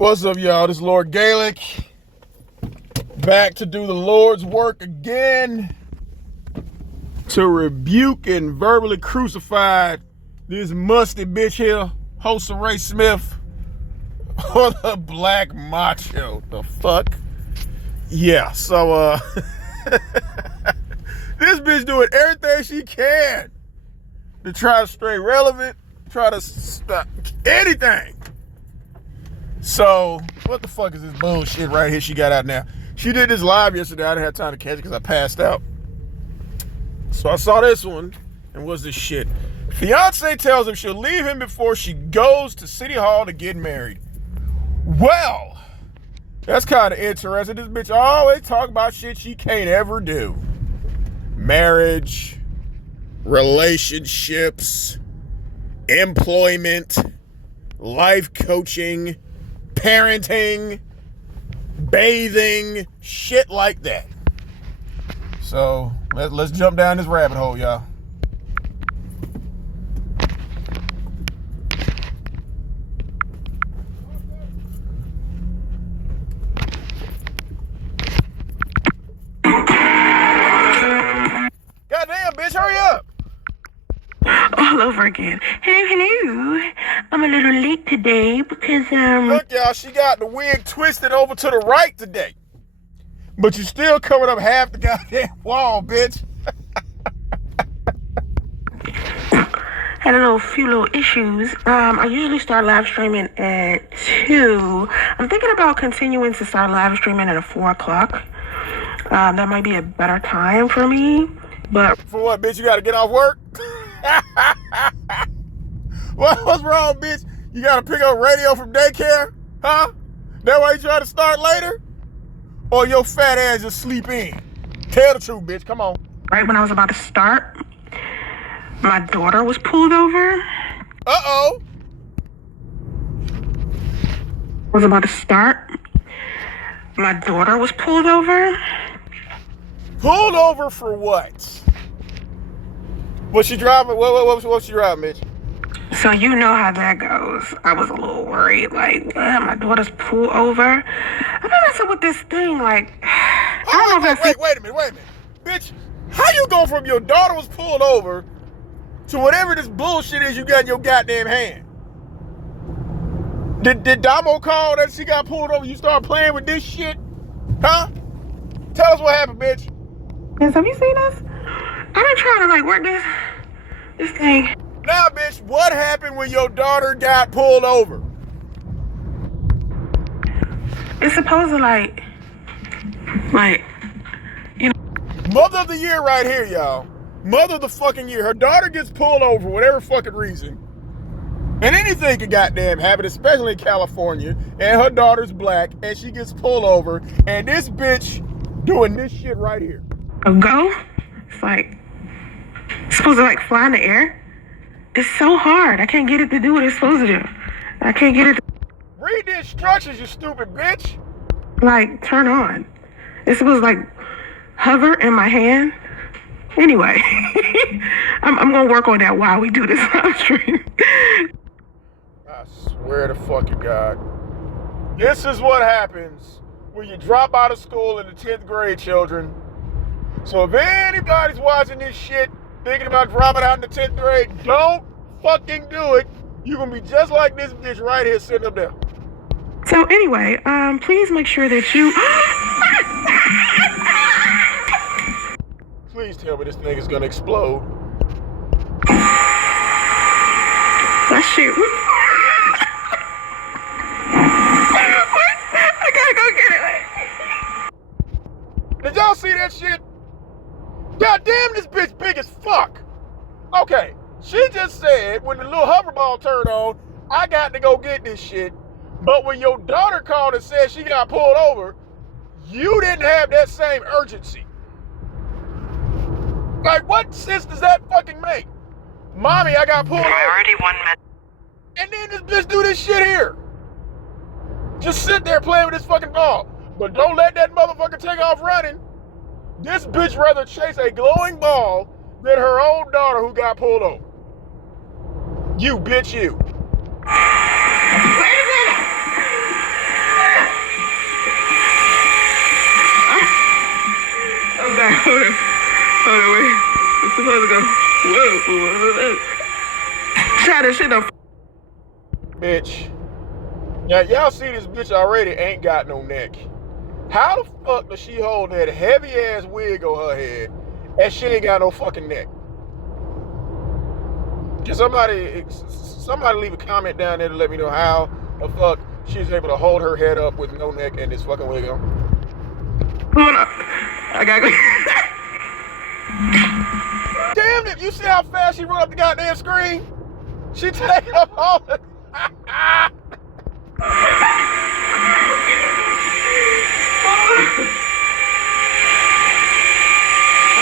What's up, y'all? This is Lord Gaelic. Back to do the Lord's work again. To rebuke and verbally crucify this musty bitch here, Soncerae Smith, or the black macho. The fuck? Yeah, so, this bitch doing everything she can to try to stay relevant, try to stop anything. So, what the fuck is this bullshit right here she got out now? She did this live yesterday. I didn't have time to catch it because I passed out. So I saw this one, and what's this shit? Fiance tells him she'll leave him before she goes to City Hall to get married. Well, that's kind of interesting. This bitch always talk about shit she can't ever do. Marriage, relationships, employment, life coaching, parenting, bathing, shit like that. So let's jump down this rabbit hole, y'all. Goddamn, bitch, hurry up. All over again. Hello. I'm a little late today because, Look, y'all, she got the wig twisted over to the right today. But you still covered up half the goddamn wall, bitch. had a few little issues. I usually start live streaming at 2. I'm thinking about continuing to start live streaming at 4 o'clock. That might be a better time for me, but... For what, bitch? You gotta get off work? What's wrong, bitch? You gotta pick up radio from daycare? Huh? That why you try to start later? Or your fat ass just sleep in? Tell the truth, bitch. Come on. Right when I was about to start, my daughter was pulled over. Uh-oh. Was about to start. My daughter was pulled over. Pulled over for what? Was she driving? What was she driving, bitch? So you know how that goes. I was a little worried, like, what? My daughter's pulled over. I've been messing with this thing, like, I don't know if that's... Wait a minute. Bitch, how you go from your daughter was pulled over to whatever this bullshit is you got in your goddamn hand? Did Damo call that she got pulled over? You start playing with this shit? Huh? Tell us what happened, bitch. Yes, have you seen us? I've been trying to, like, work this thing. Now, bitch, what happened when your daughter got pulled over? It's supposed to, like, you know. Mother of the year right here, y'all. Mother of the fucking year. Her daughter gets pulled over for whatever fucking reason. And anything could goddamn happen, especially in California. And her daughter's black, and she gets pulled over. And this bitch doing this shit right here. Go? It's like, it's supposed to, like, fly in the air. It's so hard. I can't get it to do what it's supposed to do. I can't get it to... Read the instructions, you stupid bitch. Like, turn on. It's supposed to, like, hover in my hand. Anyway, I'm going to work on that while we do this live stream. I swear to fucking God. This is what happens when you drop out of school in the 10th grade, children. So if anybody's watching this shit, thinking about dropping out in the 10th grade, don't fucking do it. You're going to be just like this bitch right here sitting up there. So anyway, please make sure that you... Please tell me this thing is going to explode. That shit... I gotta go get it. Did y'all see that shit? God damn, this bitch big as fuck. Okay, she just said when the little hoverball turned on, I got to go get this shit. But when your daughter called and said she got pulled over, you didn't have that same urgency. Like, what sense does that fucking make? Mommy, I got pulled over. Priority 1 minute. And then this bitch do this shit here. Just sit there playing with this fucking ball. But don't let that motherfucker take off running. This bitch rather chase a glowing ball than her own daughter who got pulled over. You, bitch, you. supposed to go. Whoa. Shut this shit up. Bitch. Now, y'all see this bitch already ain't got no neck. How the fuck does she hold that heavy ass wig on her head and she ain't got no fucking neck? Can somebody leave a comment down there to let me know how the fuck she's able to hold her head up with no neck and this fucking wig on? Hold up. I gotta go. Damn it, you see how fast she run up the goddamn screen? She taking up all the... I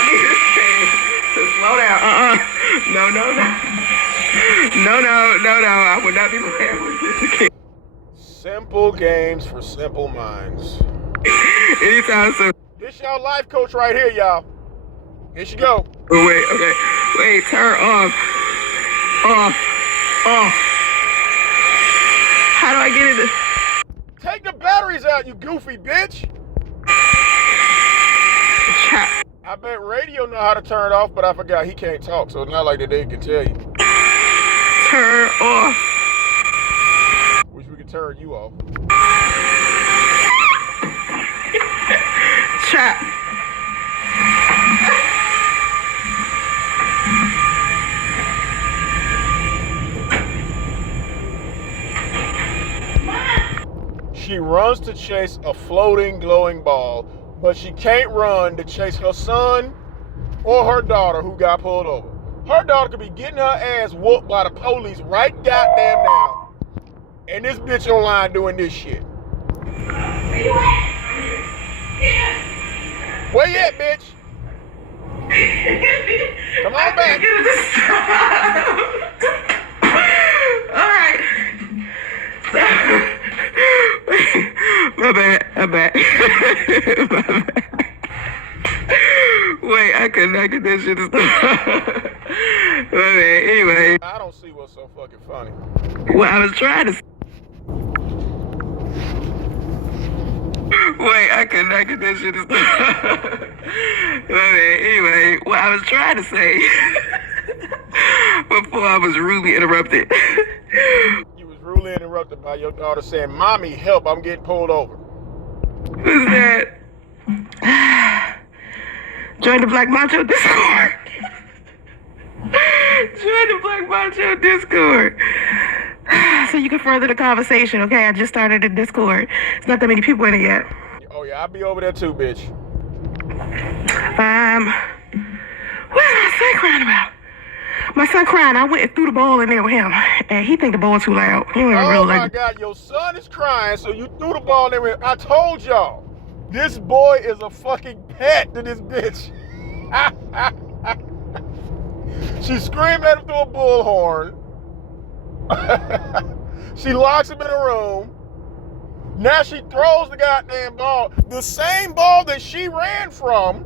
need this thing to slow down. No. I would not be playing with this again. Simple games for simple minds. Anytime soon. This y'all life coach right here, y'all. Here she go. Oh, wait, okay. Wait, turn off. Off. How do I get it? Take the batteries out, you goofy bitch. I bet radio know how to turn it off, but I forgot he can't talk, so it's not like that they can tell you. Turn off. Wish we could turn you off. Chat. She runs to chase a floating, glowing ball, but she can't run to chase her son or her daughter who got pulled over. Her daughter could be getting her ass whooped by the police right goddamn now. And this bitch online doing this shit. Where you at, bitch? Come on back. Alright. My bad. Wait, I could not get that shit to stop. My bad. Anyway. I don't see what's so fucking funny. Well, I was trying to... Wait, I could not get that shit to stop. My bad. Anyway, what I was trying to say before I was rudely interrupted. You was rudely interrupted by your daughter saying, "Mommy, help, I'm getting pulled over." Who's that? Join the Black Macho Discord. Join the Black Macho Discord. So you can further the conversation, okay? I just started the Discord. It's not that many people in it yet. Oh yeah, I'll be over there too, bitch. What's my son crying about? My son crying. I went and threw the ball in there with him, and he think the ball's too loud. He don't even Oh real my like. God, your son is crying, so you threw the ball in there. I told y'all, this boy is a fucking pet to this bitch. She screamed at him through a bullhorn. She locks him in a room. Now she throws the goddamn ball. The same ball that she ran from,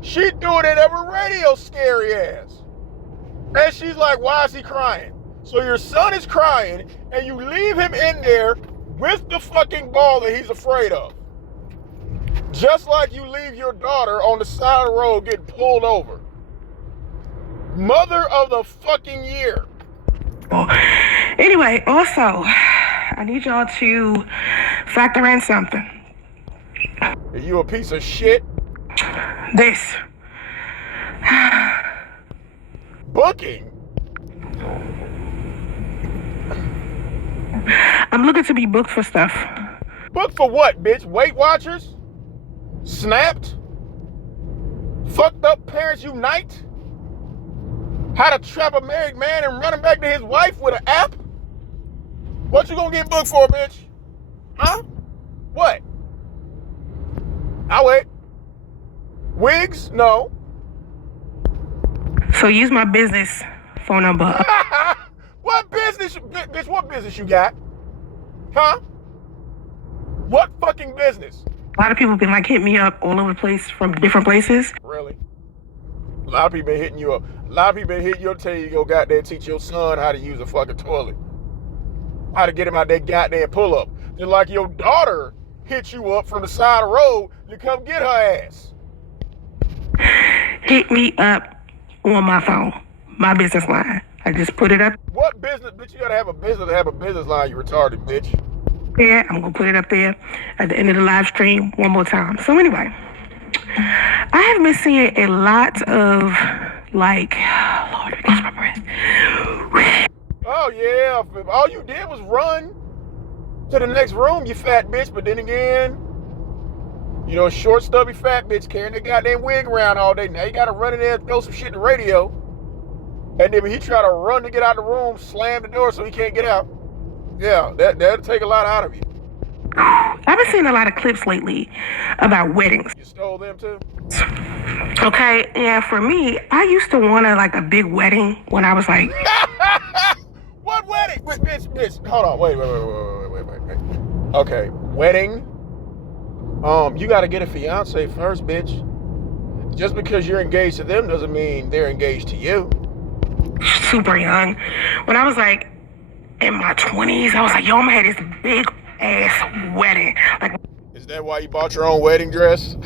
she threw it at every radio scary ass. And she's like, why is he crying? So your son is crying, and you leave him in there with the fucking ball that he's afraid of. Just like you leave your daughter on the side of the road getting pulled over. Mother of the fucking year. Anyway, also, I need y'all to factor in something. Are you a piece of shit? This. Booking? I'm looking to be booked for stuff. Booked for what, bitch? Weight Watchers? Snapped? Fucked Up Parents Unite? How to Trap a Married Man and Run him back to his wife with an app? What you gonna get booked for, bitch? Huh? What? I'll wait. Wigs? No. So use my business phone number. What business, bitch? What business you got? Huh? What fucking business? A lot of people been like hitting me up all over the place from different places. Really? A lot of people been hitting you up. A lot of people been hitting you up, tell you to go goddamn teach your son how to use a fucking toilet. How to get him out that goddamn pull-up. Just like your daughter hit you up from the side of the road to come get her ass. Hit me up on my phone, my business line. I just put it up. What business? Bitch, you gotta have a business line, you retarded bitch. Yeah, I'm gonna put it up there at the end of the live stream one more time. So anyway, I have been seeing a lot of like, Lord, catch my breath. Oh yeah, all you did was run to the next room, you fat bitch. But then again, you know, a short, stubby fat bitch carrying that goddamn wig around all day. Now you gotta run in there and throw some shit in the radio. And then when he try to run to get out of the room, slam the door so he can't get out. Yeah, that'll take a lot out of you. I've been seeing a lot of clips lately about weddings. You stole them too? Okay, yeah, for me, I used to want like a big wedding when I was like... What wedding? Bitch, hold on, wait. Okay, wedding? You gotta get a fiance first, bitch. Just because you're engaged to them doesn't mean they're engaged to you. Super young. When I was like in my 20s, I was like, yo, I'm gonna have this big ass wedding. Like, is that why you bought your own wedding dress?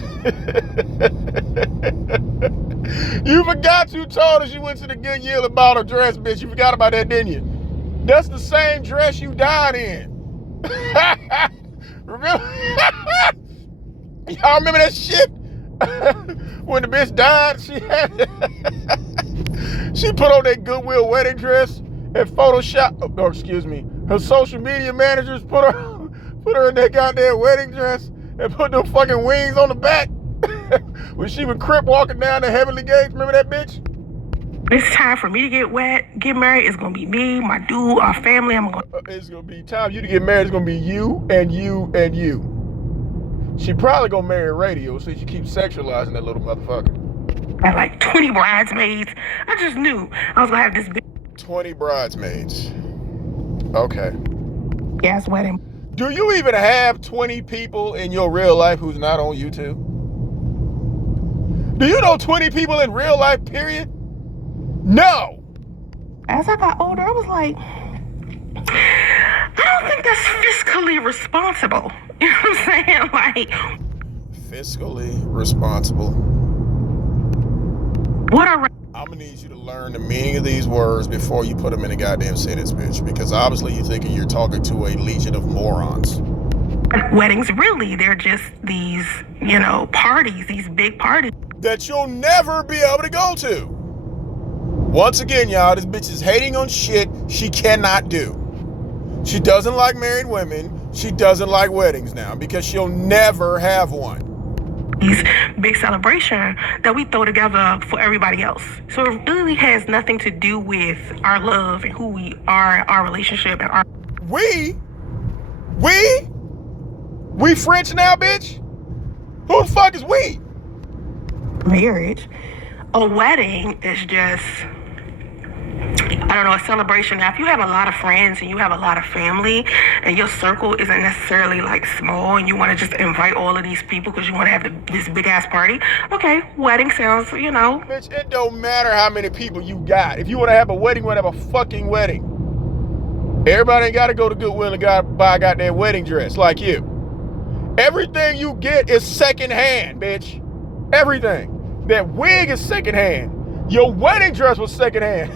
You forgot you told us you went to the Goodyear and bought a dress, bitch. You forgot about that, didn't you? That's the same dress you died in. Remember? Y'all remember that shit? When the bitch died, she put on that Goodwill wedding dress and Photoshop, or excuse me, her social media managers put her in that goddamn wedding dress and put them fucking wings on the back. When she was crip walking down the heavenly gates, remember that bitch? It's time for me to get married. It's gonna be me, my dude, our family. It's gonna be time for you to get married. It's gonna be you and you and you. She probably gonna marry radio so she keeps sexualizing that little motherfucker. I had like 20 bridesmaids. I just knew I was gonna have this big 20 bridesmaids. Okay. ass wedding. Do you even have 20 people in your real life who's not on YouTube? Do you know 20 people in real life, period? No. As I got older, I was like, I don't think that's fiscally responsible. You know what I'm saying? Like, fiscally responsible. What are... I'm gonna need you to learn the meaning of these words before you put them in a goddamn sentence, bitch. Because obviously you're thinking you're talking to a legion of morons. Weddings, really, they're just these, you know, parties, these big parties that you'll never be able to go to. Once again, y'all, this bitch is hating on shit she cannot do. She doesn't like married women. She doesn't like weddings now because she'll never have one. These big celebration that we throw together for everybody else. So it really has nothing to do with our love and who we are, our relationship, and our... We French now, bitch? Who the fuck is we? Marriage. A wedding is just, I don't know, a celebration. Now, if you have a lot of friends and you have a lot of family and your circle isn't necessarily like small and you want to just invite all of these people because you want to have this big ass party, okay, wedding sounds, you know. Bitch, it don't matter how many people you got. If you want to have a wedding, you want to have a fucking wedding. Everybody ain't got to go to Goodwill and buy a goddamn wedding dress like you. Everything you get is secondhand, bitch. Everything. That wig is secondhand. Your wedding dress was secondhand.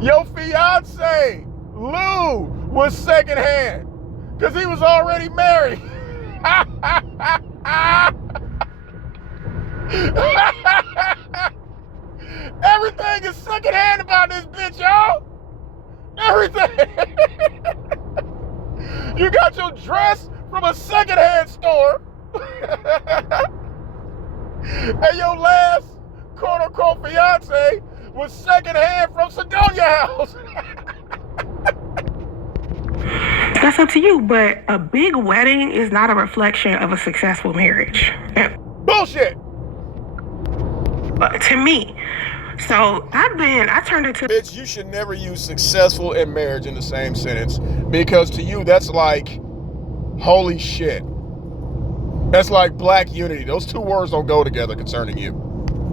Your fiance, Lou, was secondhand. Because he was already married. Everything is secondhand about this bitch, y'all. Everything. You got your dress from a secondhand store. And your last quote-unquote fiance was secondhand from Sedonia House. That's up to you, but a big wedding is not a reflection of a successful marriage. Bullshit. To me. So I turned into... Bitch, you should never use successful and marriage in the same sentence because to you, that's like, holy shit. That's like black unity. Those two words don't go together concerning you.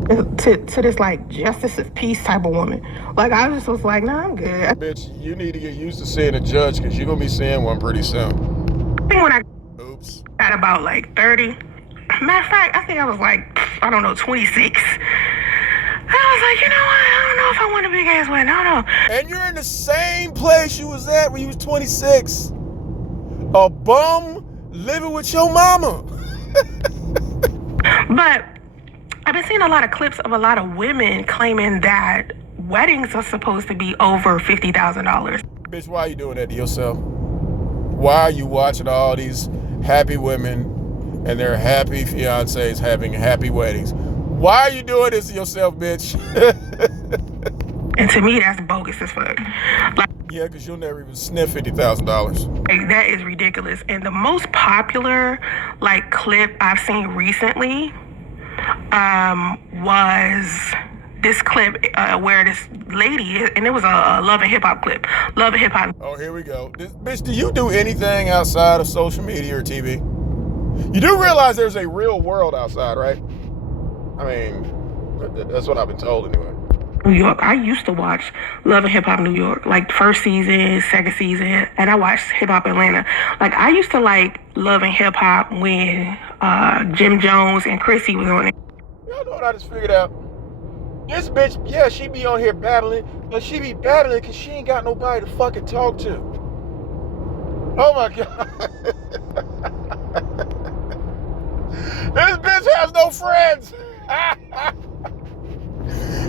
To this like justice of peace type of woman. Like I just was like, nah, I'm good. Bitch, you need to get used to seeing a judge because you're going to be seeing one pretty soon. When I Oops. got about like 30, matter of fact, I think I was like, I don't know, 26. like, you know what? I don't know if I want a big ass wedding. I don't know. And you're in the same place you was at when you was 26. A bum living with your mama. But I've been seeing a lot of clips of a lot of women claiming that weddings are supposed to be over $50,000. Bitch, why are you doing that to yourself? Why are you watching all these happy women and their happy fiancés having happy weddings? Why are you doing this to yourself, bitch? And to me, that's bogus as fuck. Like, yeah, because you'll never even sniff $50,000. Like, that is ridiculous. And the most popular like clip I've seen recently was this clip where this lady, and it was a Love and Hip Hop clip. Love and Hip Hop. Oh, here we go. Bitch, do you do anything outside of social media or TV? You do realize there's a real world outside, right? I mean, that's what I've been told anyway. New York. I used to watch Love and Hip Hop New York, like first season, second season, and I watched Hip Hop Atlanta. Like, I used to like Love and Hip Hop when Jim Jones and Chrissy was on it. Y'all know what I just figured out? This bitch, yeah, she be on here battling, but she be battling because she ain't got nobody to fucking talk to. Oh my God. This bitch has no friends.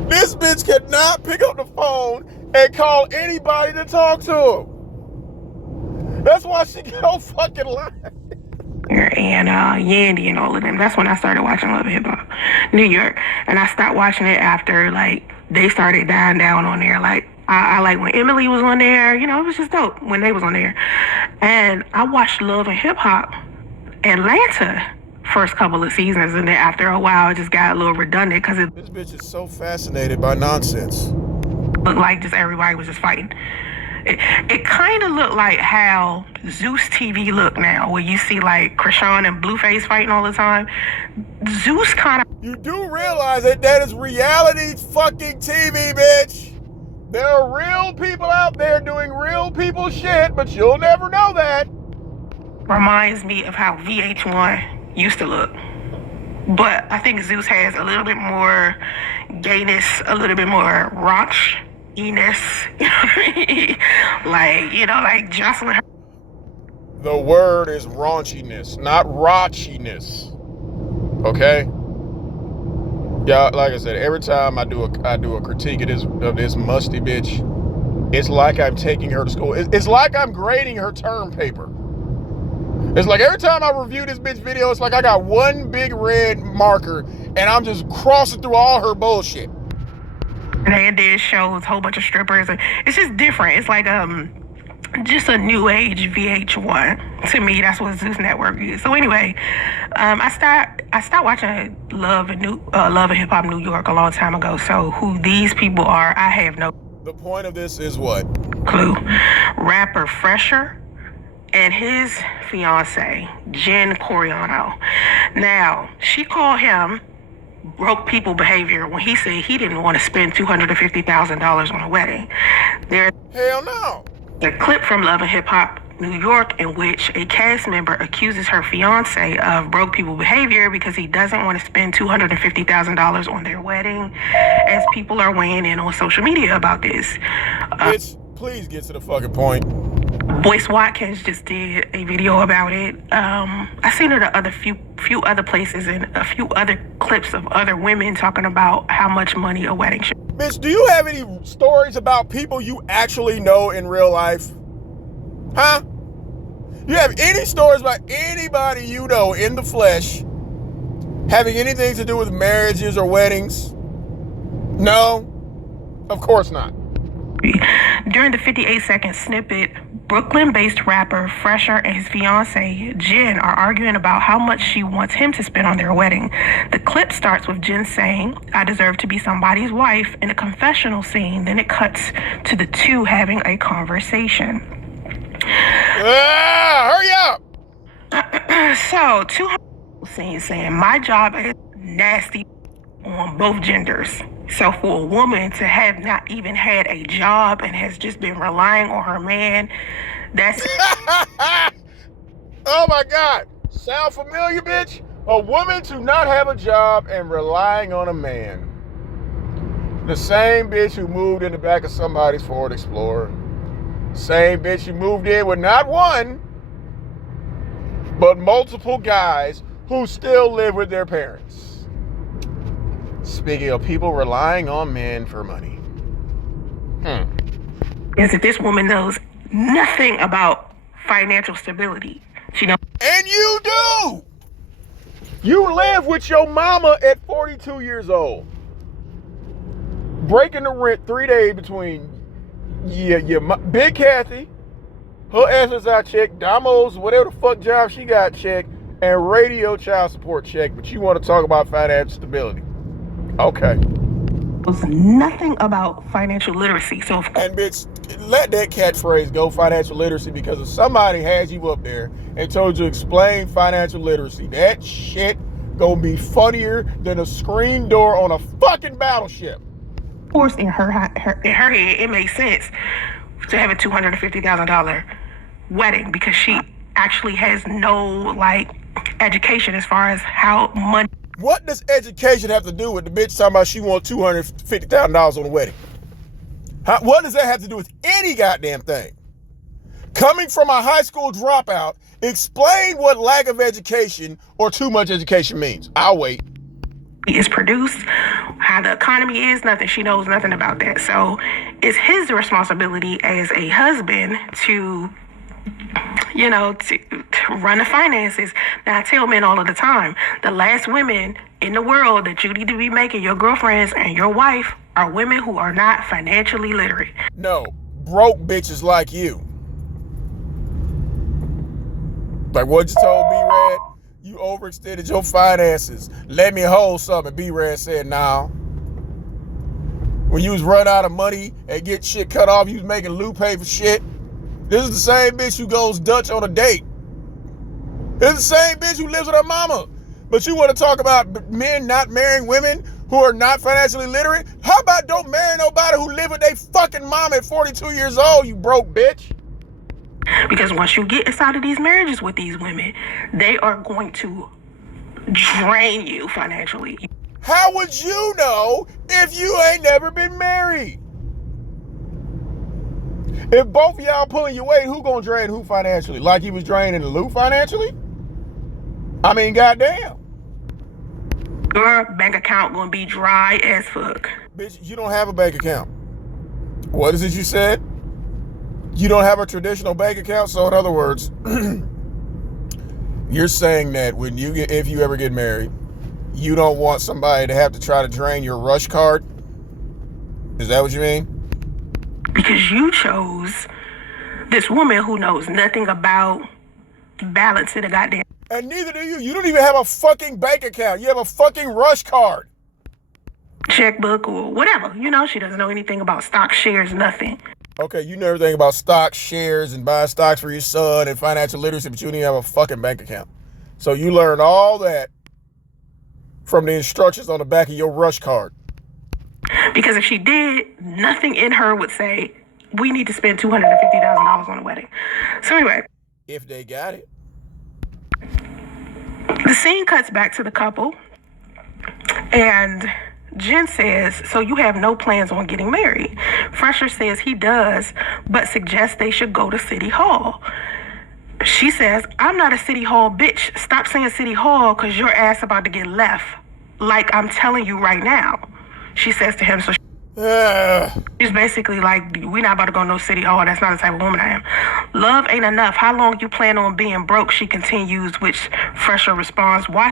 This bitch cannot pick up the phone and call anybody to talk to him. That's why she go fucking live. And Yandy and all of them. That's when I started watching Love and Hip Hop New York. And I stopped watching it after, like, they started dying down on there. Like, I like when Emily was on there. You know, it was just dope when they was on there. And I watched Love and Hip Hop Atlanta first couple of seasons, and then after a while it just got a little redundant because this bitch is so fascinated by nonsense. Looked like just everybody was just fighting. It kind of looked like how Zeus TV look now, where you see like Krishan and Blueface fighting all the time. Zeus kind of... You do realize that is reality fucking TV, bitch. There are real people out there doing real people shit, but you'll never know that. reminds me of how VH1 used to look. But I think Zeus has a little bit more gayness, a little bit more raunchiness. Like Jocelyn. The word is raunchiness, not raunchiness. Okay? Yeah, like I said, every time I do a critique of this musty bitch, it's like I'm taking her to school. It's like I'm grading her term paper. It's like every time I review this bitch video, it's like I got one big red marker and I'm just crossing through all her bullshit. They did shows, a whole bunch of strippers. And it's just different. It's like just a new age VH1. To me, that's what Zeus Network is. So anyway, I stopped watching Love and Hip Hop New York a long time ago. So who these people are, I have no. The point of this is what? Clue. Rapper Fresher and his fiance, Jen Coriano. Now, she called him broke people behavior when he said he didn't want to spend $250,000 on a wedding. Hell no. The clip from Love and Hip Hop New York in which a cast member accuses her fiance of broke people behavior because he doesn't want to spend $250,000 on their wedding, as people are weighing in on social media about this. Bitch, please get to the fucking point. Boyce Watkins just did a video about it. I seen it at few other places and a few other clips of other women talking about how much money a wedding should. Bitch, do you have any stories about people you actually know in real life? Huh? You have any stories about anybody you know in the flesh having anything to do with marriages or weddings? No? Of course not. During the 58-second snippet, Brooklyn-based rapper Fresher and his fiancée, Jen, are arguing about how much she wants him to spend on their wedding. The clip starts with Jen saying, "I deserve to be somebody's wife," in a confessional scene. Then it cuts to the two having a conversation. Hurry up! So, two scenes saying, "My job is nasty on both genders." So for a woman to have not even had a job and has just been relying on her man, that's... Oh my God. Sound familiar, bitch? A woman to not have a job and relying on a man. The same bitch who moved in the back of somebody's Ford Explorer. Same bitch who moved in with not one, but multiple guys who still live with their parents. Speaking of people relying on men for money. Is that this woman knows nothing about financial stability. She knows. And you do! You live with your mama at 42 years old. Breaking the rent 3 days between your Big Kathy, her SSI check, Damo's whatever the fuck job she got check, and radio child support check, but you want to talk about financial stability. Okay. Knows nothing about financial literacy. So and bitch, let that catchphrase go, financial literacy, because if somebody has you up there and told you to explain financial literacy, that shit gonna be funnier than a screen door on a fucking battleship. Of course, in her head, it makes sense to have a $250,000 wedding because she actually has no education as far as how money. What does education have to do with the bitch talking about she wants $250,000 on the wedding? What does that have to do with any goddamn thing? Coming from a high school dropout, explain what lack of education or too much education means. I'll wait. Is produced, how the economy is, nothing. She knows nothing about that. So it's his responsibility as a husband to run the finances. Now, I tell men all of the time, the last women in the world that you need to be making your girlfriends and your wife are women who are not financially literate. No, broke bitches like you. Like what you told B-Rad? You overextended your finances. Let me hold something. B-Rad said, nah. When you was run out of money and get shit cut off, you was making Lou pay for shit. This is the same bitch who goes Dutch on a date. This is the same bitch who lives with her mama. But you want to talk about men not marrying women who are not financially literate? How about don't marry nobody who live with their fucking mama at 42 years old, you broke bitch? Because once you get inside of these marriages with these women, they are going to drain you financially. How would you know if you ain't never been married? If both of y'all pulling your weight, who gonna drain who financially? Like he was draining Lou financially? I mean, goddamn. Your bank account gonna be dry as fuck. Bitch, you don't have a bank account. What is it you said? You don't have a traditional bank account? So in other words, you're saying that if you ever get married, you don't want somebody to have to try to drain your rush card? Is that what you mean? Because you chose this woman who knows nothing about balancing a goddamn. And neither do you. You don't even have a fucking bank account. You have a fucking rush card. Checkbook or whatever. She doesn't know anything about stock shares, nothing. Okay, you know everything about stocks, shares, and buying stocks for your son and financial literacy, but you don't even have a fucking bank account. So you learned all that from the instructions on the back of your rush card. Because if she did, nothing in her would say, we need to spend $250,000 on a wedding. So anyway. If they got it. The scene cuts back to the couple. And Jen says, so you have no plans on getting married. Fresher says he does, but suggests they should go to City Hall. She says, I'm not a City Hall bitch. Stop saying City Hall because your ass about to get left. Like I'm telling you right now. She says to him, so she's basically like, we're not about to go to no City Hall. That's not the type of woman I am. Love ain't enough. How long you plan on being broke? She continues, which Fresher responds, why?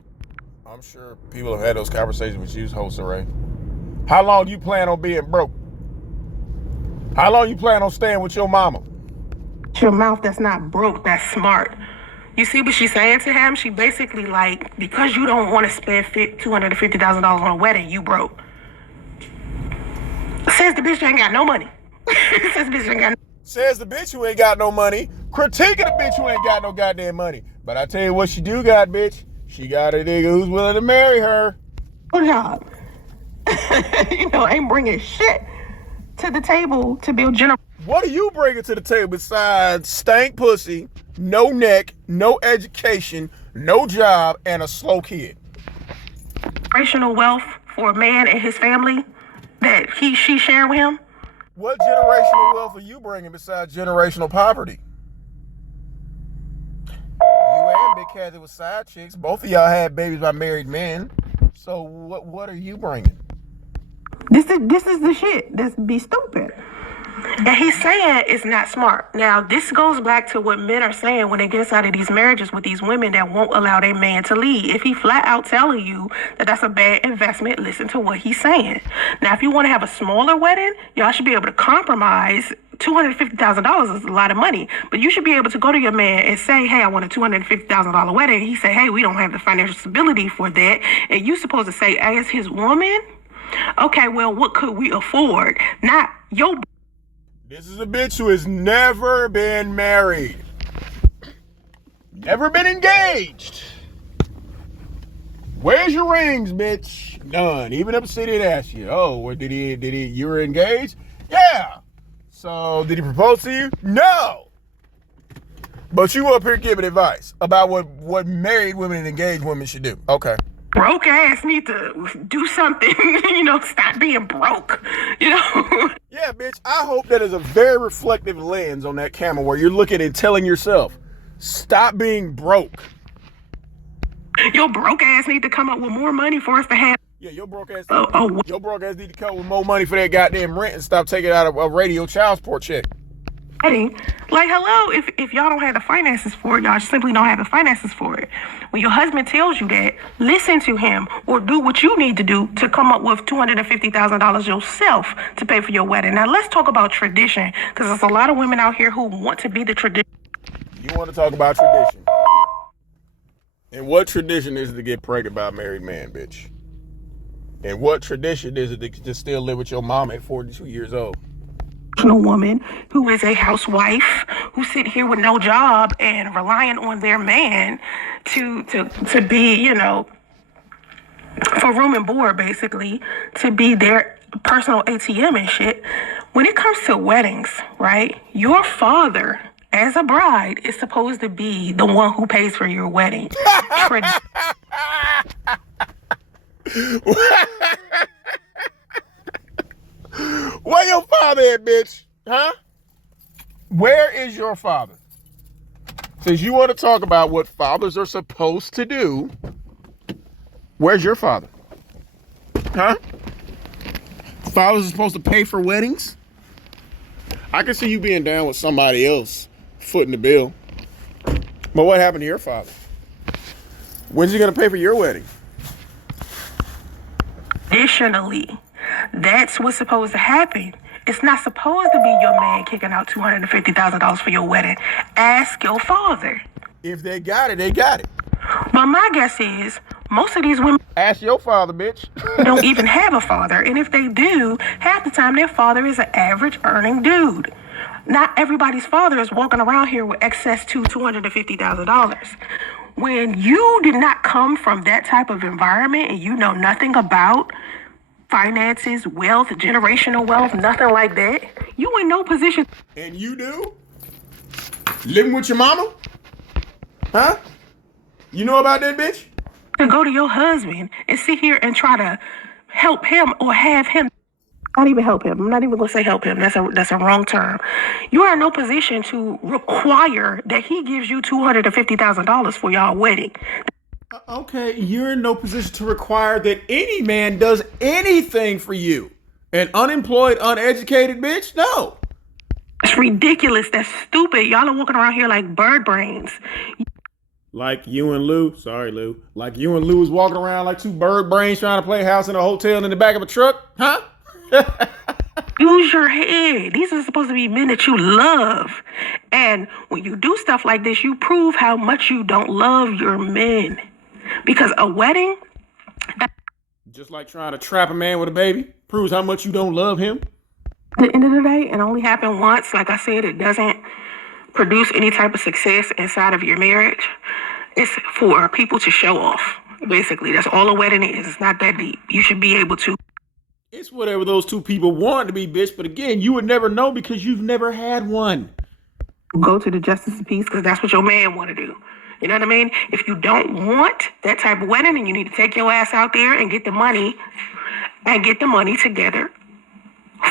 I'm sure people have had those conversations with you, Soncerae. How long you plan on being broke? How long you plan on staying with your mama? Your mouth that's not broke, that's smart. You see what she's saying to him? She basically because you don't want to spend $250,000 on a wedding, you broke. Says the bitch who ain't got no money. Says the bitch who ain't got no money. Critiquing the bitch who ain't got no goddamn money. But I tell you what she do got, bitch. She got a nigga who's willing to marry her. Good job. Ain't bringing shit to the table to build general. What are you bringing to the table besides stank pussy, no neck, no education, no job, and a slow kid? Generational wealth for a man and his family, that she sharing with him? What generational wealth are you bringing besides generational poverty? You and Big Kathy was side chicks. Both of y'all had babies by married men. So what are you bringing? This is the shit. This be stupid. And he's saying it's not smart. Now, this goes back to what men are saying when they get inside of these marriages with these women that won't allow their man to lead. If he flat out telling you that that's a bad investment, listen to what he's saying. Now, if you want to have a smaller wedding, y'all should be able to compromise. $250,000 is a lot of money, but you should be able to go to your man and say, hey, I want a $250,000 wedding. He say, hey, we don't have the financial stability for that. And you supposed to say, as his woman, okay, well, what could we afford? Not your. This is a bitch who has never been married. Never been engaged. Where's your rings, bitch? None. Even up city and ask you, oh, well, did he, you were engaged? Yeah. So, did he propose to you? No. But you up here giving advice about what married women and engaged women should do. Okay. Broke ass need to do something, stop being broke, Yeah, bitch, I hope that is a very reflective lens on that camera where you're looking and telling yourself, stop being broke. Your broke ass need to come up with more money for us to have. Yeah, your broke ass need to come up with more money for that goddamn rent and stop taking out a radio child support check. Like, hello, if y'all don't have the finances for it, y'all simply don't have the finances for it. When your husband tells you that, listen to him or do what you need to do to come up with $250,000 yourself to pay for your wedding. Now, let's talk about tradition, because there's a lot of women out here who want to be the tradition. You want to talk about tradition. And what tradition is it to get pregnant by a married man, bitch? And what tradition is it to still live with your mom at 42 years old? Woman who is a housewife who sit here with no job and relying on their man to be, for room and board, basically, to be their personal ATM and shit. When it comes to weddings, right, your father as a bride is supposed to be the one who pays for your wedding. Where your father at, bitch? Huh? Where is your father? Since you want to talk about what fathers are supposed to do, where's your father? Huh? Fathers are supposed to pay for weddings? I can see you being down with somebody else footing the bill. But what happened to your father? When's he going to pay for your wedding? Additionally, that's what's supposed to happen. It's not supposed to be your man kicking out $250,000 for your wedding. Ask your father. If they got it, they got it. But my guess is most of these women ask your father, bitch. don't even have a father. And if they do, half the time their father is an average earning dude. Not everybody's father is walking around here with access to $250,000. When you did not come from that type of environment and you know nothing about finances, wealth, generational wealth, nothing like that, you in no position. And you do? Living with your mama? Huh? You know about that, bitch? To go to your husband and sit here and try to help him or have him. Not even help him. I'm not even going to say help him. That's a wrong term. You are in no position to require that he gives you $250,000 for y'all wedding. Okay, you're in no position to require that any man does anything for you. An unemployed, uneducated bitch? No. It's ridiculous. That's stupid. Y'all are walking around here like bird brains. Like you and Lou. Sorry, Lou. Like you and Lou was walking around like two bird brains trying to play house in a hotel in the back of a truck? Huh? Use your head. These are supposed to be men that you love. And when you do stuff like this, you prove how much you don't love your men. Because a wedding, just like trying to trap a man with a baby, proves how much you don't love him. At the end of the day, it only happened once. Like I said, it doesn't produce any type of success inside of your marriage. It's for people to show off. Basically, that's all a wedding is. It's not that deep. You should be able to. It's whatever those two people want to be, bitch. But again, you would never know because you've never had one. Go to the justice of peace because that's what your man want to do. You know what I mean? If you don't want that type of wedding, then you need to take your ass out there and get the money together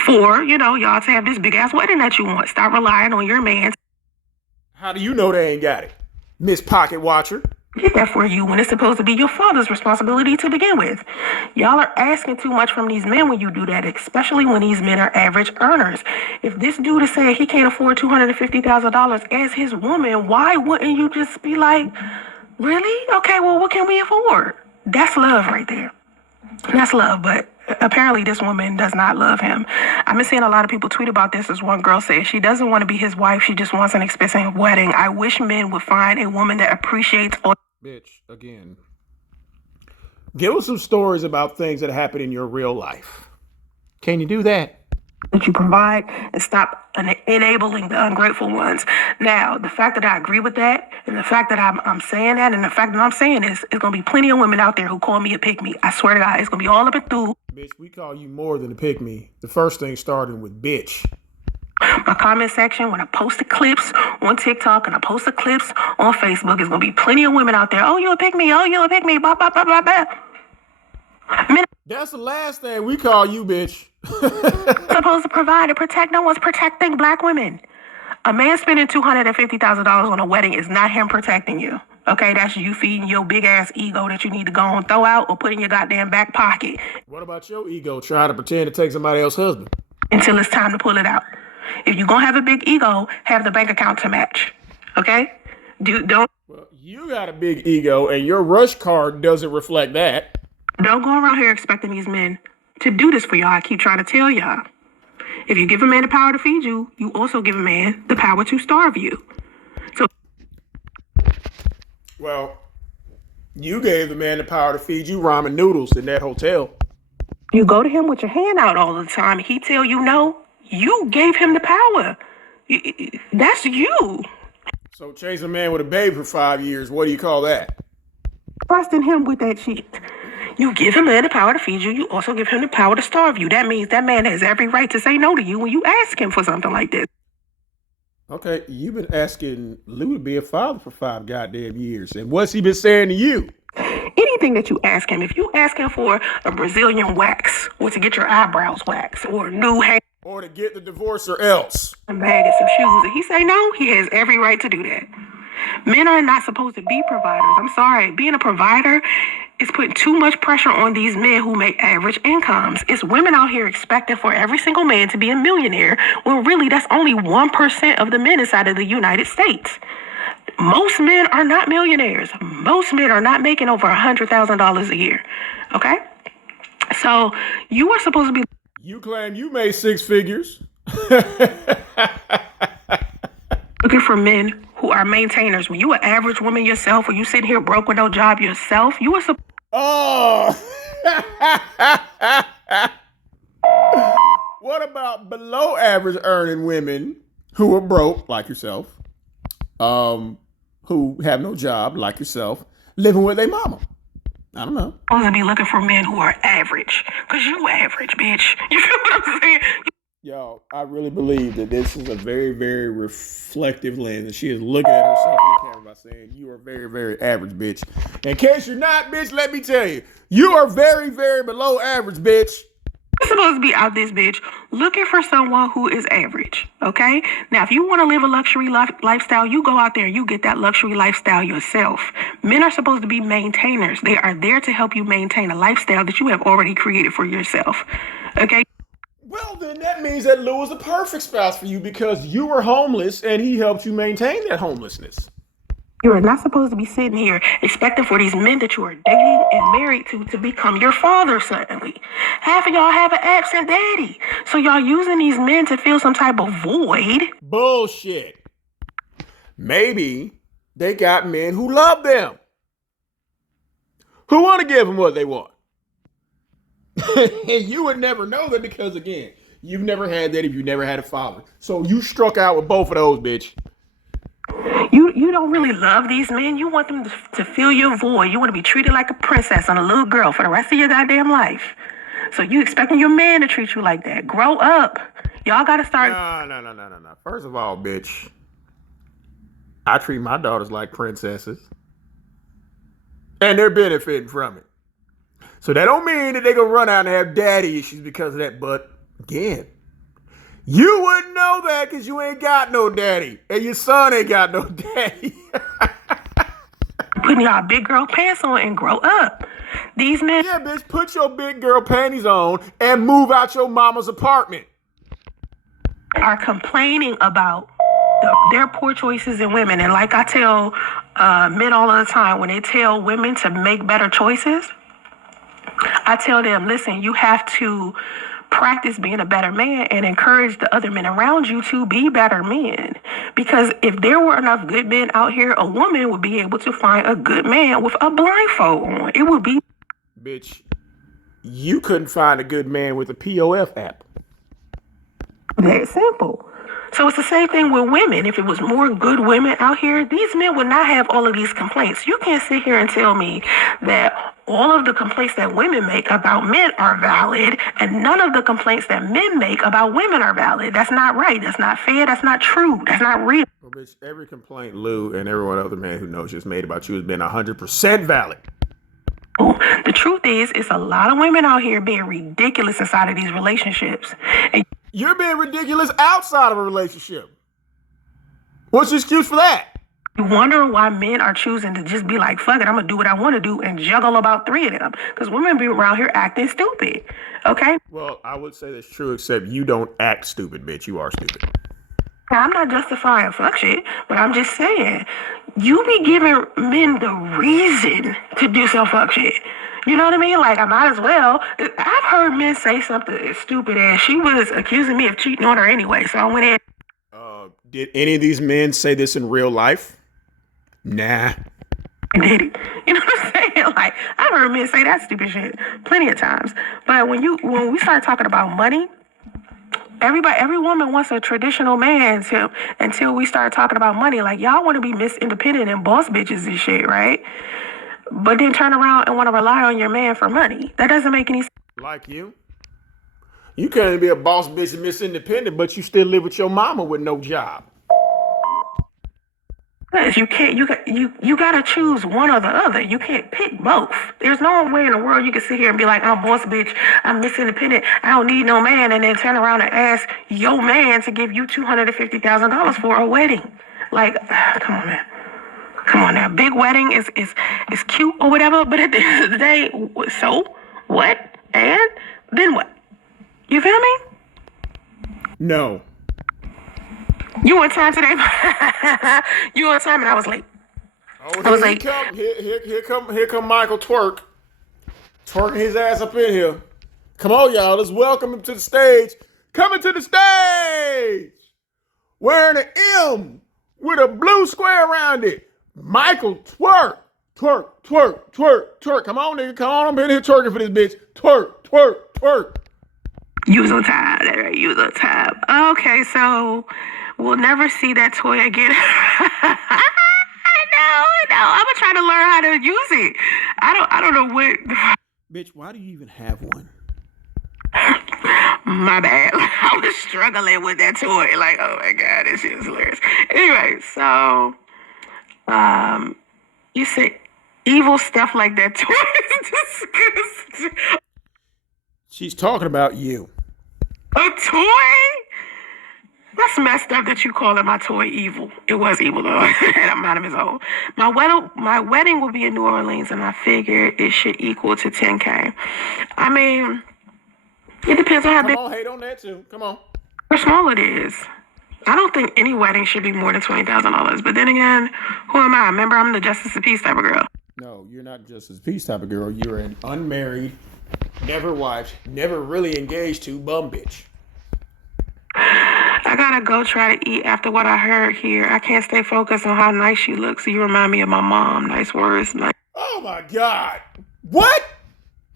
for, y'all to have this big ass wedding that you want. Stop relying on your man. How do you know they ain't got it, Miss Pocket Watcher? Get that for you when it's supposed to be your father's responsibility to begin with. Y'all are asking too much from these men when you do that, especially when these men are average earners. If this dude is saying he can't afford $250,000 as his woman, why wouldn't you just be like, really? Okay, well, what can we afford? That's love right there. That's love, but apparently this woman does not love him. I've been seeing a lot of people tweet about this. As one girl said, she doesn't want to be his wife. She just wants an expensive wedding. I wish men would find a woman that appreciates all. Bitch, again. Give us some stories about things that happen in your real life. Can you do that? That you provide and stop enabling the ungrateful ones. Now, the fact that I agree with that, and the fact that I'm saying that, and the fact that I'm saying this, is going to be plenty of women out there who call me a pick-me. I swear to God, it's going to be all up and through. Bitch, we call you more than a pick-me. The first thing started with bitch. My comment section, when I post the clips on TikTok and I post the clips on Facebook, there's going to be plenty of women out there. Oh, you a pick-me. Oh, you a pick-me. Blah, blah, blah, blah, blah. That's the last thing we call you, bitch. Supposed to provide and protect. No one's protecting black women. A man spending $250,000 on a wedding is not him protecting you. Okay, that's you feeding your big ass ego that you need to go and throw out or put in your goddamn back pocket. What about your ego trying to pretend to take somebody else's husband? Until it's time to pull it out. If you're gonna have a big ego, have the bank account to match. Okay? Don't. Well, you got a big ego and your rush card doesn't reflect that. Don't go around here expecting these men to do this for y'all. I keep trying to tell y'all. If you give a man the power to feed you, you also give a man the power to starve you. So, well, you gave the man the power to feed you ramen noodles in that hotel. You go to him with your hand out all the time. He tell you no. You gave him the power. That's you. So chase a man with a baby for 5 years. What do you call that? Trusting him with that shit. You give him the power to feed you. You also give him the power to starve you. That means that man has every right to say no to you when you ask him for something like this. Okay, you've been asking Lou to be a father for 5 goddamn years. And what's he been saying to you? Anything that you ask him, if you ask him for a Brazilian wax or to get your eyebrows waxed or a new hair or to get the divorce or else a bag and some shoes, and he say no, he has every right to do that. Men are not supposed to be providers. I'm sorry. Being a provider is putting too much pressure on these men who make average incomes. It's women out here expecting for every single man to be a millionaire, when really that's only 1% of the men inside of the United States. Most men are not millionaires. Most men are not making over $100,000 a year. Okay? So you are supposed to be... You claim you made 6 figures. Looking for men who are maintainers. When you an average woman yourself, or you sitting here broke with no job yourself, you are supposed... Oh! What about below average earning women who are broke, like yourself, who have no job, like yourself, living with their mama? I don't know. I'm supposed to be looking for men who are average. Because you average, bitch. You feel what I'm saying? Yo, I really believe that this is a very, very reflective lens. And she is looking at herself in the camera by saying, you are very, very average, bitch. In case you're not, bitch, let me tell you, you are very, very below average, bitch. You're supposed to be out this bitch looking for someone who is average, okay? Now, if you want to live a luxury lifestyle, you go out there and you get that luxury lifestyle yourself. Men are supposed to be maintainers. They are there to help you maintain a lifestyle that you have already created for yourself, okay? Well, then that means that Lou is the perfect spouse for you because you were homeless and he helped you maintain that homelessness. You are not supposed to be sitting here expecting for these men that you are dating and married to become your father suddenly. Half of y'all have an absent daddy. So y'all using these men to fill some type of void. Bullshit. Maybe they got men who love them, who want to give them what they want. And you would never know that because, again, you've never had that if you never had a father. So you struck out with both of those, bitch. You don't really love these men. You want them to fill your void. You want to be treated like a princess and a little girl for the rest of your goddamn life. So you expecting your man to treat you like that. Grow up. Y'all got to start... No. First of all, bitch, I treat my daughters like princesses. And they're benefiting from it. So that don't mean that they're going to run out and have daddy issues because of that. But again, You wouldn't know that because you ain't got no daddy. And your son ain't got no daddy. Putting y'all big girl pants on and grow up. These men Yeah, bitch, put your big girl panties on and move out your mama's apartment. are complaining about their poor choices in women. And like I tell men all of the time, when they tell women to make better choices, I tell them, listen, you have to practice being a better man and encourage the other men around you to be better men. Because if there were enough good men out here, a woman would be able to find a good man with a blindfold on. It would be... Bitch, you couldn't find a good man with a POF app. that simple. So it's the same thing with women. If it was more good women out here, these men would not have all of these complaints. You can't sit here and tell me that all of the complaints that women make about men are valid and none of the complaints that men make about women are valid. That's not right. That's not fair. That's not true. That's not real. Well, bitch, every complaint Lou and every one other man who knows just made about you has been 100% valid. The truth is, it's a lot of women out here being ridiculous inside of these relationships. And you're being ridiculous outside of a relationship. What's the excuse for that? you wonder why men are choosing to just be like, fuck it, I'm going to do what I want to do and juggle about 3 of them. Because women be around here acting stupid. Okay? Well, I would say that's true, except you don't act stupid, bitch. You are stupid. I'm not justifying fuck shit, but I'm just saying, you be giving men the reason to do some fuck shit. You know what I mean? Like, I might as well. I've heard men say something as stupid as she was accusing me of cheating on her anyway, so I went in. Did any of these men say this in real life? Nah. Did it. You know what I'm saying? Like, I've heard men say that stupid shit plenty of times. But when we start talking about money, every woman wants a traditional man until we start talking about money. Like, y'all want to be Miss Independent and boss bitches and shit, right? But then turn around and want to rely on your man for money. That doesn't make any sense. Like you? You can't be a boss bitch and Miss Independent, but you still live with your mama with no job. Because you can't, you gotta choose one or the other. You can't pick both. There's no way in the world you can sit here and be like, I'm boss bitch, I'm Miss Independent, I don't need no man, and then turn around and ask your man to give you $250,000 for a wedding. Like, come on, man. Come on now. Big wedding is cute or whatever, but at the end of the day, so what? And then what? You feel me? No. You on time today? You on time and I was late. Oh, I was late. Here come Michael twerking his ass up in here. Come on, y'all. Let's welcome him to the stage. Coming to the stage, wearing an M with a blue square around it. Michael twerk. Come on, nigga. Come on, I'm in here twerking for this bitch. Twerk. You was on time. That's right. You was on time. Okay, so we'll never see that toy again. No. I'm gonna try to learn how to use it. I don't know what. Bitch, why do you even have one? My bad. I was struggling with that toy. Like, oh my god, this shit is hilarious. Anyway, so you said evil stuff like that toy is disgusting. She's talking about you. A toy? That's messed up that you calling my toy evil. It was evil though. I'm not of his own. My wedding will be in New Orleans, and I figured it should equal to $10K. I mean, it depends on how big. Come on, hate on that too. Come on. How small it is. I don't think any wedding should be more than $20,000. But then again, who am I? Remember, I'm the Justice of Peace type of girl. No, you're not Justice of Peace type of girl. You're an unmarried, never wife, never really engaged to bum bitch. I gotta go try to eat after what I heard here. I can't stay focused on how nice she looks. You remind me of my mom. Nice words. Nice. Oh my God. What?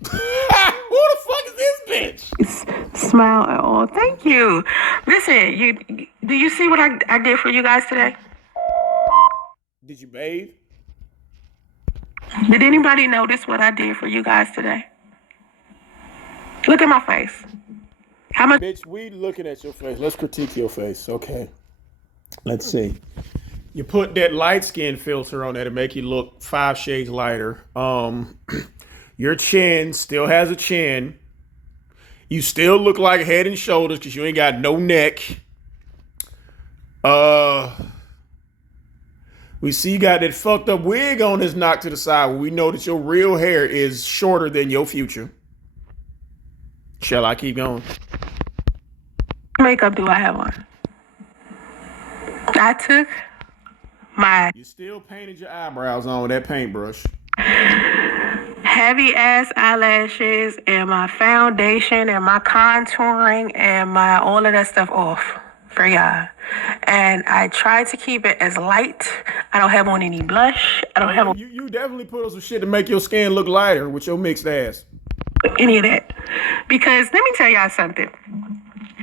Who the fuck is this bitch? Smile at all. Thank you. Listen, do you see what I did for you guys today? Did you bathe? Did anybody notice what I did for you guys today? Look at my face. How much? Bitch, we looking at your face. Let's critique your face. Okay. Let's see. You put that light skin filter on there to make you look 5 shades lighter. Your chin still has a chin. You still look like Head and Shoulders because you ain't got no neck. We see you got that fucked up wig on that's knocked to the side where we know that your real hair is shorter than your future. Shall I keep going? Makeup do I have on? I took my You still painted your eyebrows on with that paintbrush. heavy ass eyelashes and my foundation and my contouring and my all of that stuff off for y'all. And I tried to keep it as light. I don't have on any blush. I don't have on You definitely put on some shit to make your skin look lighter with your mixed ass. any of that. Because let me tell y'all something.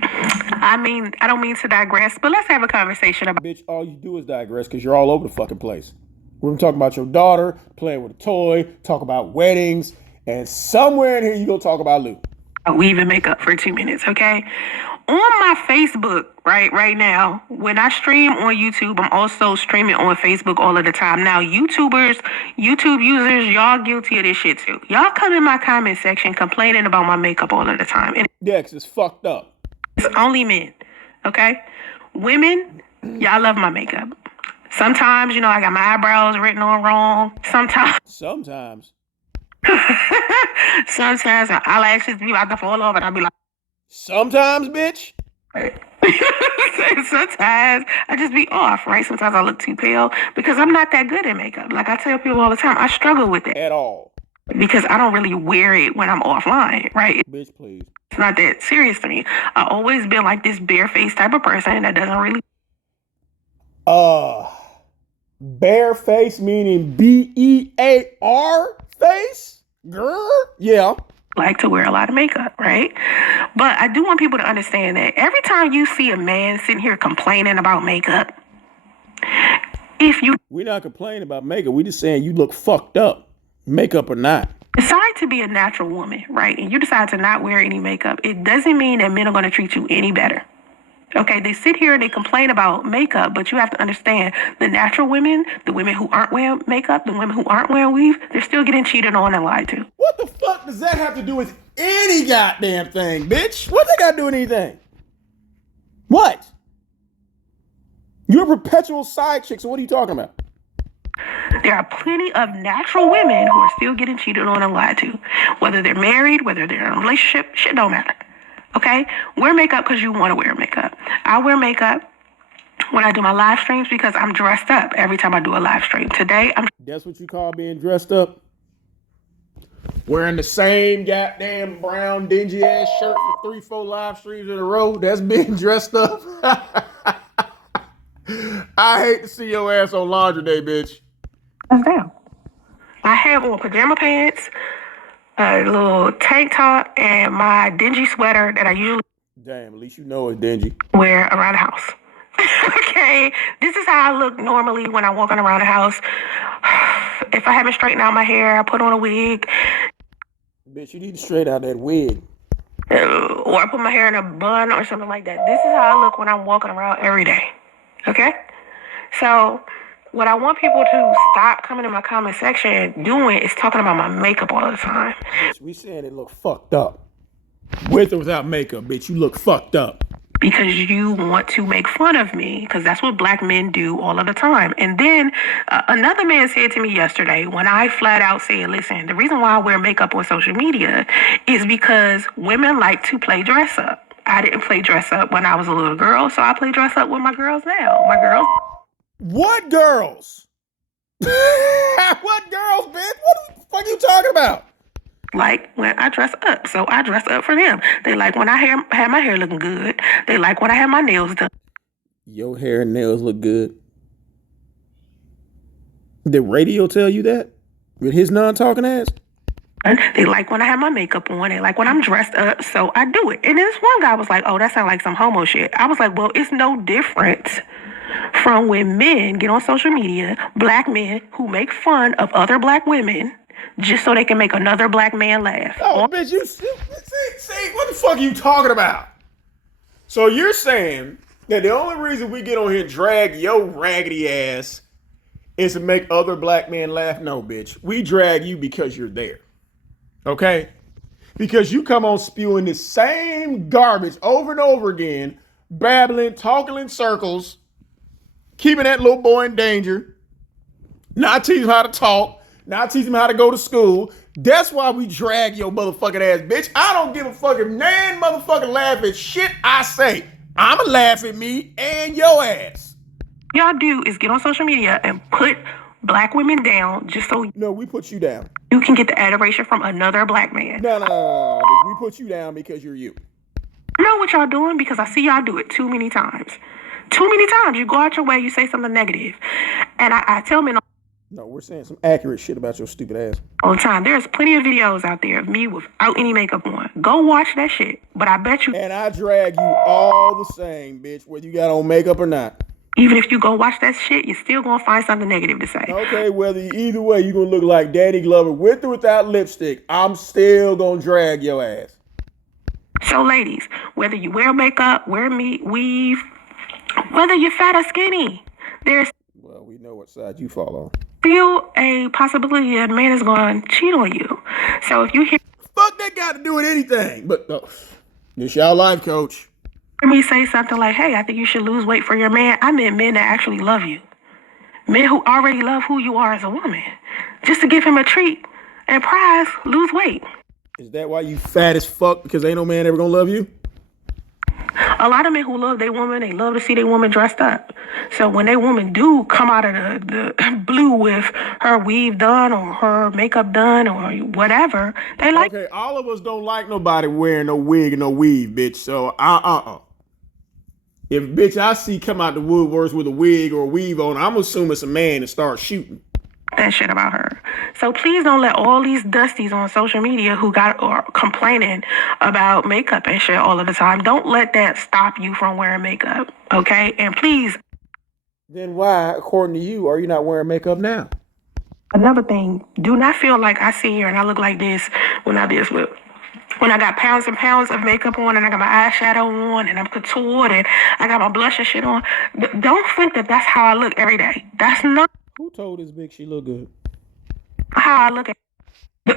I mean, I don't mean to digress, but let's have a conversation about. Bitch, all you do is digress because you're all over the fucking place. We're gonna talk about your daughter playing with a toy, talk about weddings, and somewhere in here you gonna talk about Lou. Weave and makeup for 2 minutes, okay? On my Facebook, right now, when I stream on YouTube, I'm also streaming on Facebook all of the time. Now, YouTube users, y'all guilty of this shit too. Y'all come in my comment section complaining about my makeup all of the time. And Yeah, 'cause it's fucked up. it's only men, okay? Women, y'all love my makeup. Sometimes, I got my eyebrows written on wrong. Sometimes my eyelashes be about to fall off and I'll be like, Sometimes, bitch. sometimes I just be off, right? Sometimes I look too pale because I'm not that good at makeup. Like I tell people all the time, I struggle with it At all. because I don't really wear it when I'm offline, right? Bitch, please. It's not that serious to me. I always been like this bare-faced type of person that doesn't really Bare face meaning BEAR face? Girl? Yeah. like to wear a lot of makeup, right? But I do want people to understand that every time you see a man sitting here complaining about makeup, We're not complaining about makeup. We just saying you look fucked up, makeup or not. decide to be a natural woman, right, and you decide to not wear any makeup, it doesn't mean that men are going to treat you any better. Okay, they sit here and they complain about makeup, but you have to understand the natural women, the women who aren't wearing makeup, the women who aren't wearing weave, they're still getting cheated on and lied to. What the fuck does that have to do with any goddamn thing, bitch? What they got to do with anything? What? You're a perpetual side chick, so what are you talking about? There are plenty of natural women who are still getting cheated on and lied to. Whether they're married, whether they're in a relationship, shit don't matter. Okay? Wear makeup because you want to wear makeup. I wear makeup when I do my live streams because I'm dressed up every time I do a live stream. Today, That's what you call being dressed up? Wearing the same goddamn brown dingy ass shirt for 3-4 live streams in a row? That's being dressed up? I hate to see your ass on laundry day, bitch. down. I have on pajama pants, a little tank top, and my dingy sweater that I usually Damn, at least you know it's dingy. wear around the house. Okay, this is how I look normally when I'm walking around the house. If I haven't straightened out my hair, I put on a wig. Bitch, you need to straight out that wig. Or I put my hair in a bun or something like that. This is how I look when I'm walking around every day. Okay? So, what I want people to stop coming in my comment section doing is talking about my makeup all the time. Bitch, we saying it look fucked up. With or without makeup, bitch, you look fucked up. Because you want to make fun of me, because that's what black men do all of the time. And then another man said to me yesterday when I flat out said, listen, the reason why I wear makeup on social media is because women like to play dress up. I didn't play dress up when I was a little girl, so I play dress up with my girls now. My girls. What girls? What girls, bitch? What the fuck are you talking about? Like when I dress up, so I dress up for them. They like when I have my hair looking good. They like when I have my nails done. Your hair and nails look good. Did radio tell you that? With his non-talking ass? They like when I have my makeup on. They like when I'm dressed up, so I do it. And this one guy was like, oh, that sounds like some homo shit. I was like, well, it's no different from when men get on social media, black men who make fun of other black women just so they can make another black man laugh. Oh, bitch, you see, what the fuck are you talking about? So you're saying that the only reason we get on here and drag your raggedy ass is to make other black men laugh? No, bitch. We drag you because you're there. Okay? because you come on spewing the same garbage over and over again, babbling, talking in circles, keeping that little boy in danger, not teaching him how to talk, not teaching him how to go to school. That's why we drag your motherfucking ass, bitch. I don't give a fucking man motherfucking laugh at shit I say. I'ma laugh at me and your ass. Y'all do is get on social media and put black women down just so No, we put you down. you can get the adoration from another black man. No, bitch. We put you down because you're you. I know what y'all doing because I see y'all do it too many times. Too many times. You go out your way, you say something negative. And I tell men No, we're saying some accurate shit about your stupid ass. all the time. There's plenty of videos out there of me without any makeup on. Go watch that shit. But I bet you, And I drag you all the same, bitch, whether you got on makeup or not. even if you go watch that shit, you're still gonna find something negative to say. Okay, either way, you're gonna look like Danny Glover with or without lipstick. I'm still gonna drag your ass. So ladies, whether you wear makeup, wear weave, whether you're fat or skinny, there's Well, we know what side you fall on. still a possibility that a man is going to cheat on you. So if you hear Fuck that got to do with anything. But this y'all life coach. me say something like, hey, I think you should lose weight for your man, I meant men that actually love you. Men who already love who you are as a woman. Just to give him a treat and prize, lose weight. Is that why you fat as fuck? Because ain't no man ever gonna love you? A lot of men who love their woman, they love to see their woman dressed up. So when their woman do come out of the blue with her weave done or her makeup done or whatever, they like. Okay, all of us don't like nobody wearing no wig and no weave, bitch. So if bitch I see come out the woodworks with a wig or a weave on, I'm assuming it's a man and start shooting. That shit about her. So please don't let all these dusties on social media who got or complaining about makeup and shit all of the time, don't let that stop you from wearing makeup, okay? And please. Then why, according to you, are you not wearing makeup now? Another thing, do not feel like I sit here and I look like this when I got pounds and pounds of makeup on and I got my eyeshadow on and I'm contoured and I got my blush and shit on. Don't think that that's how I look every day. That's not. Who told this bitch she look good? How I look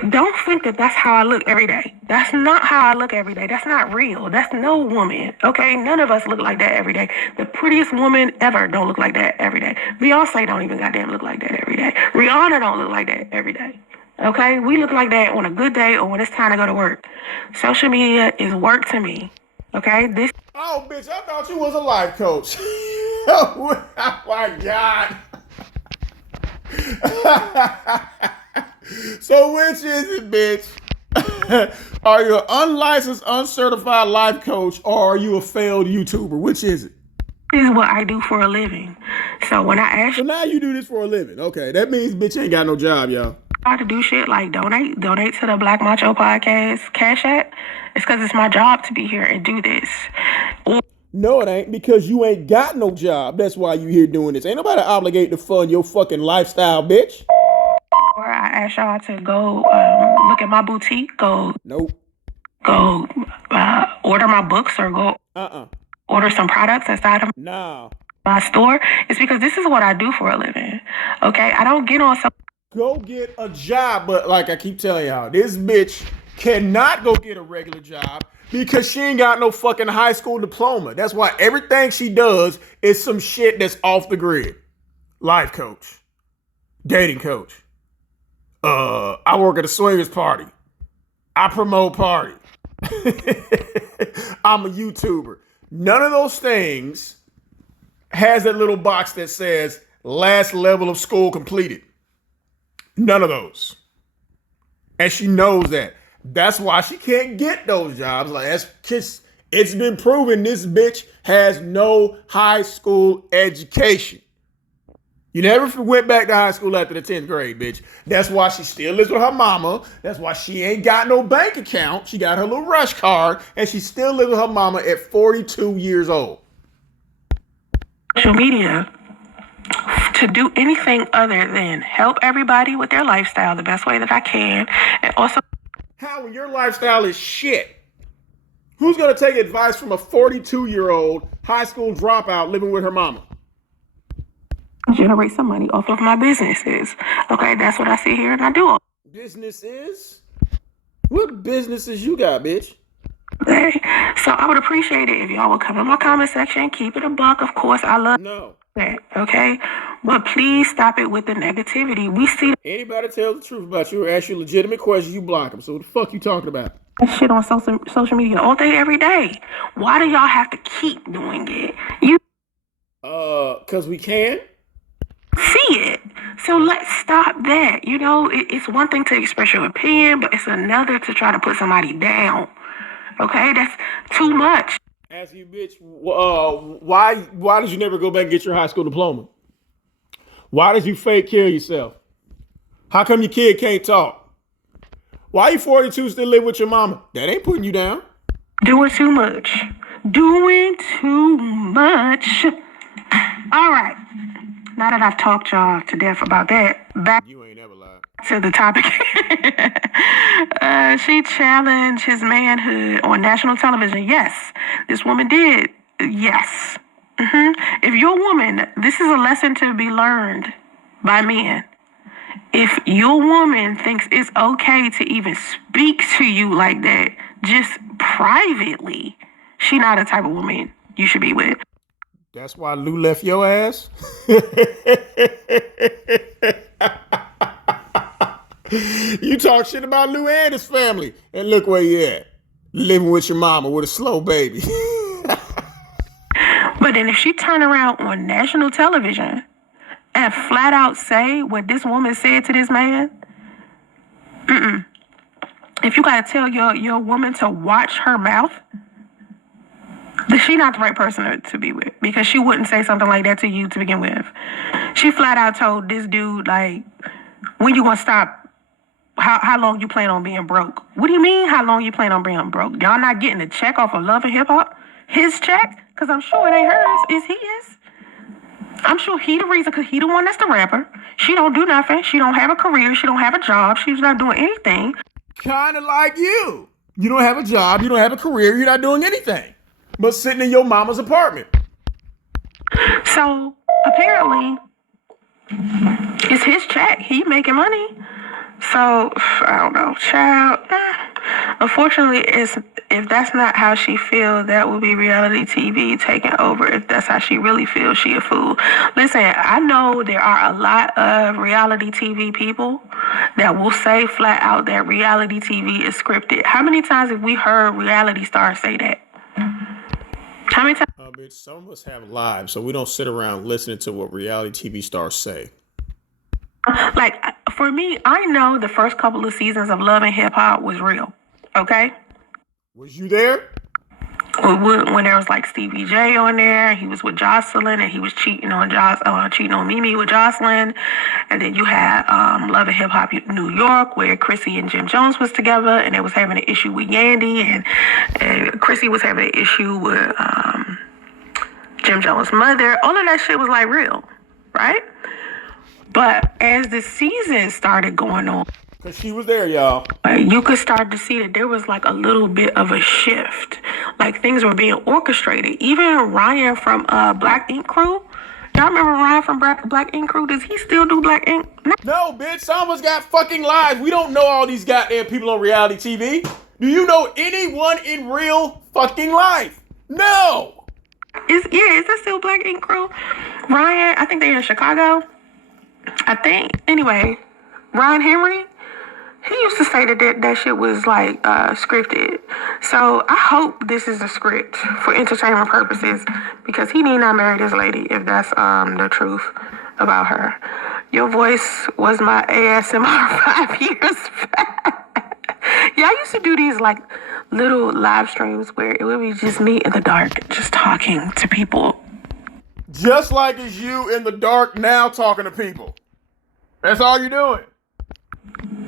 don't think that that's how I look every day. That's not how I look every day. That's not real. That's no woman. Okay, none of us look like that every day. The prettiest woman ever don't look like that every day. Beyonce don't even goddamn look like that every day. Rihanna don't look like that every day. Okay, we look like that on a good day or when it's time to go to work. Social media is work to me. Okay, this. Oh, bitch, I thought you was a life coach. Oh my God. So which is it, bitch? Are you an unlicensed, uncertified life coach or are you a failed YouTuber? Which is it? This is what I do for a living. So when I ask So now you do this for a living. Okay, that means bitch ain't got no job, y'all. to do shit like donate to the Black Macho Podcast Cash App, it's because it's my job to be here and do this. No, it ain't, because you ain't got no job. That's why you here doing this. Ain't nobody obligated to fund your fucking lifestyle, bitch. Or I ask y'all to go look at my boutique, Nope. go order my books or go order some products inside of my store. It's because this is what I do for a living. Okay, I don't get on some. Go get a job, but like I keep telling y'all, this bitch cannot go get a regular job because she ain't got no fucking high school diploma. That's why everything she does is some shit that's off the grid. Life coach, dating coach. I work at a swingers party. I promote party. I'm a YouTuber. None of those things has that little box that says last level of school completed. None of those. And she knows that. That's why she can't get those jobs. Like, that's just, it's been proven this bitch has no high school education. You never went back to high school after the 10th grade, bitch. That's why she still lives with her mama. That's why she ain't got no bank account. She got her little rush card, and she still lives with her mama at 42 years old. Social media to do anything other than help everybody with their lifestyle the best way that I can, and also how when your lifestyle is shit? Who's gonna take advice from a 42-year-old high school dropout living with her mama? Generate some money off of my businesses. Okay, that's what I sit here and I do. Businesses? What businesses you got, bitch? Okay? So I would appreciate it if y'all would come in my comment section, keep it a buck. Of course, I love No. that, okay? But please stop it with the negativity. We see Anybody tell the truth about you or ask you legitimate questions, you block them. So what the fuck you talking about? that shit on social media all day, every day. Why do y'all have to keep doing it? You Cause we can. see it. So let's stop that. You know, it's one thing to express your opinion, but it's another to try to put somebody down. Okay? That's too much. Ask you, bitch, why did you never go back and get your high school diploma? Why did you fake kill yourself? How come your kid can't talk? Why you 42 still live with your mama? That ain't putting you down. Doing too much. Doing too much. All right. Now that I've talked y'all to death about that, back You ain't ever lied. to the topic. She challenged his manhood on national television. Yes, this woman did. Yes. If you're a woman, this is a lesson to be learned by men. If your woman thinks it's okay to even speak to you like that, just privately, she not the type of woman you should be with. That's why Lou left your ass. You talk shit about Lou and his family, and look where you at, living with your mama with a slow baby. But then if she turn around on national television and flat out say what this woman said to this man, if you gotta tell your woman to watch her mouth, then she not the right person to be with, because she wouldn't say something like that to you to begin with. She flat out told this dude, like, when you gonna stop? How long you plan on being broke? What do you mean, how long you plan on being broke? Y'all not getting a check off of Love and Hip Hop? His check? Because I'm sure it ain't hers. It's his. I'm sure he the reason, because he the one that's the rapper. She don't do nothing. She don't have a career. She don't have a job. She's not doing anything. Kind of like you. You don't have a job. You don't have a career. You're not doing anything but sitting in your mama's apartment. So apparently, it's his check. He making money. So I don't know, child. Unfortunately, if that's not how she feels, that will be reality TV taking over. If that's how she really feels, she a fool. Listen, I know there are a lot of reality TV people that will say flat out that reality TV is scripted. How many times have we heard reality stars say that? How many times? Bitch, some of us have lives, so we don't sit around listening to what reality TV stars say. Like, for me, I know the first couple of seasons of Love and Hip Hop was real. Okay? Was you there? When there was like Stevie J on there, he was with Jocelyn, and he was cheating on Mimi with Jocelyn. And then you had Love and Hip Hop New York, where Chrissy and Jim Jones was together, and they was having an issue with Yandy, and Chrissy was having an issue with Jim Jones' mother. All of that shit was like real, right? But as the season started going on, because she was there, y'all, you could start to see that there was like a little bit of a shift. Like things were being orchestrated. Even Ryan from Black Ink Crew. Y'all remember Ryan from Black Ink Crew? Does he still do Black Ink? No, bitch. Some of us got fucking lives. We don't know all these goddamn people on reality TV. Do you know anyone in real fucking life? No. Is that still Black Ink Crew? Ryan, I think they're in Chicago. I think. Anyway, Ryan Henry, he used to say that shit was like scripted. So I hope this is a script for entertainment purposes, because he need not marry this lady if that's the truth about her. Your voice was my ASMR 5 years back. Yeah, I used to do these like little live streams where it would be just me in the dark, just talking to people. Just like it's you in the dark now talking to people. That's all you're doing.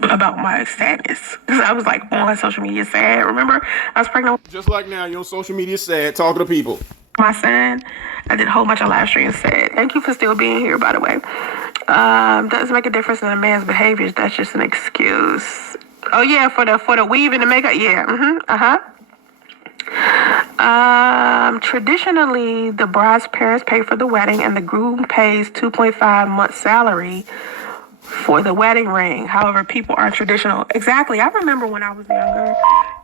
About my sadness. Because I was like on social media sad. Remember? I was pregnant with Just like now, you're on social media sad, talking to people. my son. I did a whole bunch of live streams sad. Thank you for still being here, by the way. Doesn't make a difference in a man's behaviors. That's just an excuse. Oh yeah, for the weave and the makeup. Yeah. Traditionally, the bride's parents pay for the wedding, and the groom pays 2.5 months salary for the wedding ring. However, people aren't traditional. Exactly. I remember when I was younger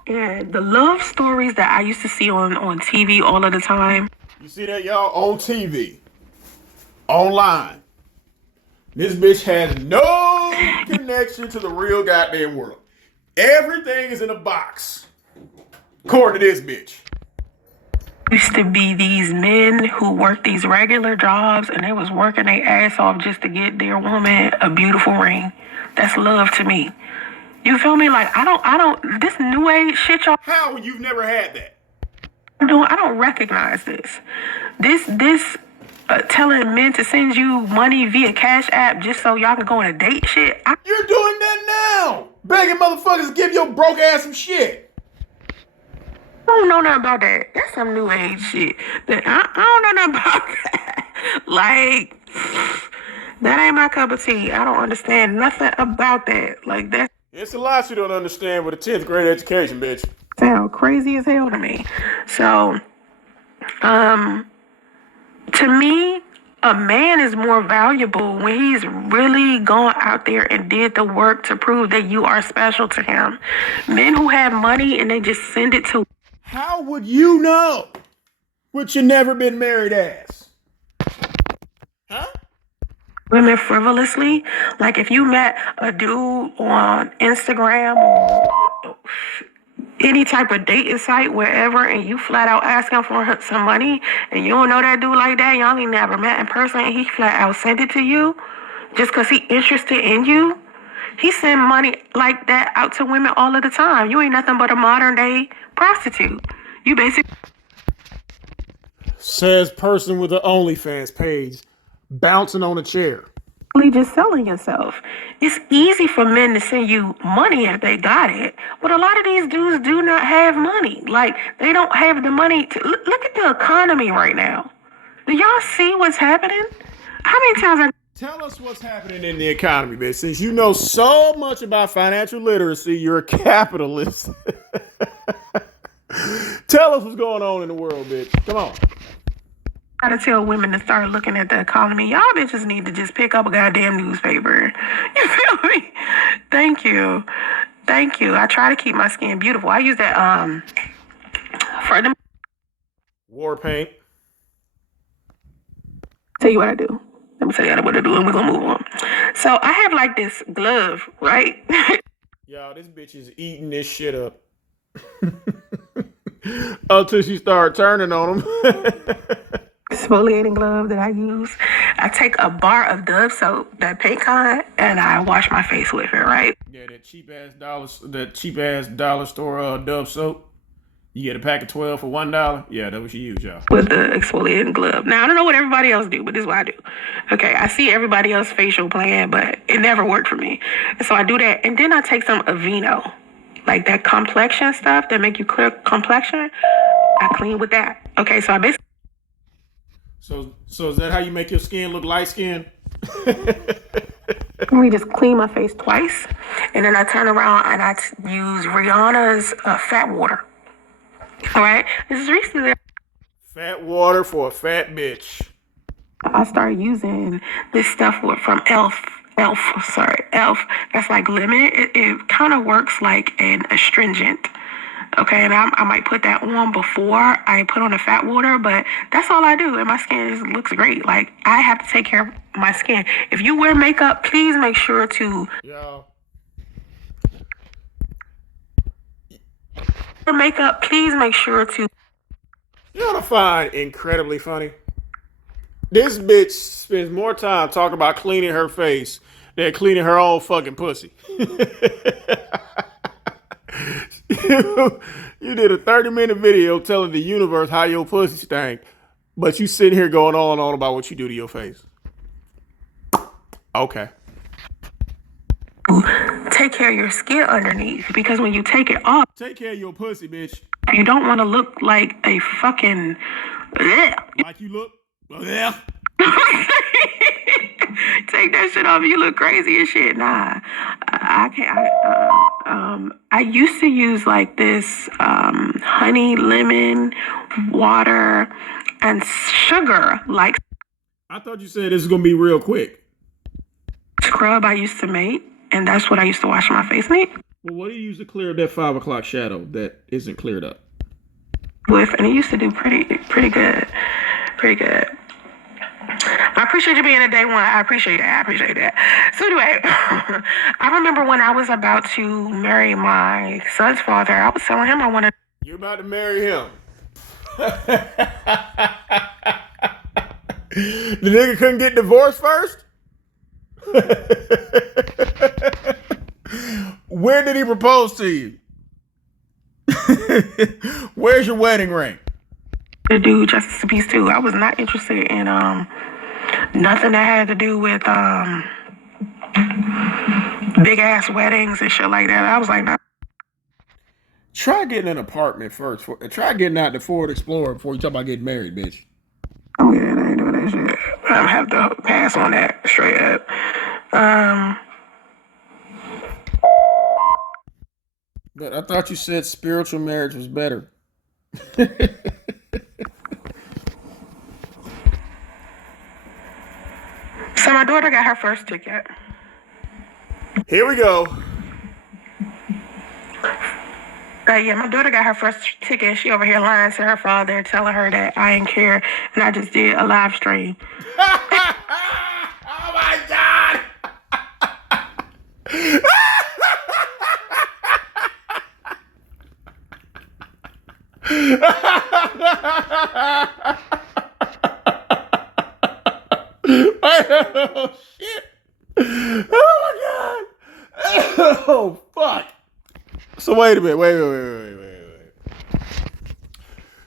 and the love stories that I used to see on TV all of the time. You see that, y'all? On TV. Online. This bitch has no connection to the real goddamn world. Everything is in a box. According to this bitch. Used to be these men who worked these regular jobs and they was working their ass off just to get their woman a beautiful ring. That's love to me. You feel me? Like I don't this new age shit y'all How you've never had that? I don't recognize this. This telling men to send you money via Cash App just so y'all can go on a date shit. You're doing that now. Begging motherfuckers to give your broke ass some shit. I don't know nothing about that. That's some new age shit. I don't know nothing about that. Like, that ain't my cup of tea. I don't understand nothing about that. Like, that It's a lot you don't understand with a 10th grade education, bitch. sound crazy as hell to me. So, to me, a man is more valuable when he's really gone out there and did the work to prove that you are special to him. Men who have money and they just send it to... How would you know what you never been married ass? Huh? Women frivolously. Like if you met a dude on Instagram or any type of dating site, wherever, and you flat out asking for some money and you don't know that dude like that, y'all ain't never met in person, and he flat out sent it to you just because he interested in you. He send money like that out to women all of the time. You ain't nothing but a modern day prostitute. You basically... Says person with the OnlyFans page, bouncing on a chair. Just selling yourself. It's easy for men to send you money if they got it, but a lot of these dudes do not have money. Like, they don't have the money to... Look at the economy right now. Do y'all see what's happening? How many times Tell us what's happening in the economy, bitch. Since you know so much about financial literacy, you're a capitalist. Tell us what's going on in the world, bitch. Come on. I gotta tell women to start looking at the economy. Y'all bitches need to just pick up a goddamn newspaper. You feel me? Thank you. Thank you. I try to keep my skin beautiful. I use that for the... War paint. Tell you what I do. Let me tell you what I do and we're gonna move on. So I have like this glove, right? Y'all, this bitch is eating this shit up. Until she start turning on them. Exfoliating glove that I use. I take a bar of Dove soap, that pink kind, and I wash my face with it, right? Yeah, that cheap ass dollar store Dove soap. You get a pack of 12 for $1. Yeah, that's what you use, y'all. With the exfoliating glove. Now, I don't know what everybody else do, but this is what I do. Okay, I see everybody else facial plan, but it never worked for me. And so I do that, and then I take some Aveeno, like that complexion stuff that make you clear complexion. I clean with that. Okay, so I basically... So is that how you make your skin look light skinned? We just clean my face twice, and then I turn around and I use Rihanna's fat water. All right, this is recently. Fat water for a fat bitch. I started using this stuff from Elf. That's like lemon. It kind of works like an astringent. Okay, and I might put that on before I put on the fat water, but that's all I do, and my skin just looks great. Like, I have to take care of my skin. If you wear makeup, please make sure to... Yo. Makeup, please make sure to... You know what I find incredibly funny? This bitch spends more time talking about cleaning her face than cleaning her own fucking pussy. You did a 30-minute video telling the universe how your pussy stank, but you sitting here going on and on about what you do to your face. Okay. Take care of your skin underneath, because when you take it off, take care of your pussy, bitch. You don't want to look like a fucking... Like you look? Yeah. Take that shit off, you look crazy as shit. Nah, I can't. I used to use like this honey, lemon, water, and sugar. Like, I thought you said this is gonna be real quick. scrub I used to make, and that's what I used to wash my face with. Well, what do you use to clear up that 5 o'clock shadow that isn't cleared up? And it used to do pretty good. Pretty good. I appreciate you being a day one. I appreciate that. So anyway, I remember when I was about to marry my son's father, I was telling him I wanted. You're about to marry him. The nigga couldn't get divorced first? When did he propose to you? Where's your wedding ring? To do Justice of Peace too. I was not interested in nothing that had to do with big ass weddings and shit like that. I was like, no. Try getting an apartment first. Try getting out the Ford Explorer before you talk about getting married, bitch. I'm good. I ain't doing that shit. I have to pass on that straight up. But I thought you said spiritual marriage was better. So my daughter got her first ticket. Here we go. Yeah, my daughter got her first ticket. She over here lying to her father, telling her that I didn't care, and I just did a live stream. Oh my God! Oh shit! Oh my God! Oh fuck! So wait a minute. Wait.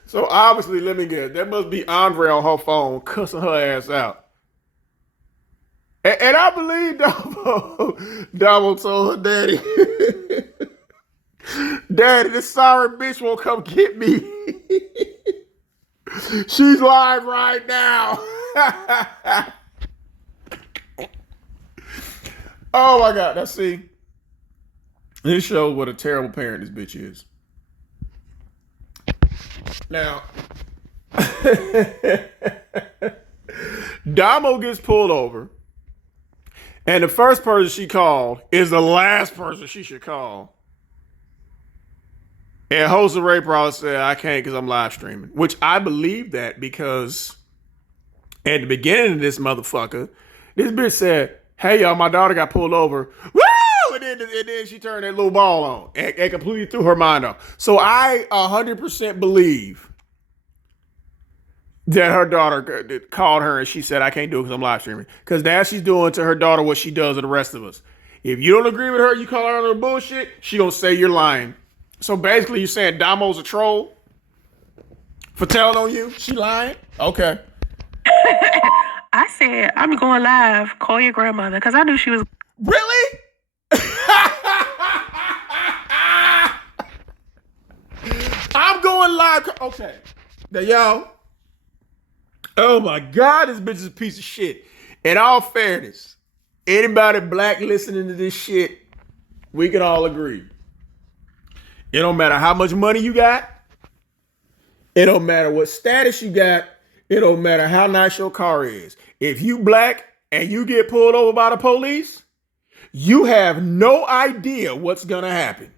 So obviously, let me guess. That must be Andre on her phone cussing her ass out. And I believe Damo told her daddy, Daddy, this sorry bitch won't come get me. She's live right now. Oh my God. Now see, this shows what a terrible parent this bitch is. Now, Damo gets pulled over, and the first person she called is the last person she should call. And Soncerae probably said, I can't because I'm live streaming, which I believe that because at the beginning of this motherfucker, this bitch said, hey, y'all, my daughter got pulled over. Woo! And then she turned that little ball on and completely threw her mind off. So I 100% believe that her daughter called her and she said, I can't do it because I'm live streaming. Because now she's doing to her daughter what she does to the rest of us. If you don't agree with her, you call her on her bullshit, she gonna say you're lying. So basically you're saying Damo's a troll for telling on you? She lying? Okay. I said, I'm going live. Call your grandmother. Because I knew she was. Really? I'm going live. Okay. Now, y'all. Oh, my God. This bitch is a piece of shit. In all fairness, anybody black listening to this shit, we can all agree. It don't matter how much money you got. It don't matter what status you got. It don't matter how nice your car is. If you black and you get pulled over by the police, you have no idea what's going to happen.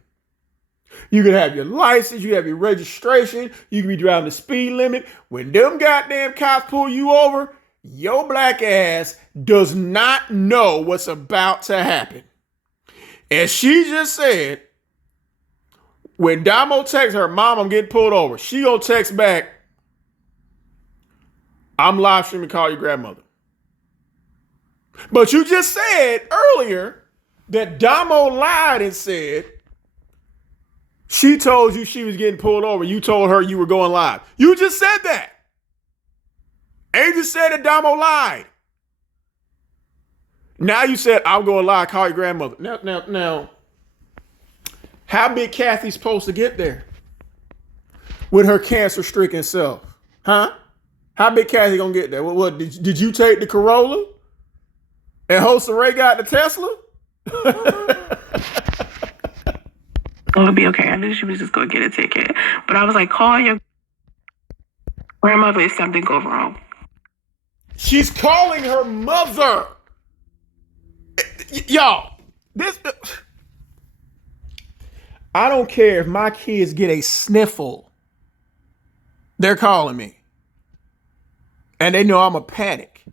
You can have your license, you have your registration, you can be driving the speed limit. When them goddamn cops pull you over, your black ass does not know what's about to happen. As she just said, when Damo texts her, Mom, I'm getting pulled over, she gonna text back, I'm live streaming, call your grandmother. But you just said earlier that Damo lied and said she told you she was getting pulled over. You told her you were going live. You just said that. And you just said that Damo lied. Now you said, I'm going live, call your grandmother. Now, how big Kathy's supposed to get there with her cancer-stricken self? Huh? How big Kathy gonna get there? What did you take the Corolla? And Soncerae got the Tesla? It'll be okay. I knew she was just going to get a ticket. But I was like, call your grandmother if something goes wrong. She's calling her mother. Y'all, I don't care if my kids get a sniffle. They're calling me. And they know I'm a panic.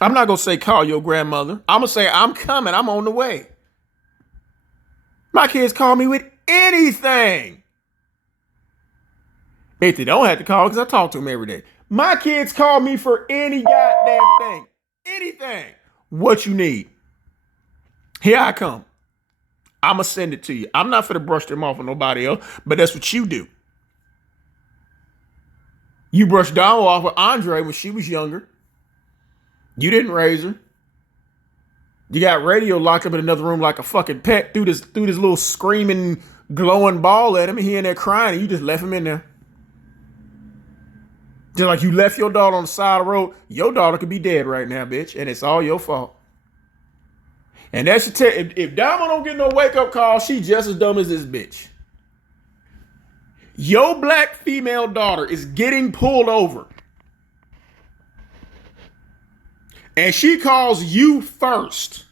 I'm not going to say call your grandmother. I'm going to say I'm coming. I'm on the way. My kids call me with anything. If they don't have to call because I talk to them every day. My kids call me for any goddamn thing. Anything. What you need. Here I come. I'm going to send it to you. I'm not finna brush them off with nobody else, but that's what you do. You brushed Dawn off with Andre when she was younger. You didn't raise her. You got radio locked up in another room like a fucking pet, threw this little screaming, glowing ball at him, and he in there crying, and you just left him in there. Just like you left your daughter on the side of the road. Your daughter could be dead right now, bitch, and it's all your fault. And that should tell, if Dama don't get no wake-up call, she just as dumb as this bitch. Your black female daughter is getting pulled over. And she calls you first.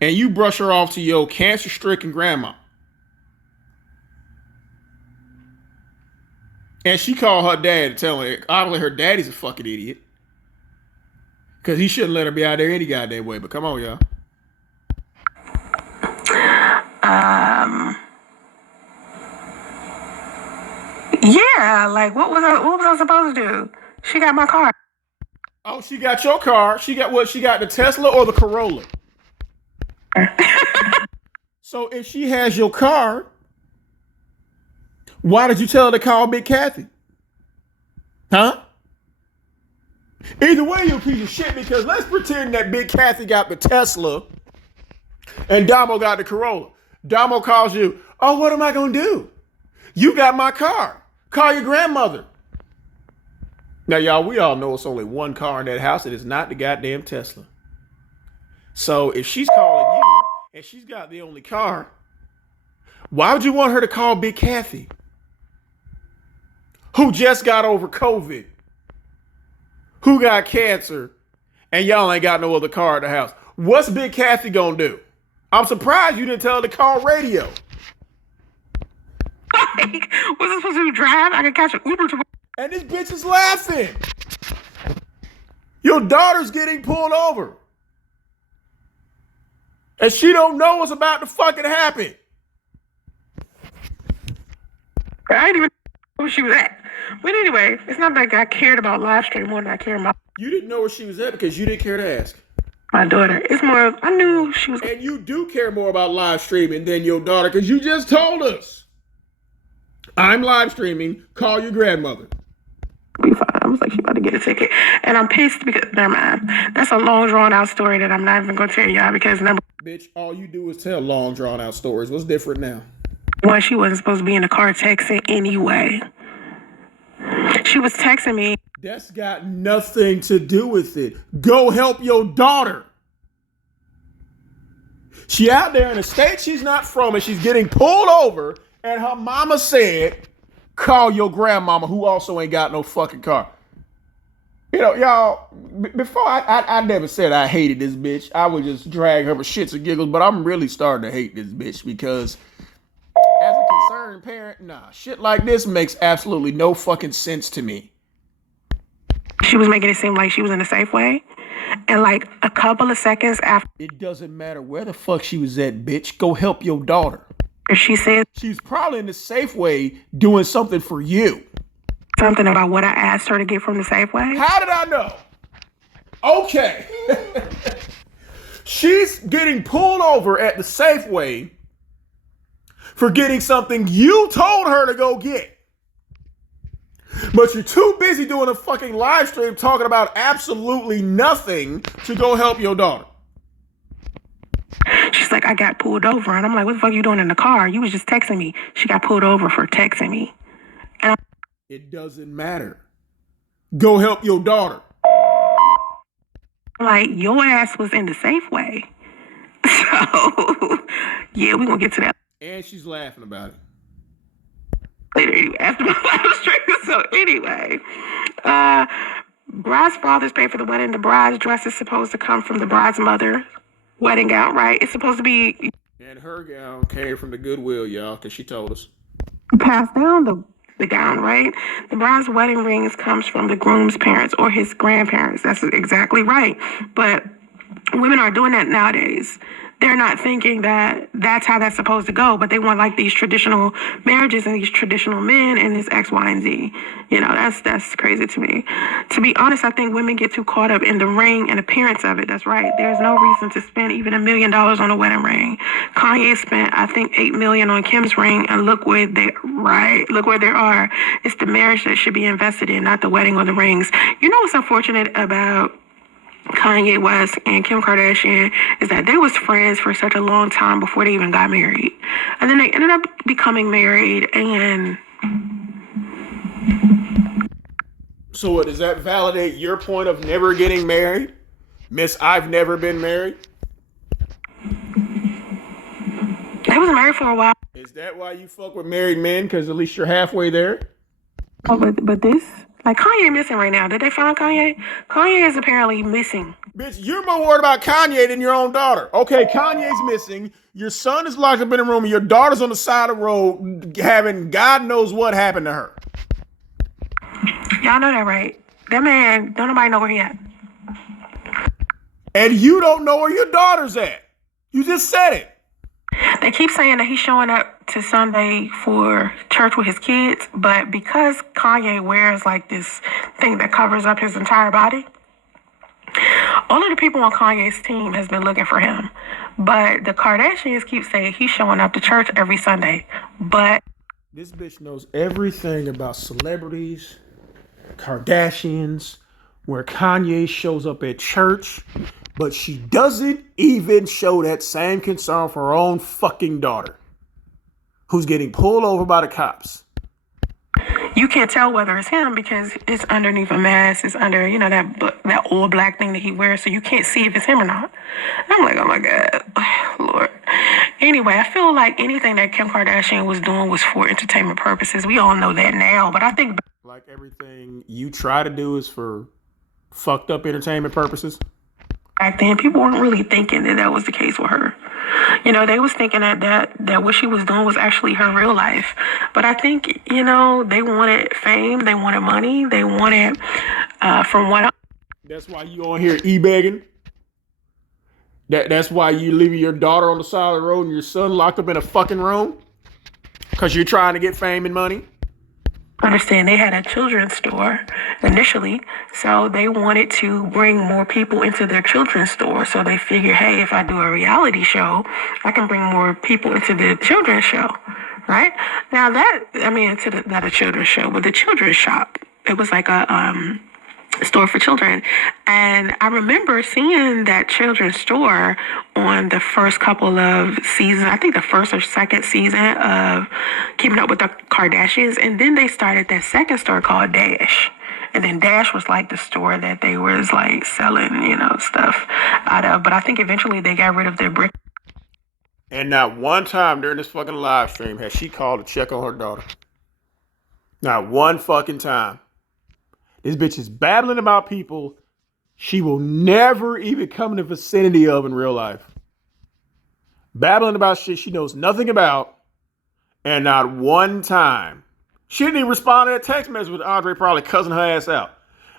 And you brush her off to your cancer-stricken grandma. And she called her dad to tell her, obviously her daddy's a fucking idiot. Because he shouldn't let her be out there any goddamn way. But come on, y'all. Yeah, like what was I supposed to do? She got my car. Oh, she got your car. She got what? She got the Tesla or the Corolla? So if she has your car, why did you tell her to call Big Kathy? Huh? Either way, you're a piece of shit, because let's pretend that Big Kathy got the Tesla and Damo got the Corolla. Damo calls you, oh, what am I going to do? You got my car. Call your grandmother. Now, y'all, we all know it's only one car in that house. It is not the goddamn Tesla. So if she's calling you and she's got the only car, why would you want her to call Big Kathy, who just got over COVID, who got cancer, and y'all ain't got no other car at the house? What's Big Kathy gonna do? I'm surprised you didn't tell her to call radio. Like, was I supposed to drive? I could catch an Uber to. And this bitch is laughing. Your daughter's getting pulled over. And she don't know what's about to fucking happen. I didn't even know where she was at. But anyway, it's not like I cared about live stream more than I cared about. You didn't know where she was at because you didn't care to ask. My daughter. It's more of, I knew she was. And you do care more about live streaming than your daughter, because you just told us. I'm live streaming. Call your grandmother. Be fine. I was like, she about to get a ticket. And I'm pissed because, never mind. That's a long, drawn out story that I'm not even going to tell y'all because number. Bitch, all you do is tell long, drawn out stories. What's different now? One, she wasn't supposed to be in the car texting anyway. She was texting me. That's got nothing to do with it. Go help your daughter. She out there in a state she's not from, and she's getting pulled over, and her mama said, call your grandmama, who also ain't got no fucking car. You know, y'all, before I never said I hated this bitch. I would just drag her for shits and giggles, but I'm really starting to hate this bitch because as a concerned parent, nah, shit like this makes absolutely no fucking sense to me. She was making it seem like she was in a Safeway. And like a couple of seconds after. It doesn't matter where the fuck she was at, bitch. Go help your daughter. She said. She's probably in the Safeway doing something for you. Something about what I asked her to get from the Safeway. How did I know? Okay. She's getting pulled over at the Safeway for getting something you told her to go get. But you're too busy doing a fucking live stream talking about absolutely nothing to go help your daughter. She's like, I got pulled over. And I'm like, what the fuck are you doing in the car? You was just texting me. She got pulled over for texting me. And it doesn't matter. Go help your daughter. I'm like, your ass was in the Safeway. So, yeah, we're going to get to that. And she's laughing about it. Later, after my live stream. So anyway, bride's fathers pay for the wedding. The bride's dress is supposed to come from the bride's mother wedding gown, right? It's supposed to be. And her gown came from the Goodwill, y'all, because she told us. Passed down the gown, right? The bride's wedding rings comes from the groom's parents or his grandparents. That's exactly right. But women are doing that nowadays. They're not thinking that that's how that's supposed to go, but they want like these traditional marriages and these traditional men and this X, Y, and Z. You know, that's crazy to me. To be honest, I think women get too caught up in the ring and appearance of it. That's right. There's no reason to spend even $1 million on a wedding ring. Kanye spent, I think, $8 million on Kim's ring, and look where they are. It's the marriage that should be invested in, not the wedding or the rings. You know what's unfortunate about Kanye West and Kim Kardashian is that they was friends for such a long time before they even got married. And then they ended up becoming married, and So what, does that validate your point of never getting married? Miss, I've never been married? they was married for a while. Is that why you fuck with married men? Because at least you're halfway there? Oh, but this, like, Kanye missing right now. Did they find Kanye? Kanye is apparently missing. Bitch, you're more worried about Kanye than your own daughter. Okay, Kanye's missing. Your son is locked up in a room and your daughter's on the side of the road having God knows what happened to her. Y'all know that, right? That man, don't nobody know where he at. And you don't know where your daughter's at. You just said it. They keep saying that he's showing up to Sunday for church with his kids, but because Kanye wears like this thing that covers up his entire body, all of the people on Kanye's team has been looking for him. But the Kardashians keep saying he's showing up to church every Sunday. But this bitch knows everything about celebrities, Kardashians, where Kanye shows up at church, but she doesn't even show that same concern for her own fucking daughter, who's getting pulled over by the cops. you can't tell whether it's him because it's underneath a mask. It's under, you know, that old black thing that he wears, so you can't see if it's him or not. And I'm like, oh my God, Lord. Anyway, I feel like anything that Kim Kardashian was doing was for entertainment purposes. We all know that now, but I think like everything you try to do is for fucked up entertainment purposes. back then people weren't really thinking that was the case with her. You know, they was thinking that what she was doing was actually her real life. But I think, you know, they wanted fame, they wanted money, they wanted from what. That's why you on here e-begging. That's why you leaving your daughter on the side of the road and your son locked up in a fucking room because you're trying to get fame and money. Understand they had a children's store initially, so they wanted to bring more people into their children's store. So they figured, hey, if I do a reality show, I can bring more people into the children's show, right? Now not a children's show, but the children's shop. It was like a store for children. And I remember seeing that children's store on the first couple of seasons, I think the first or second season of Keeping Up with the Kardashians. And then they started that second store called Dash. And then Dash was like the store that they was like selling, you know, stuff out of. But I think eventually they got rid of their brick. And not one time during this fucking live stream has she called to check on her daughter. Not one fucking time. This bitch is babbling about people she will never even come in the vicinity of in real life. Babbling about shit she knows nothing about. And not one time. She didn't even respond to that text message with Andre probably cussing her ass out.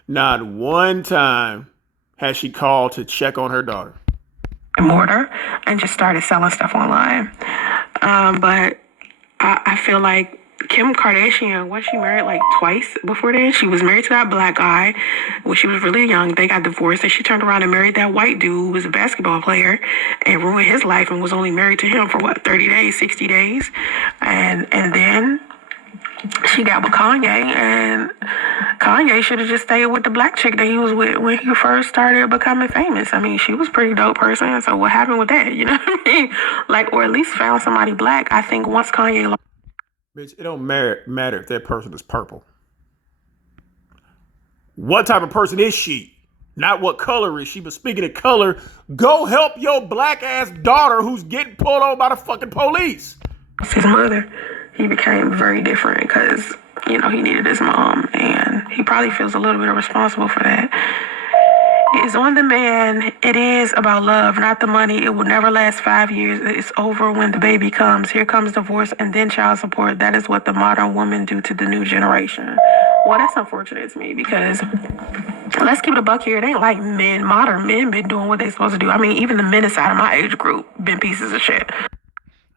Not one time has she called to check on her daughter. Mortar and just started selling stuff online. But I feel like Kim Kardashian, was she married like twice before then? She was married to that black guy when she was really young. They got divorced and she turned around and married that white dude who was a basketball player and ruined his life and was only married to him for 30 days, 60 days. And then she got with Kanye, and Kanye should have just stayed with the black chick that he was with when he first started becoming famous. I mean, she was a pretty dope person, so what happened with that? You know what I mean? Like, or at least found somebody black. I think once Kanye... Bitch, it don't matter if that person is purple. What type of person is she? Not what color is she, but speaking of color, go help your black ass daughter who's getting pulled over by the fucking police. His mother, he became very different because he needed his mom, and he probably feels a little bit responsible for that. It's on the man. It is about love, not the money. It will never last 5 years. It's over when the baby comes. Here comes divorce and then child support. That is what the modern woman do to the new generation. Well, that's unfortunate to me because let's keep it a buck here. It ain't like modern men been doing what they supposed to do. I mean, even the men inside of my age group been pieces of shit.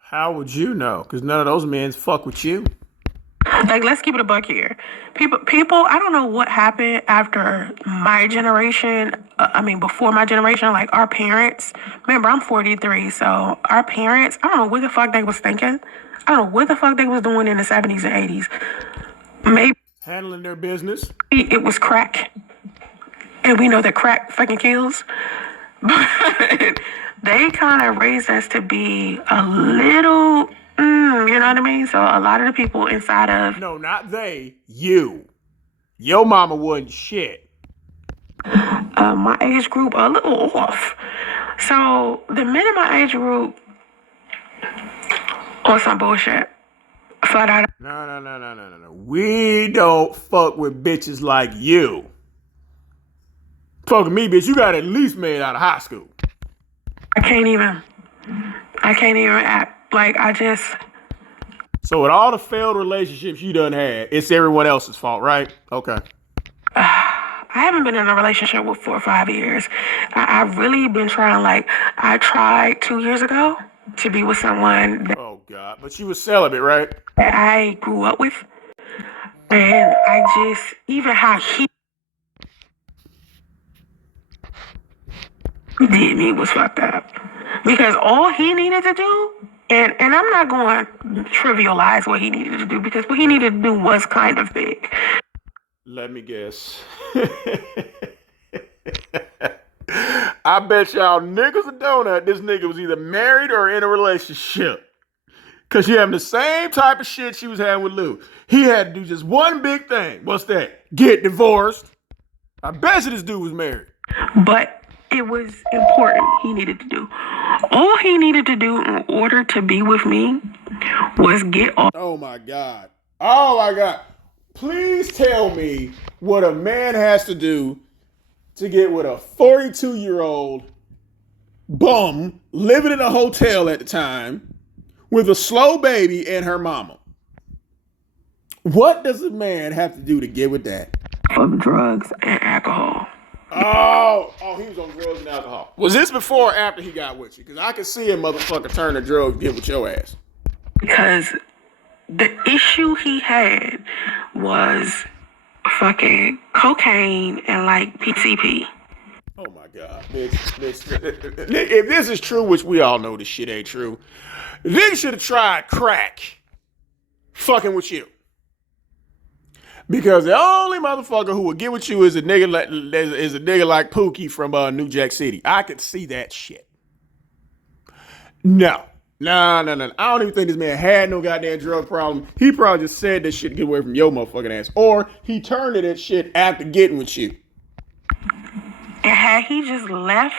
How would you know? Because none of those men fuck with you. Like, let's keep it a buck here. People, I don't know what happened after my generation. Before my generation, like our parents. Remember, I'm 43, so our parents, I don't know what the fuck they was thinking. I don't know what the fuck they was doing in the 70s and 80s. Maybe handling their business. It was crack. And we know that crack fucking kills. But they kind of raised us to be a little... you know what I mean? So a lot of the people inside of... No, not they. You. Your mama wasn't shit. My age group a little off. So the men in my age group on some bullshit. Flat out. No. We don't fuck with bitches like you. Fucking me, bitch. You got at least made out of high school. I can't even act like I just... So with all the failed relationships you done had, it's everyone else's fault, right? Okay. I haven't been in a relationship with 4 or 5 years. I've really been trying, I tried 2 years ago to be with someone that... Oh, God. But you was celibate, right? That I grew up with. And I just... Even how he did me was fucked up. Because all he needed to do... And I'm not going to trivialize what he needed to do because what he needed to do was kind of big. Let me guess. I bet y'all niggas a donut this nigga was either married or in a relationship. Because she having the same type of shit she was having with Lou. He had to do just one big thing. What's that? Get divorced. I bet you this dude was married. But it was important he needed to do. All he needed to do in order to be with me was get off. Oh my God. Oh my God. Please tell me what a man has to do to get with a 42-year-old bum living in a hotel at the time with a slow baby and her mama. What does a man have to do to get with that? From drugs and alcohol. Oh, he was on drugs and alcohol. Was this before or after he got with you? Because I can see a motherfucker turn to drugs and get with your ass. Because the issue he had was fucking cocaine and PCP. Oh my God, bitch. If this is true, which we all know this shit ain't true, they should have tried crack fucking with you. Because the only motherfucker who will get with you is a nigga like Pookie from New Jack City. I could see that shit. No. I don't even think this man had no goddamn drug problem. He probably just said that shit to get away from your motherfucking ass. Or he turned to that shit after getting with you. And had he just left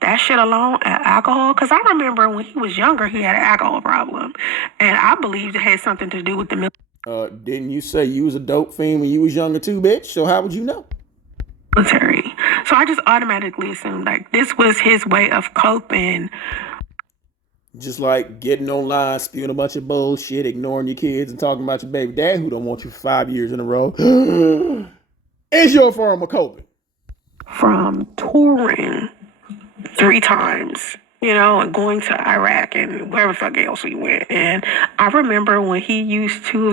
that shit alone at alcohol, because I remember when he was younger, he had an alcohol problem. And I believed it had something to do with the didn't you say you was a dope fiend when you was younger too, bitch? So how would you know? military. So I just automatically assumed this was his way of coping. Just like getting online, spewing a bunch of bullshit, ignoring your kids, and talking about your baby dad who don't want you for 5 years in a row. Is your form of coping? From touring 3 times, and going to Iraq and wherever the fuck else we went. And I remember when he used to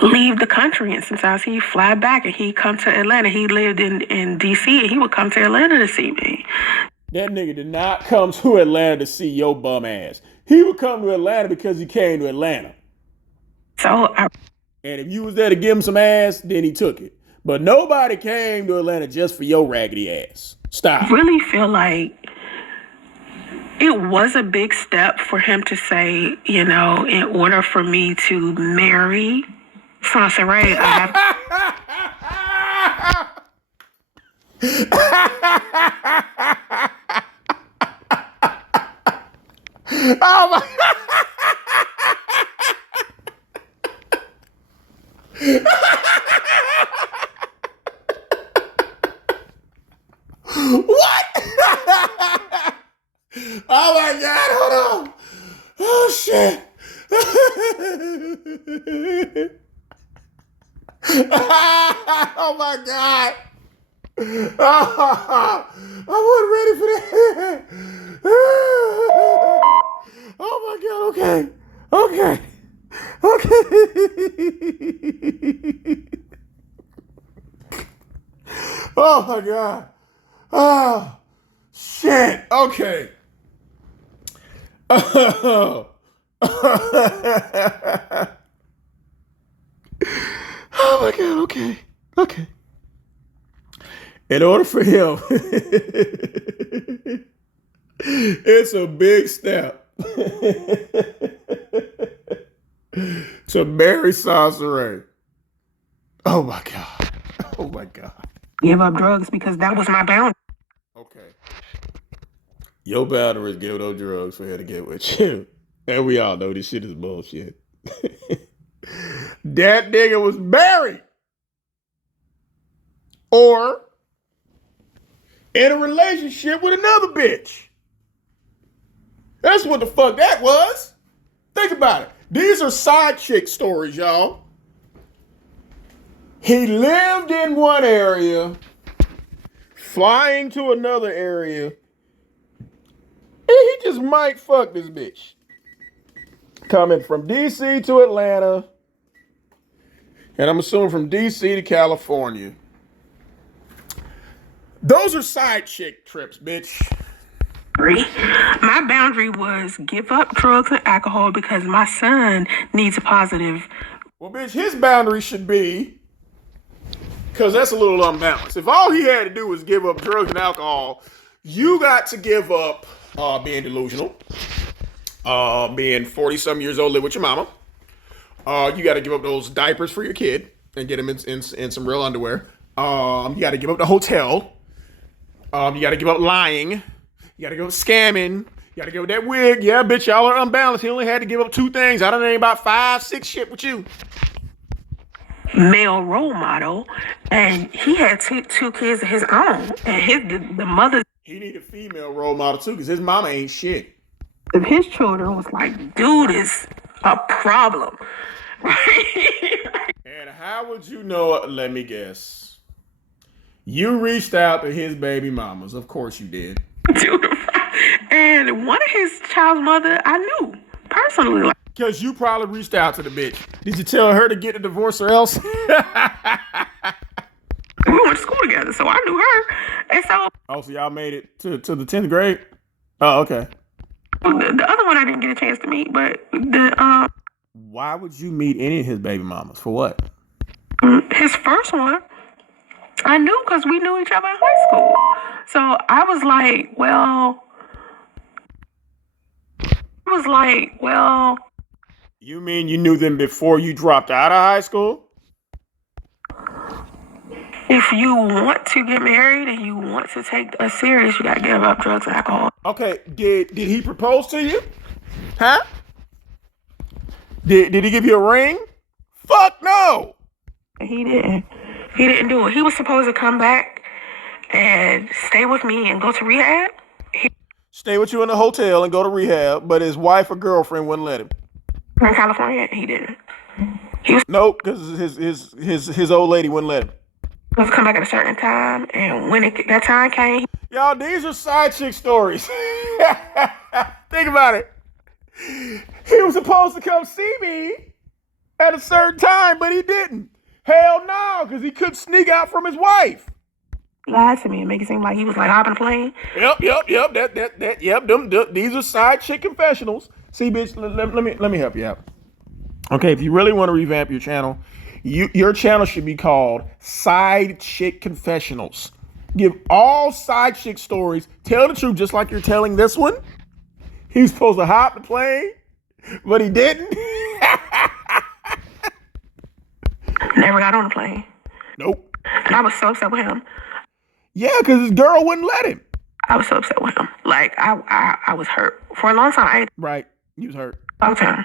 leave the country, and sometimes he'd fly back and he'd come to Atlanta. He lived in DC and he would come to Atlanta to see me. That nigga did not come to Atlanta to see your bum ass. He would come to Atlanta because he came to Atlanta. And if you was there to give him some ass, then he took it. But nobody came to Atlanta just for your raggedy ass. Stop. I really feel like it was a big step for him to say, in order for me to marry Soncerae, I have... Oh my Oh my God, hold on. Oh shit. Oh my God. Oh, I wasn't ready for that. Oh my God, okay. Okay. Okay. Oh my God. Oh shit. Okay. Oh. Oh my God, okay. Okay. In order for him, it's a big step to marry Soncerae. Oh my God. Oh my God. Give up drugs because that was my boundary. Okay. Your boundary is giving up drugs for her to get with you. And we all know this shit is bullshit. That nigga was married. Or in a relationship with another bitch. That's what the fuck that was. Think about it. These are side chick stories, y'all. He lived in one area, flying to another area, and he just might fuck this bitch. Coming from DC to Atlanta, and I'm assuming from DC to California. Those are side chick trips, bitch. My boundary was give up drugs and alcohol because my son needs a positive. Well, bitch, his boundary should be, because that's a little unbalanced. If all he had to do was give up drugs and alcohol, you got to give up being delusional, being 40-some years old, live with your mama. You got to give up those diapers for your kid and get him in some real underwear. You got to give up the hotel. You got to give up lying. You got to give up scamming. You got to give up that wig. Yeah, bitch, y'all are unbalanced. He only had to give up 2 things. I don't know about 5, 6 shit with you. Male role model, and he had two kids of his own, and the mother. He need a female role model too, because his mama ain't shit. Of his children was like, dude is a problem, right? And how would you know it? Let me guess. You reached out to his baby mamas. Of course you did. Dude, and one of his child's mother I knew personally. Because you probably reached out to the bitch. Did you tell her to get a divorce or else? We went to school together, so I knew her. And so... Oh, so y'all made it to the 10th grade? Oh, okay. The other one I didn't get a chance to meet, but the... Why would you meet any of his baby mamas? For what? His first one, I knew because we knew each other in high school. So I was like, well... You mean you knew them before you dropped out of high school? If you want to get married and you want to take us serious, you gotta give up drugs and alcohol. Okay, did he propose to you? Huh? Did he give you a ring? Fuck no! He didn't. He didn't do it. He was supposed to come back and stay with me and go to rehab. Stay with you in the hotel and go to rehab, but his wife or girlfriend wouldn't let him. In California, he didn't. Nope, because his old lady wouldn't let him. He was come back at a certain time, and when that time came... Y'all, these are side chick stories. Think about it. He was supposed to come see me at a certain time, but he didn't. Hell no, because he couldn't sneak out from his wife. He lied to me and make it seem like he was like hopping a plane. Yep. These are side chick confessionals. See, bitch, let me help you out. Okay, if you really want to revamp your channel, your channel should be called Side Chick Confessionals. Give all side chick stories. Tell the truth, just like you're telling this one. He was supposed to hop the plane, but he didn't. Never got on the plane. Nope. And I was so upset with him. Yeah, because his girl wouldn't let him. I was so upset with him. Like, I was hurt. For a long time, Right. He was hurt. I talked to him.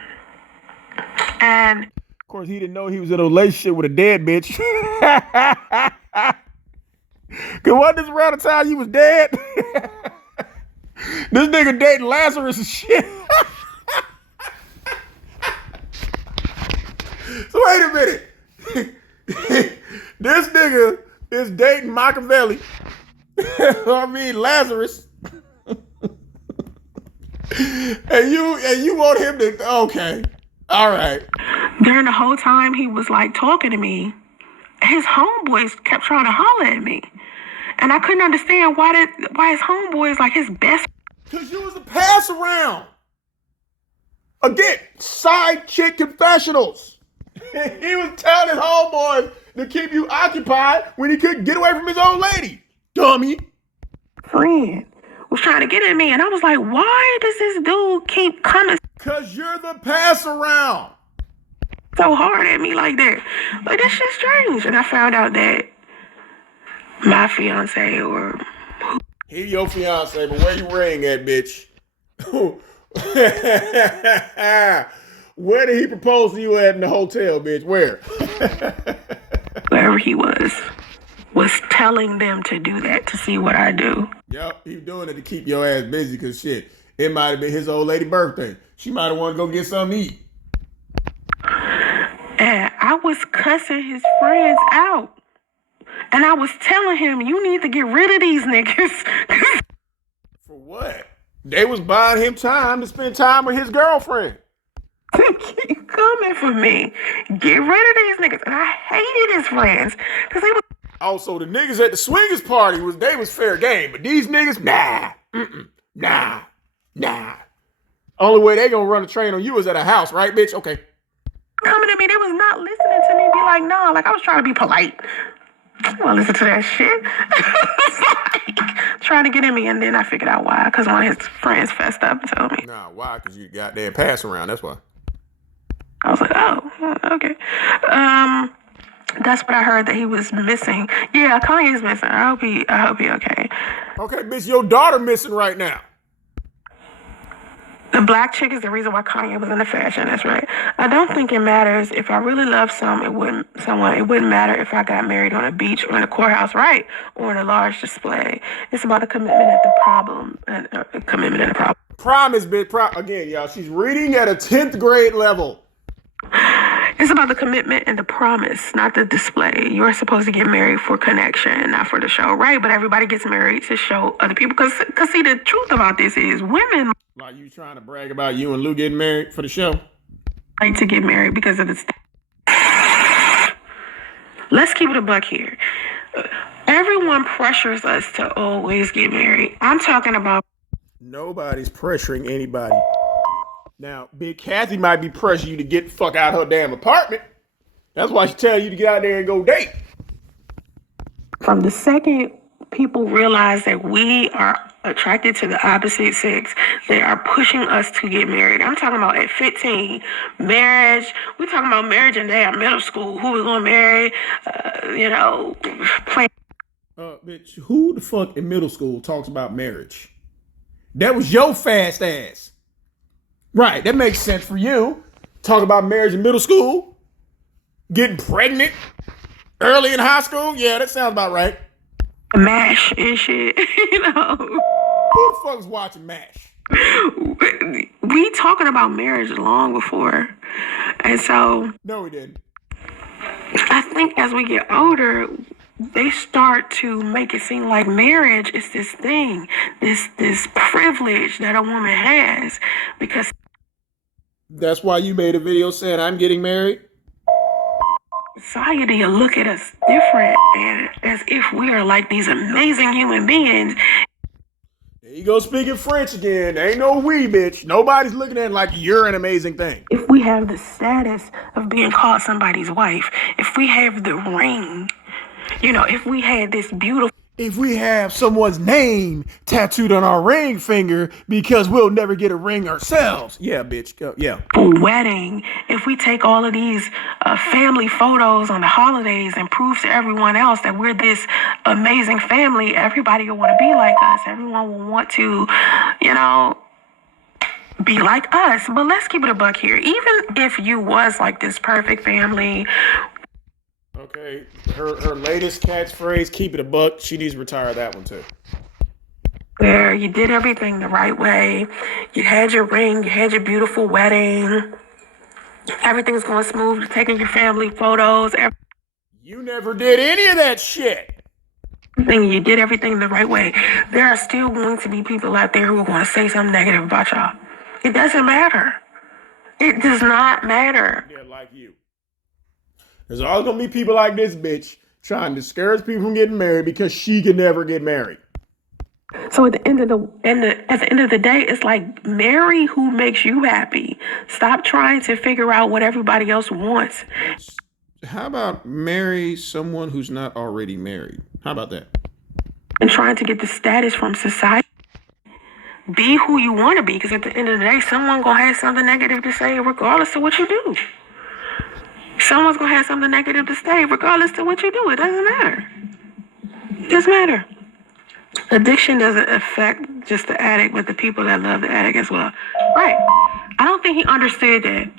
And... Of course, he didn't know he was in a relationship with a dead bitch. Because wasn't this around the time you was dead? This This nigga dating Lazarus and shit. So wait a minute. This nigga is dating Machiavelli. I mean Lazarus. and you want him to okay. All right. During the whole time he was like talking to me, his homeboys kept trying to holler at me. And I couldn't understand why his homeboys, like his best. Because you was a pass around. Again, side chick confessionals. He was telling his homeboys to keep you occupied when he couldn't get away from his old lady. Dummy. Friend was trying to get at me. And I was like, why does this dude keep coming Because you're the pass around. so hard at me like that? Like, that's just strange. And I found out that my fiance or He your fiance, but where you ring at, bitch? Where did he propose to you at in the hotel, bitch? Where? wherever he was telling them to do that to see what I do. Yep, he was doing it to keep your ass busy because shit, it might have been his old lady birthday. She might have wanted to go get something to eat. And I was cussing his friends out. And I was telling him, you need to get rid of these niggas. For what? They was buying him time to spend time with his girlfriend. They keep coming for me. Get rid of these niggas. And I hated his friends because they was. Also, the niggas at the swingers party was fair game, but these niggas, nah. Only way they gonna run a train on you is at a house, right, bitch? Okay. Coming at me, they was not listening to me. Be like, nah, like I was trying to be polite. I don't listen to that shit. Like, trying to get in me, and then I figured out why. Because one of his friends fessed up and told me. Nah, why? Because you goddamn pass around. That's why. I was like, oh, okay. That's what I heard that he was missing. Yeah, Kanye's missing. I hope he okay. Okay, bitch, your daughter missing right now. The black chick is the reason why Kanye was in the fashion. That's right. I don't think it matters if I really love someone. It wouldn't matter if I got married on a beach or in a courthouse, right, or in a large display. It's about the commitment and the problem, commitment and the problem. Promise, bitch. Again, y'all. She's reading at a 10th grade level. It's about the commitment and the promise, not the display. You're supposed to get married for connection, not for the show, right? But everybody gets married to show other people. Because see, the truth about this is women like you trying to brag about you and Lou getting married for the show. Like to get married because of this. Let's keep it a buck here. Everyone pressures us to always get married. I'm talking about. Nobody's pressuring anybody. Now, Big Kathy might be pressuring you to get the fuck out of her damn apartment. That's why she tell you to get out there and go date. From the second people realize that we are attracted to the opposite sex, they are pushing us to get married. I'm talking about at 15, marriage. We're talking about marriage in damn middle school. Who we gonna marry? Plan. Bitch, who the fuck in middle school talks about marriage? That was your fast ass. Right, that makes sense for you. Talk about marriage in middle school. Getting pregnant early in high school. Yeah, that sounds about right. MASH and shit, Who the fuck is watching MASH? We talking about marriage long before. And so. No, we didn't. I think as we get older, they start to make it seem like marriage is this thing, this privilege that a woman has. Because. That's why you made a video saying I'm getting married? Society will look at us different and as if we are like these amazing human beings. There you go speaking French again. Ain't no we, bitch. Nobody's looking at it like you're an amazing thing. If we have the status of being called somebody's wife, if we have the ring, if we had this beautiful. If we have someone's name tattooed on our ring finger because we'll never get a ring ourselves. Yeah, bitch. Go. Yeah. Wedding. If we take all of these family photos on the holidays and prove to everyone else that we're this amazing family, everybody will want to be like us. Everyone will want to, be like us. But let's keep it a buck here. Even if you was like this perfect family. Okay, her latest catchphrase, keep it a buck. She needs to retire that one too. where you did everything the right way. You had your ring, you had your beautiful wedding. Everything's going smooth. You're taking your family photos. You never did any of that shit. You did everything the right way. There are still going to be people out there who are going to say something negative about y'all. It doesn't matter. It does not matter. They're like you. There's always gonna be people like this bitch trying to discourage people from getting married because she can never get married. So at the end of the day, it's like marry who makes you happy. Stop trying to figure out what everybody else wants. How about marry someone who's not already married? How about that? And trying to get the status from society. Be who you want to be, because at the end of the day, someone gonna have something negative to say regardless of what you do. Someone's gonna have something negative to say regardless of what you do. It doesn't matter. It doesn't matter. Addiction doesn't affect just the addict, but the people that love the addict as well. Right. I don't think he understood that.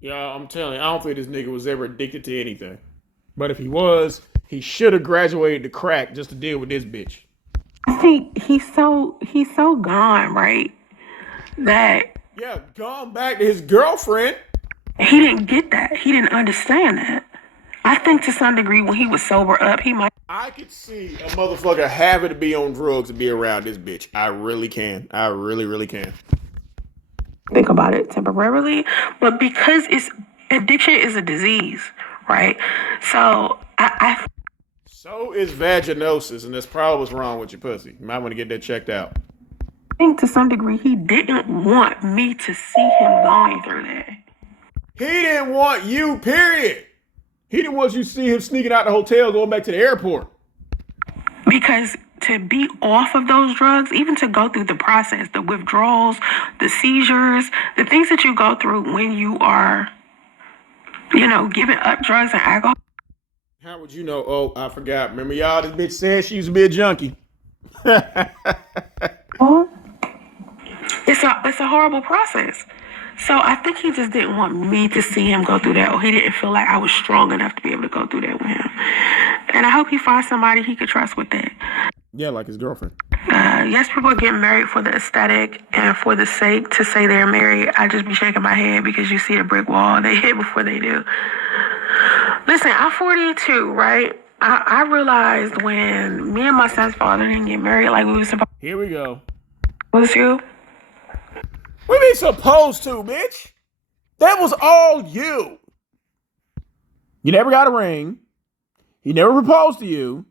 Yeah, I'm telling you, I don't think this nigga was ever addicted to anything. But if he was, he should have graduated to crack just to deal with this bitch. I think he's so gone, right? That yeah, gone back to his girlfriend. He didn't get that. He didn't understand that. I think to some degree when he was sober up, he might. I could see a motherfucker having to be on drugs to be around this bitch. I really can. I really, really can. Think about it temporarily, but because addiction is a disease, right? So So is vaginosis, and that's probably what's wrong with your pussy. You might want to get that checked out. I think to some degree he didn't want me to see him going through that. He didn't want you, period. He didn't want you to see him sneaking out the hotel going back to the airport. Because to be off of those drugs, even to go through the process, the withdrawals, the seizures, the things that you go through when you are, giving up drugs and alcohol. How would you know? Oh, I forgot. Remember y'all, this bitch said she used to be a junkie. It's a horrible process. So I think he just didn't want me to see him go through that, or he didn't feel like I was strong enough to be able to go through that with him. And I hope he finds somebody he could trust with that. Yeah, like his girlfriend. Yes, people get married for the aesthetic and for the sake to say they're married. I just be shaking my head because you see the brick wall they hit before they do. Listen, I'm 42, right? I realized when me and my son's father didn't get married like we were supposed to. Here we go. Was you? What are they supposed to, bitch? That was all you. You never got a ring. He never proposed to you.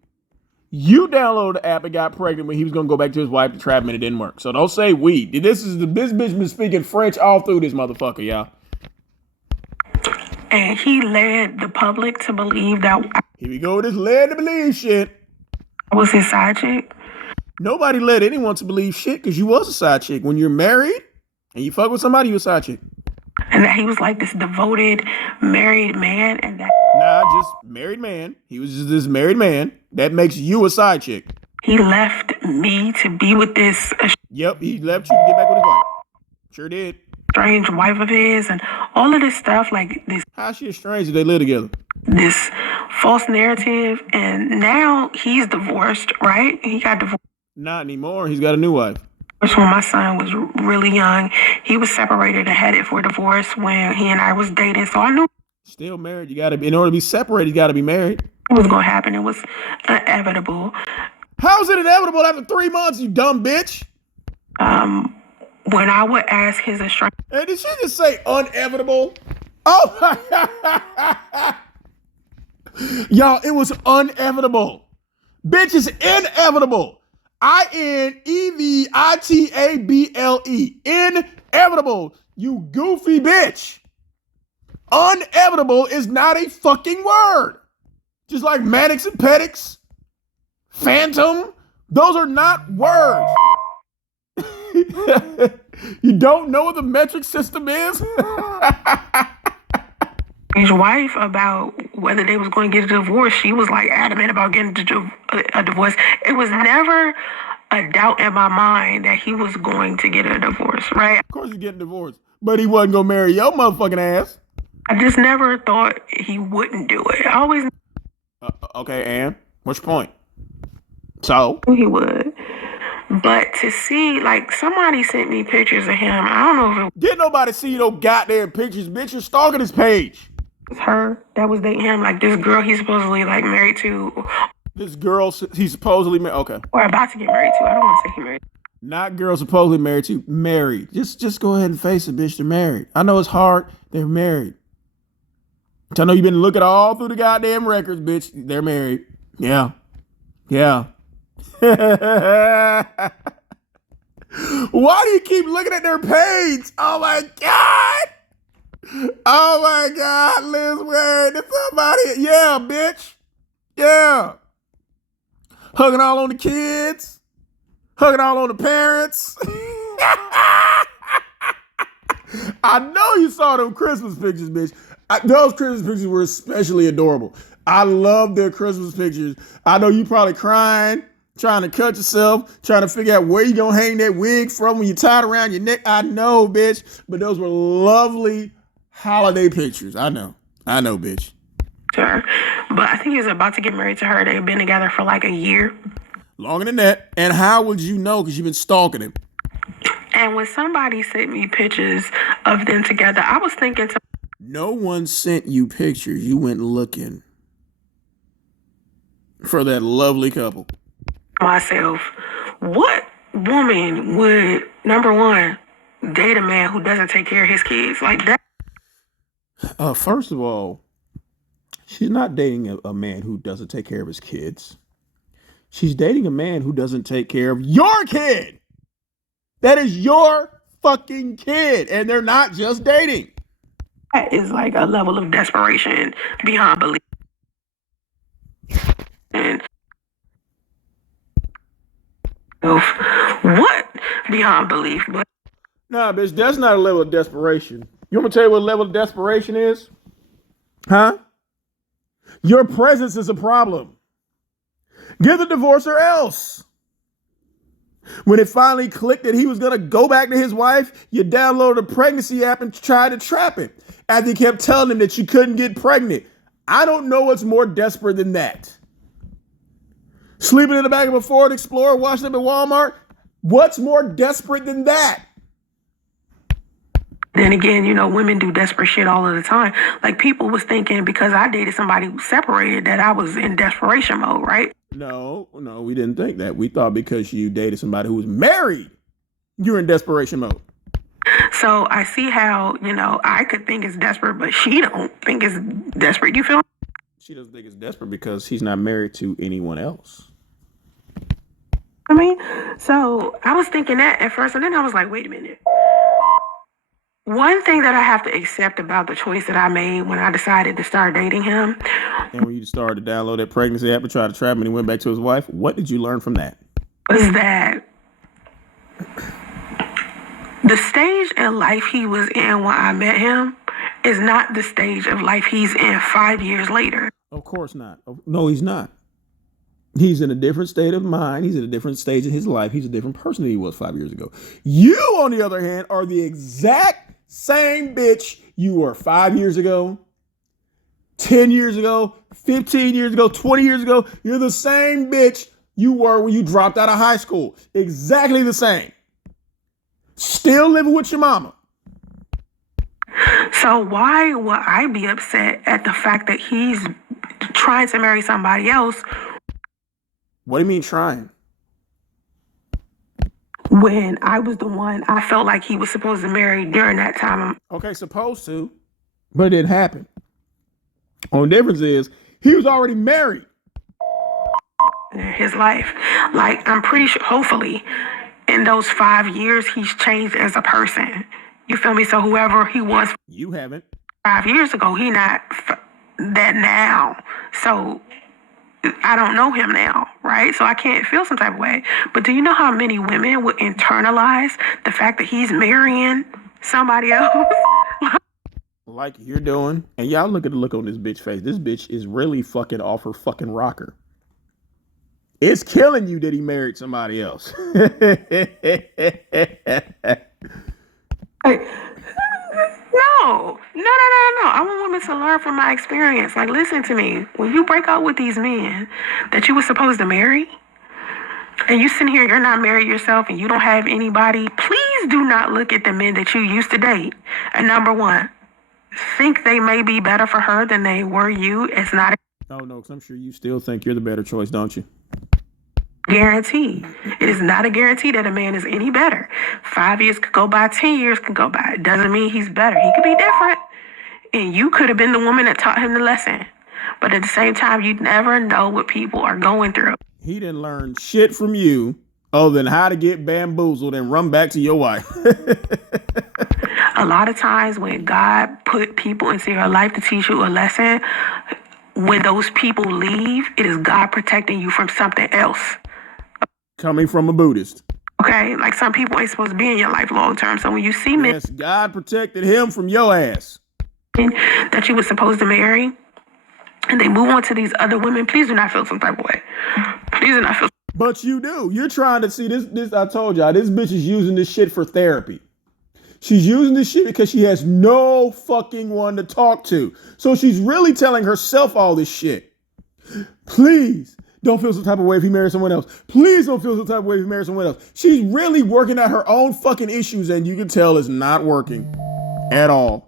You downloaded the app and got pregnant when he was going to go back to his wife to trap him and it didn't work. So don't say we. This bitch been speaking French all through this motherfucker, y'all. And he led the public to believe that. Here we go with this led to believe shit. I was his side chick. Nobody led anyone to believe shit because you was a side chick. When you're married and you fuck with somebody, you're a side chick. And that he was like this devoted married man, and that. Nah, just married man. He was just this married man. That makes you a side chick. He left me to be with this. Yep, he left you to get back with his wife. Sure did. Strange wife of his and all of this stuff, like this. How's she a stranger? They live together. This false narrative, and now he's divorced, right? He got divorced. Not anymore. He's got a new wife. When my son was really young, he was separated and headed for divorce when he and I was dating. So I knew. Still married. You gotta be, in order to be separated, you gotta be married. It was gonna happen. It was inevitable. How is it inevitable after 3 months, you dumb bitch? When I would ask his instructor. Hey, did she just say unevitable? Oh, y'all, it was unevitable. Bitch is inevitable. INEVITABLE. Inevitable. You goofy bitch. Unevitable is not a fucking word. Just like Maddox and Pettix, Phantom, those are not words. You don't know what the metric system is? His wife about whether they was going to get a divorce. She was like adamant about getting a divorce. It was never a doubt in my mind that he was going to get a divorce, right? Of course he's getting divorced, but he wasn't going to marry your motherfucking ass. I just never thought he wouldn't do it. I always. Okay, Ann, what's your point? So? He would. But to see, like, somebody sent me pictures of him. I don't know if it Didn't nobody see no goddamn pictures, bitch. You're stalking his page. was her that was dating him, like this girl he's supposedly like married to, This girl he's supposedly married. Okay. or about to get married to. I don't want to say he married. Not girl supposedly married to. Married. Just go ahead and face it, bitch. They're married. I know it's hard. They're married. I know you've been looking all through the goddamn records, bitch. They're married. Yeah. Yeah. Why do you keep looking at their page? Oh my God. Oh my God, Liz married to somebody. Yeah, bitch. Yeah. Hugging all on the kids. Hugging all on the parents. I know you saw them Christmas pictures, bitch. Those Christmas pictures were especially adorable. I love their Christmas pictures. I know you probably crying, trying to cut yourself, trying to figure out where you gonna hang that wig from when you tie it around your neck. I know, bitch. But those were lovely holiday pictures. I know, bitch. Sure. But I think he was about to get married to her. They've been together for like a year. Longer than that. And how would you know? Because you've been stalking him. And when somebody sent me pictures of them together, I was thinking to no one sent you pictures. You went looking for that lovely couple. myself, what woman would, number one, date a man who doesn't take care of his kids? Like that. First of all, she's not dating a man who doesn't take care of his kids. She's dating a man who doesn't take care of your kid. That is your fucking kid. And they're not just dating. That is like a level of desperation beyond belief. And what beyond belief? But nah, bitch, that's not a level of desperation. You want me to tell you what level of desperation is? Huh? Your presence is a problem. Get the divorce or else. When it finally clicked that he was going to go back to his wife, you downloaded a pregnancy app and tried to trap him. After you kept telling him that you couldn't get pregnant. I don't know what's more desperate than that. Sleeping in the back of a Ford Explorer, washing up at Walmart. What's more desperate than that? then again, you know, women do desperate shit all of the time. Like people was thinking because I dated somebody who separated that I was in desperation mode, right? No, we didn't think that. We thought because you dated somebody who was married, you're in desperation mode. So I see how, you know, I could think it's desperate, but she don't think it's desperate. You feel me? She doesn't think it's desperate because he's not married to anyone else. I mean, so I was thinking that at first, and then I was like, wait a minute. One thing that I have to accept about the choice that I made when I decided to start dating him. And when you started to download that pregnancy app and try to trap him and he went back to his wife, what did you learn from that? Was that the stage in life he was in when I met him is not the stage of life he's in 5 years later. Of course not. No, he's not. He's in a different state of mind. He's in a different stage of his life. He's a different person than he was 5 years ago. You, on the other hand, are the exact same bitch you were 5 years ago, 10 years ago, 15 years ago, 20 years ago. You're the same bitch you were when you dropped out of high school. Exactly the same. Still living with your mama. So why would I be upset at the fact that he's trying to marry somebody else? What do you mean trying? When I was the one I felt like he was supposed to marry during that time. Okay, supposed to, but it didn't happen. Only difference is he was already married. In his life. Like, I'm pretty sure, hopefully, in those 5 years, he's changed as a person. You feel me? So whoever he was, you haven't. 5 years ago, he not that now. So I don't know him now, right? So I can't feel some type of way. But do you know how many women would internalize the fact that he's marrying somebody else? Like you're doing. And y'all look at the look on this bitch face. This bitch is really fucking off her fucking rocker. It's killing you that he married somebody else. Like, no. I want women to learn from my experience. Like, listen to me. When you break out with these men that you were supposed to marry, and you sitting here, you're not married yourself, and you don't have anybody, please do not look at the men that you used to date. And number one, think they may be better for her than they were you. It's not a Oh, no, because I'm sure you still think you're the better choice, don't you? guarantee. It is not a guarantee that a man is any better. 5 years could go by, 10 years could go by. It doesn't mean he's better. He could be different. And you could have been the woman that taught him the lesson. But at the same time, you never know what people are going through. He didn't learn shit from you other than how to get bamboozled and run back to your wife. A lot of times when God put people into your life to teach you a lesson, when those people leave, it is God protecting you from something else. Coming from a Buddhist. Okay? Like some people ain't supposed to be in your life long term. So when you see men Yes, God protected him from your ass. that you were supposed to marry, and they move on to these other women, please do not feel some type of way. Please do not feel. But you do. You're trying to see this. I told y'all, this bitch is using this shit for therapy. She's using this shit because she has no fucking one to talk to. So she's really telling herself all this shit. Please don't feel some type of way if you marry someone else. Please don't feel some type of way if you marry someone else. She's really working out her own fucking issues, and you can tell it's not working at all.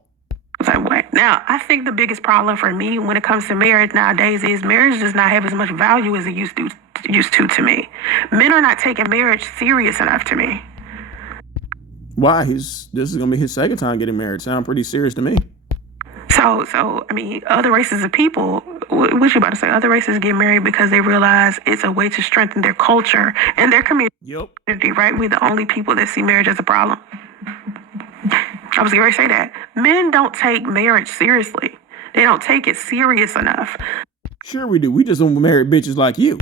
Now, I think the biggest problem for me when it comes to marriage nowadays is marriage does not have as much value as it used to me. Men are not taking marriage serious enough to me. Why? This is gonna be his second time getting married. Sound pretty serious to me. So I mean, other races of people, what you about to say? Other races get married because they realize it's a way to strengthen their culture and their community. Yep. Right? We're the only people that see marriage as a problem. I was going to say that. Men don't take marriage seriously. They don't take it serious enough. Sure we do. We just don't marry bitches like you.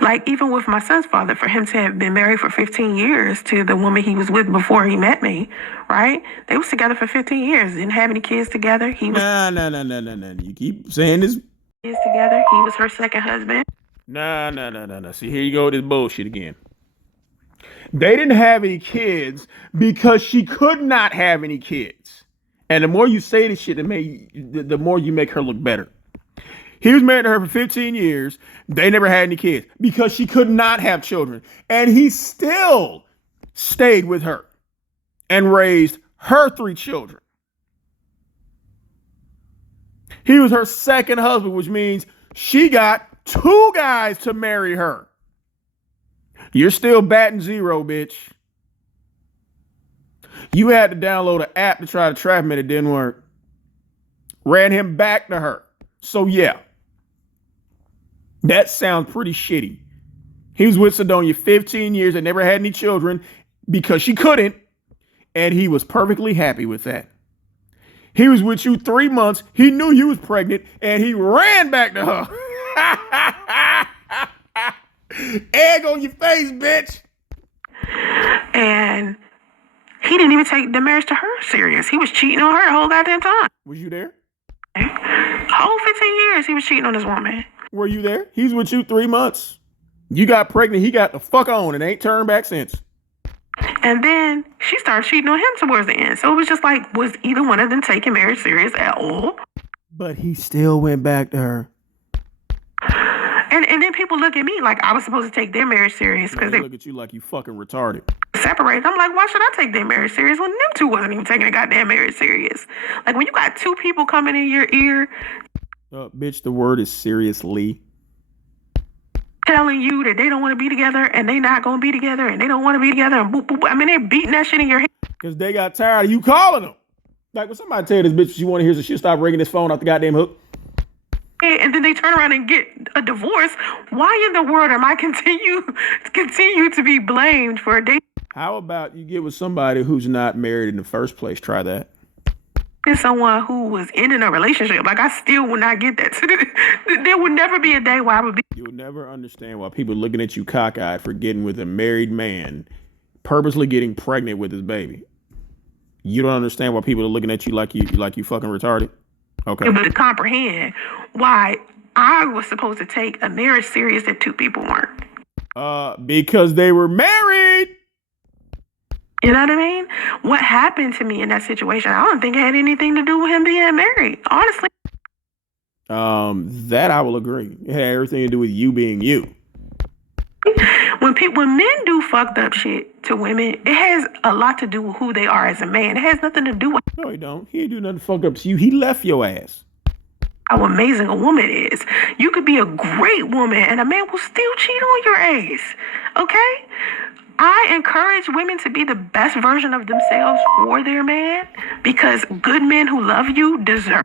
Like even with my son's father, for him to have been married for 15 years to the woman he was with before he met me, right? They was together for 15 years. Didn't have any kids together. He was No. You keep saying this. Kids together. He was her second husband. No. See, here you go with this bullshit again. They didn't have any kids because she could not have any kids. And the more you say this shit, the more you make her look better. He was married to her for 15 years. They never had any kids because she could not have children. And he still stayed with her and raised her 3 children. He was her second husband, which means she got 2 guys to marry her. You're still batting 0, bitch. You had to download an app to try to trap him and it didn't work. Ran him back to her. So yeah. That sounds pretty shitty. He was with Sidonia 15 years and never had any children because she couldn't. And he was perfectly happy with that. He was with you 3 months. He knew you was pregnant and he ran back to her. Egg on your face, bitch. And he didn't even take the marriage to her serious. He was cheating on her the whole goddamn time. Was you there? Whole 15 years he was cheating on this woman. Were you there? He's with you 3 months. You got pregnant. He got the fuck on and ain't turned back since. And then she started cheating on him towards the end. So it was just like, was either one of them taking marriage serious at all? But he still went back to her. And then people look at me like I was supposed to take their marriage serious because they look at you like you fucking retarded. Separated. I'm like, why should I take their marriage serious when them two wasn't even taking a goddamn marriage serious? Like when you got 2 people coming in your ear. Bitch, the word is seriously. Telling you that they don't want to be together and they not going to be together and they don't want to be together and boop, boop. I mean, they're beating that shit in your head. Because they got tired of you calling them. Like when somebody tell this bitch she want to hear some shit, stop ringing this phone off the goddamn hook. And then they turn around and get a divorce. Why in the world am I continue to be blamed for a date? How about you get with somebody who's not married in the first place? Try that. And someone who was ending a relationship. Like I still would not get that. There would never be a day where I would be. You'll never understand why people are looking at you cockeyed for getting with a married man, purposely getting pregnant with his baby. You don't understand why people are looking at you like you fucking retarded. Okay. Able to comprehend why I was supposed to take a marriage serious that 2 people weren't. Because they were married. You know what I mean? What happened to me in that situation, I don't think it had anything to do with him being married, honestly. That I will agree. It had everything to do with you being you. When when men do fucked up shit to women, it has a lot to do with who they are as a man. It has nothing to do with No, he don't. He ain't do nothing fucked up to you. He left your ass. how amazing a woman is. You could be a great woman and a man will still cheat on your ass. Okay? I encourage women to be the best version of themselves for their man because good men who love you deserve.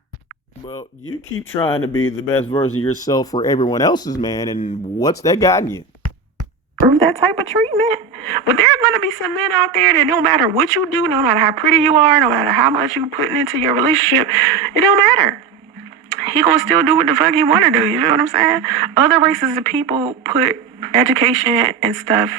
Well, you keep trying to be the best version of yourself for everyone else's man, and what's that gotten you? That type of treatment. But there are going to be some men out there that no matter what you do, no matter how pretty you are, no matter how much you putting into your relationship, it don't matter. He gonna still do what the fuck he want to do. You feel what I'm saying? Other races of people put education and stuff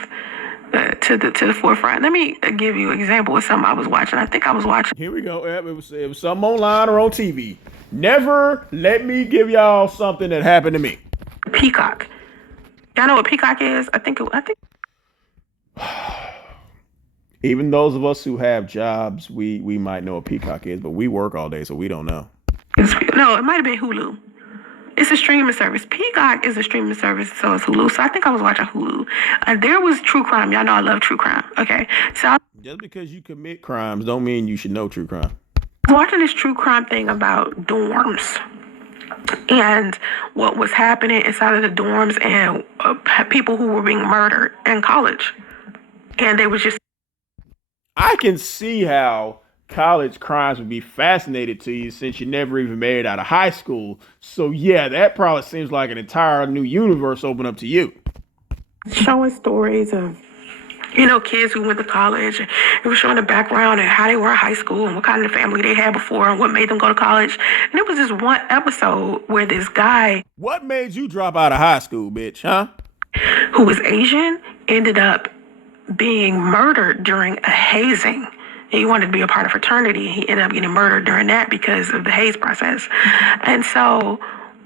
to the forefront. Let me give you an example of something I was watching. I think I was watching. Here we go. It was something online or on TV. Never let me give y'all something that happened to me. Peacock. Y'all know what Peacock is? I think. Even those of us who have jobs, we might know what Peacock is, but we work all day, so we don't know. No, it might have been Hulu. It's a streaming service. Peacock is a streaming service, so it's Hulu. So I think I was watching Hulu. There was true crime. Y'all know I love true crime. Okay. So just because you commit crimes don't mean you should know true crime. I was watching this true crime thing about dorms and what was happening inside of the dorms and people who were being murdered in college. And they was just... I can see how college crimes would be fascinated to you since you never even made it out of high school. So yeah, that probably seems like an entire new universe open up to you. Showing stories of, kids who went to college. It was showing the background and how they were in high school and what kind of family they had before and what made them go to college. And it was this one episode where this guy... What made you drop out of high school, bitch, huh? Who was Asian, ended up being murdered during a hazing. He wanted to be a part of fraternity. He ended up getting murdered during that because of the haze process. And so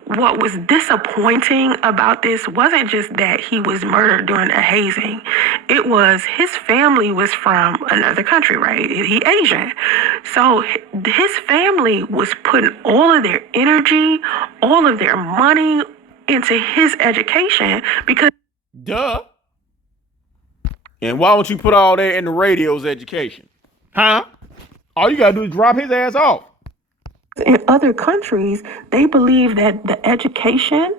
what was disappointing about this wasn't just that he was murdered during a hazing. It was his family was from another country, right? He Asian. So his family was putting all of their energy, all of their money into his education because... Duh. And why don't you put all that in the radio's education? Huh? All you gotta do is drop his ass off. In other countries, they believe that the education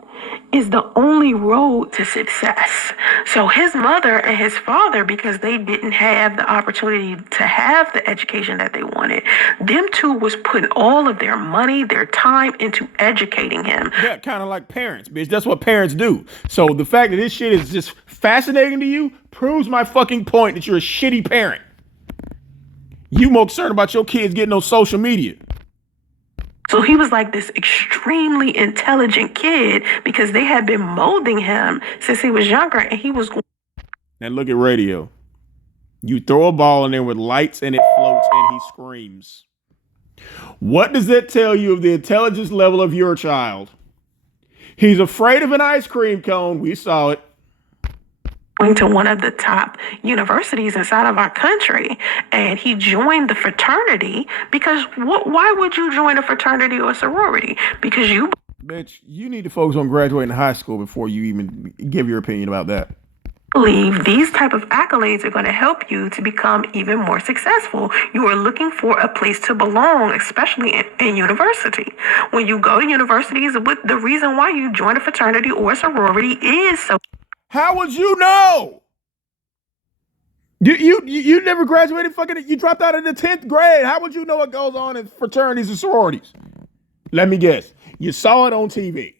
is the only road to success. So his mother and his father, because they didn't have the opportunity to have the education that they wanted, them two was putting all of their money, their time into educating him. Yeah, kind of like parents, bitch. That's what parents do. So the fact that this shit is just fascinating to you proves my fucking point that you're a shitty parent. You more concerned about your kids getting on social media. So he was like this extremely intelligent kid because they had been molding him since he was younger and he was... Now look at radio. You throw a ball in there with lights and it floats and he screams. What does that tell you of the intelligence level of your child? He's afraid of an ice cream cone. We saw it. Going to one of the top universities inside of our country, and he joined the fraternity because why would you join a fraternity or a sorority? Because you... Bitch, you need to focus on graduating high school before you even give your opinion about that. Believe these type of accolades are going to help you to become even more successful. You are looking for a place to belong, especially in university. When you go to universities, the reason why you join a fraternity or a sorority is so... How would you know? You never graduated, you dropped out of the 10th grade. How would you know what goes on in fraternities and sororities? Let me guess. You saw it on TV.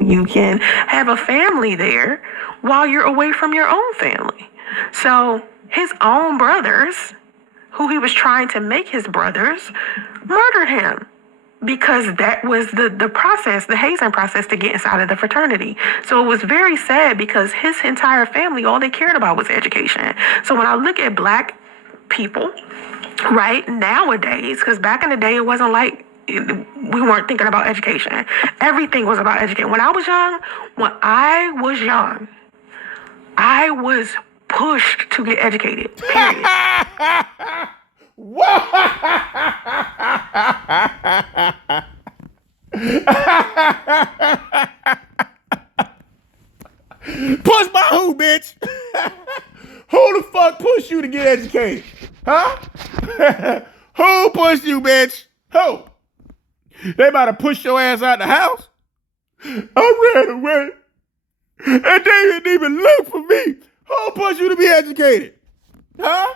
You can have a family there while you're away from your own family. So his own brothers, who he was trying to make his brothers, murdered him. Because that was the process, the hazing process to get inside of the fraternity. So it was very sad because his entire family, all they cared about was education. So when I look at black people, right, nowadays, because back in the day, it wasn't like we weren't thinking about education. Everything was about education. When I was young, I was pushed to get educated, period. Push by who, bitch? Who the fuck pushed you to get educated? Huh? Who pushed you, bitch? Who? They about to push your ass out the house? I ran away. And they didn't even look for me. Who pushed you to be educated? Huh?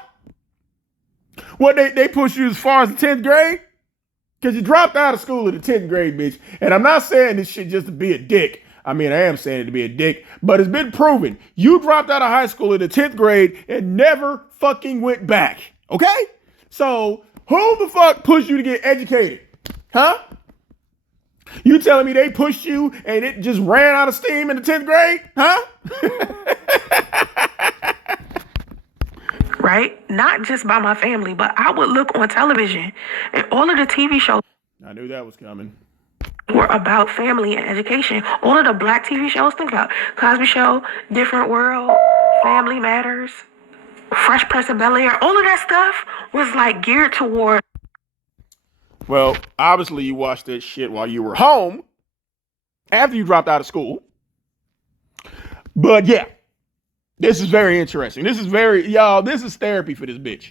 What, they pushed you as far as the 10th grade? Because you dropped out of school in the 10th grade, bitch. And I'm not saying this shit just to be a dick. I mean, I am saying it to be a dick. But it's been proven. You dropped out of high school in the 10th grade and never fucking went back. Okay? So, who the fuck pushed you to get educated? Huh? You telling me they pushed you and it just ran out of steam in the 10th grade? Huh? Right? Not just by my family, but I would look on television and all of the TV shows I knew that was coming. were about family and education. All of the black TV shows, think about Cosby Show, Different World, Family Matters, Fresh Prince of Bel-Air, all of that stuff was like geared toward. Well, obviously you watched that shit while you were home after you dropped out of school. But yeah, this is very interesting. This is this is therapy for this bitch.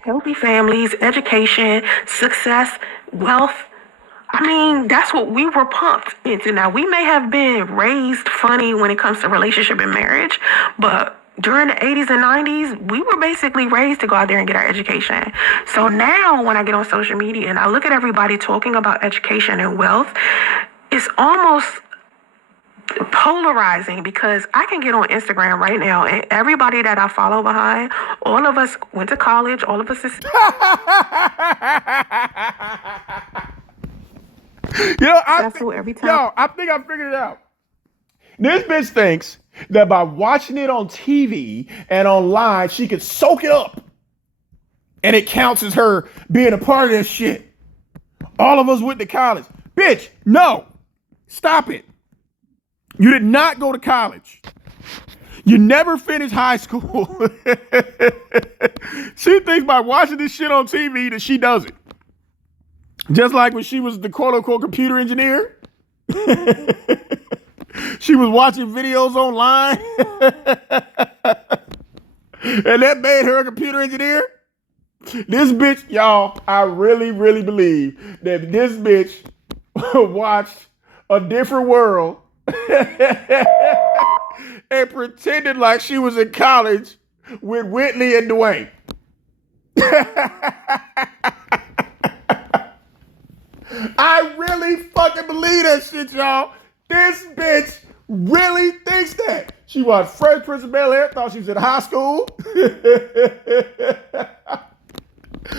Healthy families, education, success, wealth. I mean, that's what we were pumped into. Now, we may have been raised funny when it comes to relationship and marriage, but during the 80s and 90s, we were basically raised to go out there and get our education. So now when I get on social media and I look at everybody talking about education and wealth, it's almost polarizing because I can get on Instagram right now and everybody that I follow behind, all of us went to college, all of us is I think I figured it out. This bitch thinks that by watching it on TV and online, she could soak it up. And it counts as her being a part of this shit. All of us went to college. Bitch, no. Stop it. You did not go to college. You never finished high school. She thinks by watching this shit on TV that she does it. Just like when she was the quote-unquote computer engineer. She was watching videos online. And that made her a computer engineer. This bitch, y'all, I really, really believe that this bitch watched A Different World and pretended like she was in college with Whitney and Dwayne. I really fucking believe that shit, y'all. This bitch really thinks that. She watched Fresh Prince of Bel-Air, thought she was in high school.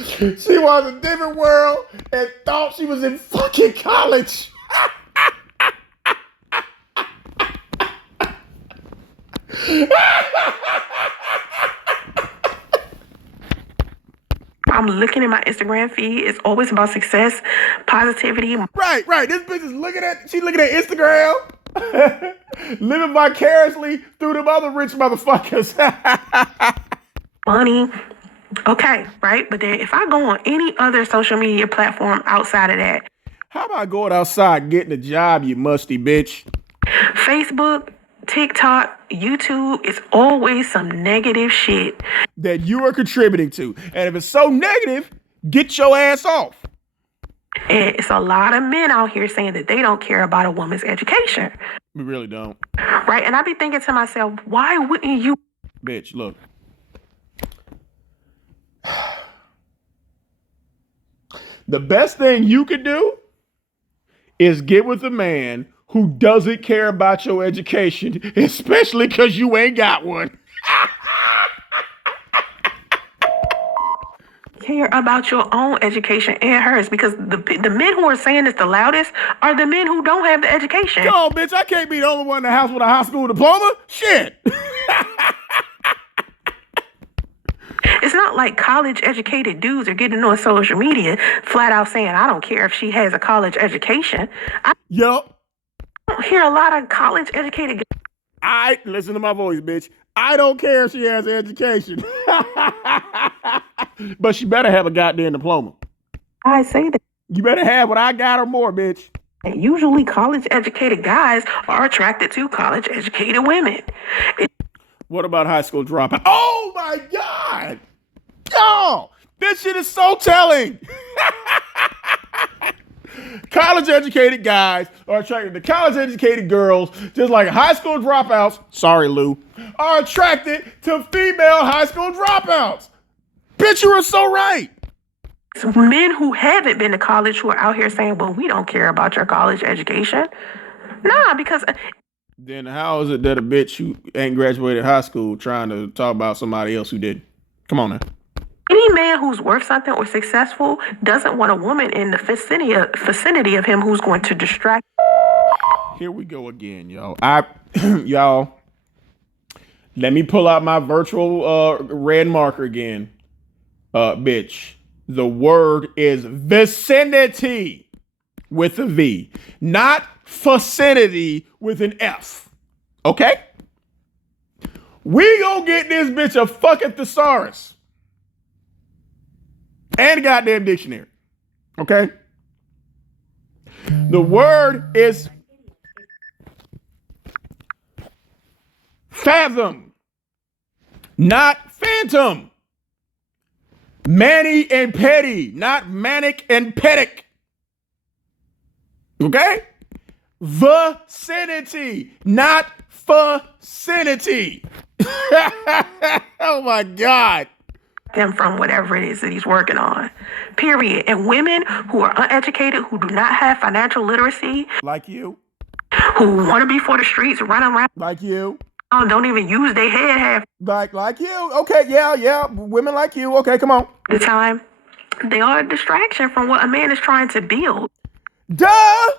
She was A Different World and thought she was in fucking college. I'm looking at my Instagram feed. It's always about success, positivity. Right. This bitch is looking at Instagram, living vicariously through them other rich motherfuckers. Money. Okay, right? But then if I go on any other social media platform outside of that, how about going outside and getting a job, you musty bitch? Facebook, TikTok, YouTube, it's always some negative shit that you are contributing to. And if it's so negative, get your ass off. And it's a lot of men out here saying that they don't care about a woman's education. We really don't. Right? And I be thinking to myself, why wouldn't you? Bitch, look. The best thing you could do is get with a man who doesn't care about your education, especially because you ain't got one. Care about your own education and hers, because the men who are saying this the loudest are the men who don't have the education. Yo, bitch, I can't be the only one in the house with a high school diploma. Shit. It's not like college educated dudes are getting on social media flat out saying, I don't care if she has a college education. Yup. I don't hear a lot of college educated. Listen to my voice, bitch. I don't care if she has an education. But she better have a goddamn diploma. I say that. You better have what I got or more, bitch. Usually, college-educated guys are attracted to college-educated women. What about high school dropout? Oh my God! Y'all, this shit is so telling. College-educated guys are attracted to college-educated girls, just like high school dropouts, sorry Lou, are attracted to female high school dropouts. Bitch, you are so right. Men who haven't been to college who are out here saying, well, we don't care about your college education. Nah, because then how is it that a bitch who ain't graduated high school trying to talk about somebody else who did? Come on now. any man who's worth something or successful doesn't want a woman in the vicinity of him who's going to distract. Here we go again, y'all. Y'all, let me pull out my virtual red marker again. Bitch. The word is vicinity with a V, not vicinity with an F. Okay? We gonna get this bitch a fucking thesaurus and a goddamn dictionary. Okay? The word is fathom, not phantom. Manny and petty, not manic and pedic. Okay? Vicinity, not vicinity. Oh my God. Him from whatever it is that he's working on. Period. And women who are uneducated, who do not have financial literacy, like you, who want to be for the streets, running around, like you, don't even use their head half like you. Okay, yeah, women like you. Okay, come on. the time. They are a distraction from what a man is trying to build. Duh!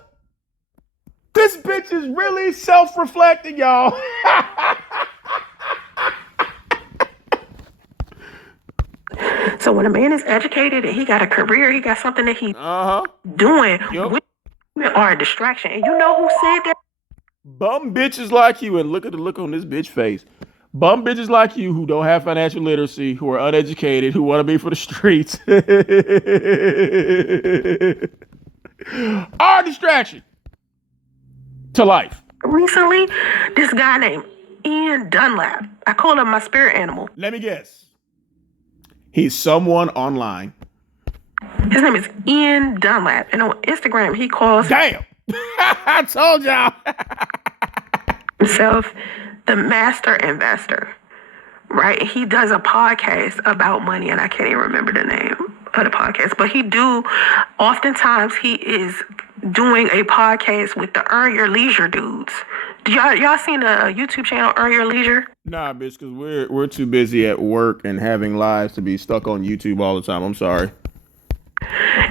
This bitch is really self-reflecting, y'all. So when a man is educated and he got a career, he got something that he's doing, women are a distraction. And you know who said that? Bum bitches like you, and look at the look on this bitch face. Bum bitches like you who don't have financial literacy, who are uneducated, who want to be for the streets, are a distraction to life. Recently, this guy named Ian Dunlap, I call him my spirit animal. Let me guess. He's someone online. His name is Ian Dunlap, and on Instagram he calls Damn. I told y'all. himself the master investor, right? He does a podcast about money, and I can't even remember the name of the podcast, but oftentimes he is doing a podcast with the Earn Your Leisure dudes. Y'all seen the YouTube channel Earn Your Leisure? Nah, bitch, because we're too busy at work and having lives to be stuck on YouTube all the time. I'm sorry.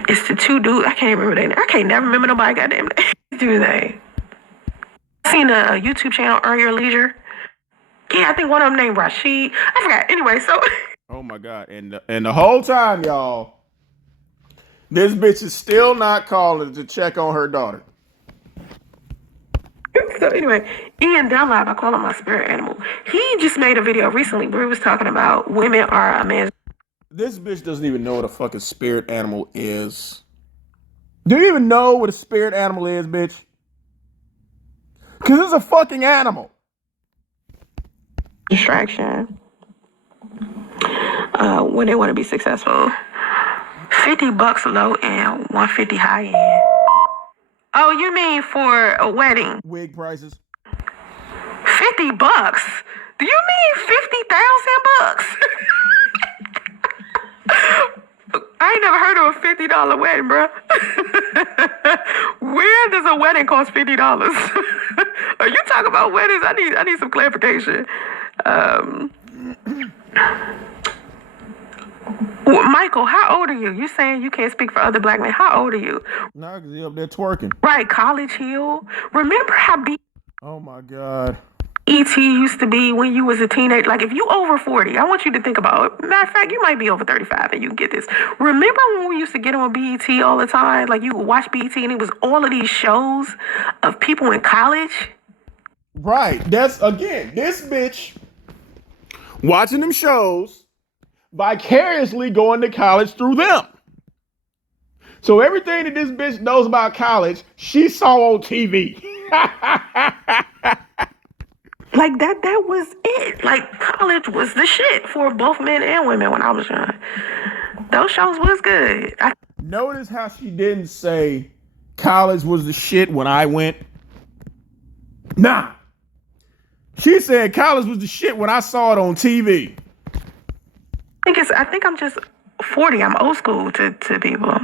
It's the two dudes. I can't remember their name. I can't never remember nobody goddamn name. Do they? Seen the YouTube channel Earn Your Leisure? Yeah, I think one of them named Rashid. I forgot. Anyway, so. Oh my God. And the whole time, y'all, this bitch is still not calling to check on her daughter. So anyway, Ian Dunlap, I call him my spirit animal. He just made a video recently where he was talking about women are a man's. This bitch doesn't even know what a fucking spirit animal is. Do you even know what a spirit animal is, bitch? Because it's a fucking animal. Distraction. When they want to be successful. $50 low end, $150 high end. Oh, you mean for a wedding? Wig prices. $50? Do you mean 50,000 bucks? I ain't never heard of a $50 wedding, bro. Where does a wedding cost $50? Are you talking about weddings? I need some clarification. Michael, how old are you? You saying you can't speak for other black men. How old are you? Nah, because he up there twerking. Right, College Hill. Remember how oh my God. ET used to be when you was a teenager? Like, if you over 40, I want you to think about it. Matter of fact, you might be over 35 and you can get this. Remember when we used to get on BET all the time? Like, you would watch BET and it was all of these shows of people in college? Right. That's, again, this bitch watching them shows, vicariously going to college through them. So everything that this bitch knows about college, she saw on TV. Like that was it. Like college was the shit for both men and women when I was young. Those shows was good. Notice how she didn't say college was the shit when I went. Nah. She said college was the shit when I saw it on TV. I think I'm just 40. I'm old school to people.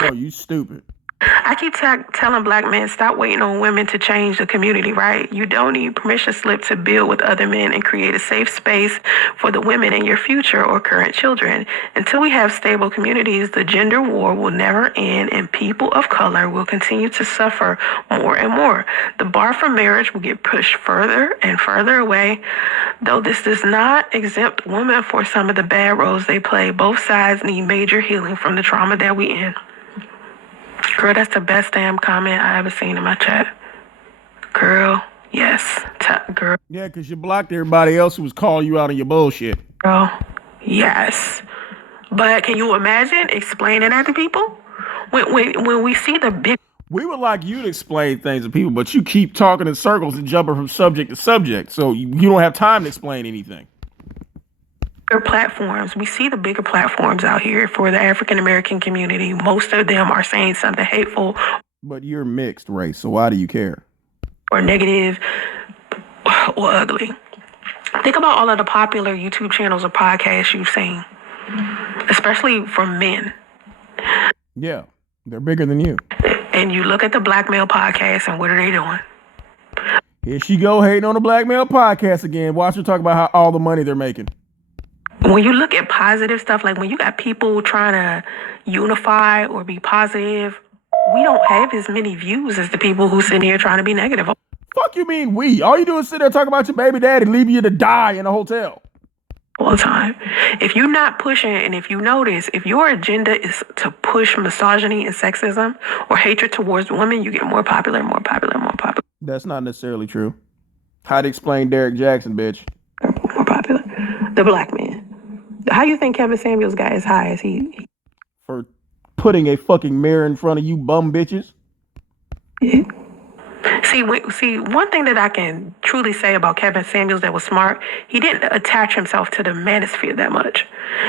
No, you stupid. I keep telling black men, stop waiting on women to change the community, right? You don't need permission slip to build with other men and create a safe space for the women in your future or current children. Until we have stable communities, the gender war will never end and people of color will continue to suffer more and more. The bar for marriage will get pushed further and further away. Though this does not exempt women for some of the bad roles they play, both sides need major healing from the trauma that we in. Girl, that's the best damn comment I ever seen in my chat. Girl, yes. Girl. Yeah, because you blocked everybody else who was calling you out on your bullshit. Girl, yes. But can you imagine explaining that to people? When we see the big... We would like you to explain things to people, but you keep talking in circles and jumping from subject to subject, so you don't have time to explain anything. Platforms. We see the bigger platforms out here for the African American community. Most of them are saying something hateful. But you're mixed race, so why do you care? Or negative or ugly. Think about all of the popular YouTube channels or podcasts you've seen, especially from men. Yeah, they're bigger than you. And you look at the black male podcast and what are they doing? Here she go hating on the black male podcast again. Watch her talk about how all the money they're making. When you look at positive stuff, like when you got people trying to unify or be positive, we don't have as many views as the people who sit here trying to be negative. Fuck you mean we? All you do is sit there talking about your baby daddy leaving you to die in a hotel. All the time. If you're not pushing, and if you notice, if your agenda is to push misogyny and sexism or hatred towards women, you get more popular, more popular, more popular. That's not necessarily true. How to explain Derek Jackson, bitch? More popular. The black man. How do you think Kevin Samuels got as high as he? For putting a fucking mirror in front of you bum bitches? Yeah. See, one thing that I can truly say about Kevin Samuels that was smart, he didn't attach himself to the manosphere that much.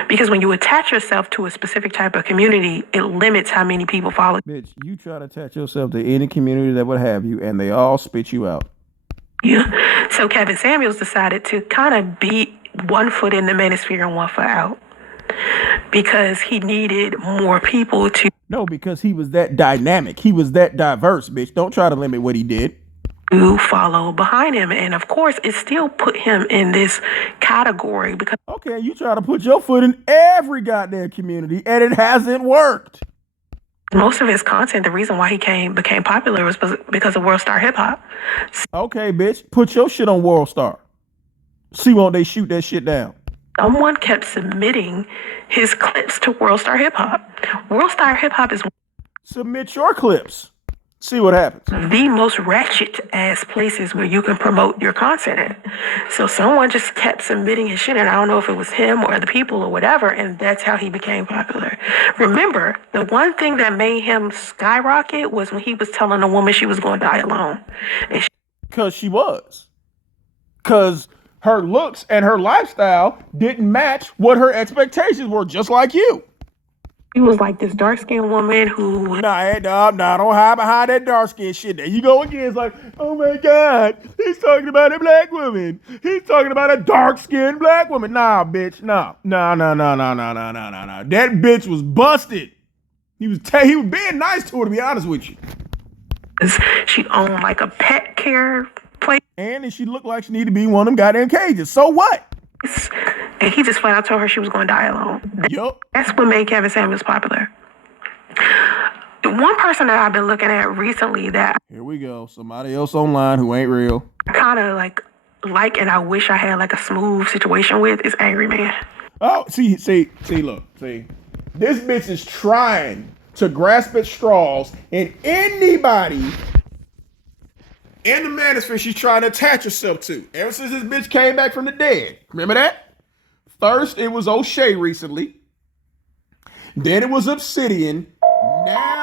Because when you attach yourself to a specific type of community, it limits how many people follow. Bitch, you try to attach yourself to any community that would have you, and they all spit you out. Yeah. So Kevin Samuels decided to kind of be 1 foot in the manosphere and 1 foot out. Because he needed more people to... No, because he was that dynamic. He was that diverse, bitch. Don't try to limit what he did. To follow behind him. And of course, it still put him in this category because... Okay, you try to put your foot in every goddamn community, and it hasn't worked. Most of his content, the reason why he became popular was because of World Star Hip Hop. Okay, bitch. Put your shit on World Star. See, won't they shoot that shit down? Someone kept submitting his clips to World Star Hip Hop. World Star Hip Hop is... Submit your clips. See what happens. The most ratchet ass places where you can promote your content at. So someone just kept submitting his shit, and I don't know if it was him or other people or whatever, and that's how he became popular. Remember, the one thing that made him skyrocket was when he was telling a woman she was going to die alone. Because she was. Because her looks and her lifestyle didn't match what her expectations were, just like you. He was like this dark-skinned woman who... Nah, don't hide behind that dark-skinned shit. There you go again. It's like, oh my God, he's talking about a black woman. He's talking about a dark-skinned black woman. Nah, bitch, no. That bitch was busted. He was being nice to her, to be honest with you. She owned like a pet care place. And she looked like she needed to be in one of them goddamn cages. So what? And he just flat out told her she was going to die alone. Yup. That's what made Kevin Samuels popular. One person that I've been looking at recently that... Here we go. Somebody else online who ain't real. Kind of like and I wish I had like a smooth situation with is Angry Man. Oh, see, look. This bitch is trying to grasp at straws, and anybody in the manosphere she's trying to attach herself to. Ever since this bitch came back from the dead. Remember that? First, it was O'Shea recently. Then it was Obsidian.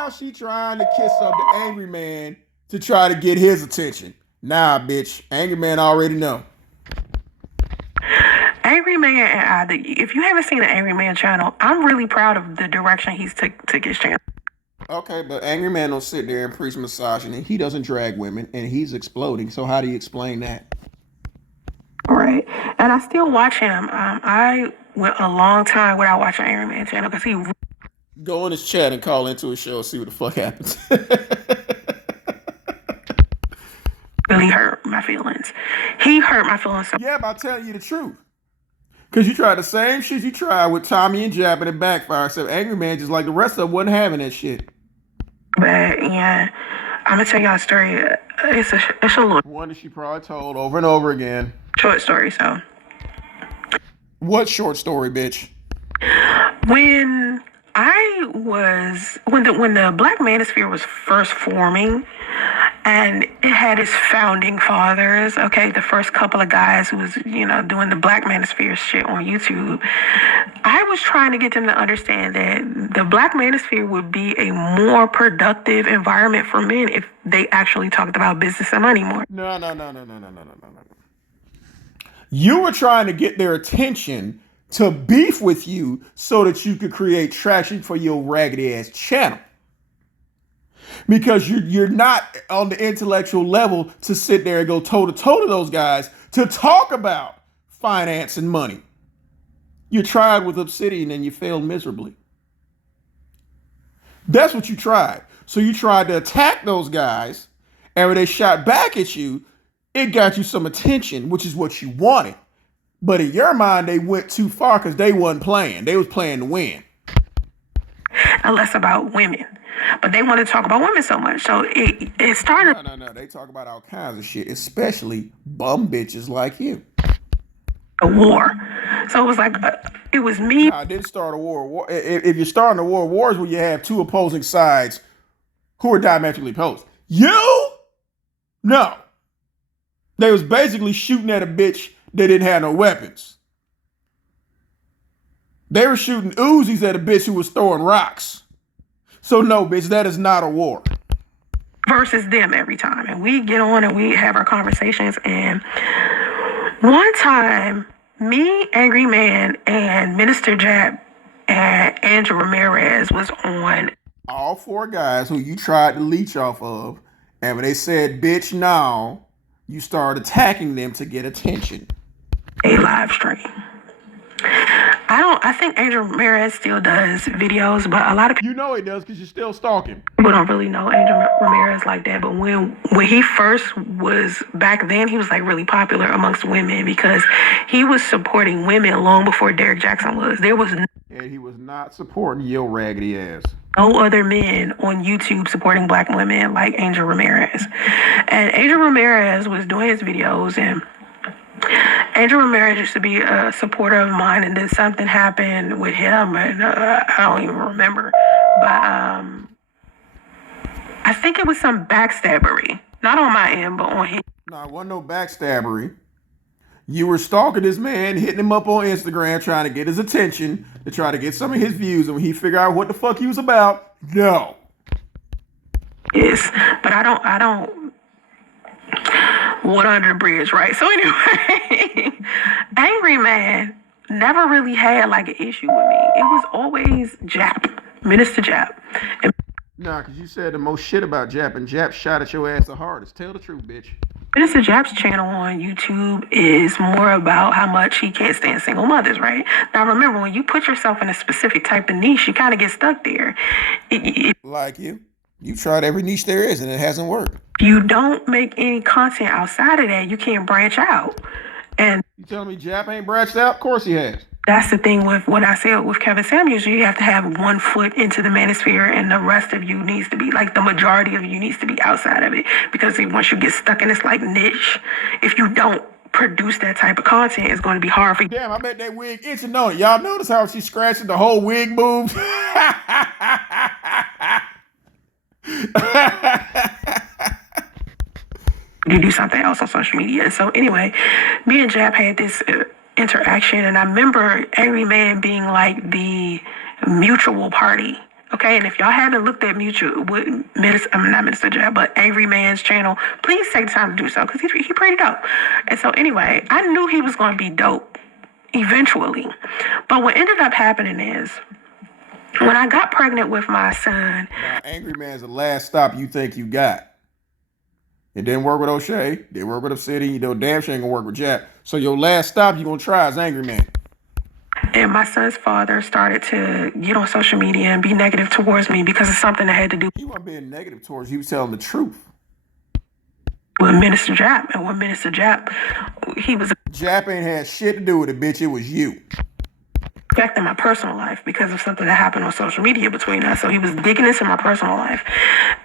now she trying to kiss up the angry man to try to get his attention. Nah, bitch. Angry man already know. Angry Man and I, if you haven't seen the Angry Man channel, I'm really proud of the direction he's took his channel. Okay, but Angry Man don't sit there and preach misogyny. He doesn't drag women, and he's exploding. So how do you explain that? Right. And I still watch him. I went a long time without watching Angry Man channel because he Go in his chat and call into a show and see what the fuck happens. really hurt my feelings. He hurt my feelings so Yeah, but I'm telling you the truth. Because you tried the same shit you tried with Tommy and Jap and it backfired. Except Angry Man, just like the rest of them, wasn't having that shit. bad. Yeah. I'm going to tell y'all a story. It's a little One that she probably told over and over again. short story, so. What short story, bitch? When the Black Manosphere was first forming, and it had its founding fathers, okay, the first couple of guys who was, doing the Black Manosphere shit on YouTube, I was trying to get them to understand that the Black Manosphere would be a more productive environment for men if they actually talked about business and money more. No. You were trying to get their attention to beef with you so that you could create traction for your raggedy ass channel. Because you're not on the intellectual level to sit there and go toe to toe to those guys to talk about finance and money. You tried with Obsidian and you failed miserably. That's what you tried. So you tried to attack those guys, and when they shot back at you, it got you some attention, which is what you wanted. But in your mind, they went too far because they wasn't playing. They was playing to win. And less about women. But they want to talk about women so much. So it started. No. They talk about all kinds of shit, especially bum bitches like you. A war. So it was like, it was me. I didn't start a war. If you're starting a war is when you have two opposing sides who are diametrically opposed. You? No. They was basically shooting at a bitch that didn't have no weapons. They were shooting Uzis at a bitch who was throwing rocks. So no, bitch, that is not a war. Versus them every time. And we get on and we have our conversations. And one time, me, Angry Man, and Minister Jap and Andrew Ramirez was on. All four guys who you tried to leech off of. And when they said, bitch, no, you started attacking them to get attention. A live stream. I think Andrew Ramirez still does videos, but a lot of people. You know he does because you're still stalking. People don't really know Andrew Ramirez like that, but when he first was back then, he was like really popular amongst women because he was supporting women long before Derek Jackson was. There was And he was not supporting your raggedy ass. no other men on YouTube supporting black women like Angel Ramirez. And Angel Ramirez was doing his videos, and Angel Ramirez used to be a supporter of mine, and then something happened with him, and I don't even remember. But I think it was some backstabbery. Not on my end, but on him. No, it wasn't no backstabbery. You were stalking this man, hitting him up on Instagram, trying to get his attention, to try to get some of his views, and when he figured out what the fuck he was about, no. Yes, but I don't water under the bridge, right? So anyway, Angry Man never really had like an issue with me. It was always Jap, Minister Jap. Nah, because you said the most shit about Jap, and Jap shot at your ass the hardest. Tell the truth, bitch. Minister Jap's channel on YouTube is more about how much he can't stand single mothers, right? Now remember, when you put yourself in a specific type of niche, you kind of get stuck there. Like you. You tried every niche there is, and it hasn't worked. You don't make any content outside of that, you can't branch out. And you telling me Jap ain't branched out? Of course he has. That's the thing with what I said with Kevin Samuels. You have to have 1 foot into the manosphere, and the rest of you needs to be, like, the majority of you needs to be outside of it. Because once you get stuck in this, like, niche, if you don't produce that type of content, it's going to be hard for you. Damn, I bet that wig itching on it. Y'all notice how she's scratching the whole wig moves? You do something else on social media. So anyway, me and Jap had this interaction, and I remember Angry Man being like the mutual party Okay, and if y'all haven't looked at not Minister Jab, but Angry Man's channel, please take the time to do so because he pretty dope. And so anyway, I knew he was going to be dope eventually. But what ended up happening is when I got pregnant with my son. Now, Angry Man's the last stop you think you got. It didn't work with O'Shea. Didn't work with Obsidian. You know damn sure ain't gonna work with Jap. So your last stop you gonna try is Angry Man. And my son's father started to get on social media and be negative towards me because of something that had to do. He wasn't being negative towards you. He was telling the truth. With Minister Jap. And with Minister Jap, he was Jap ain't had shit to do with it, bitch. It was you. affecting my personal life because of something that happened on social media between us. So he was digging into my personal life.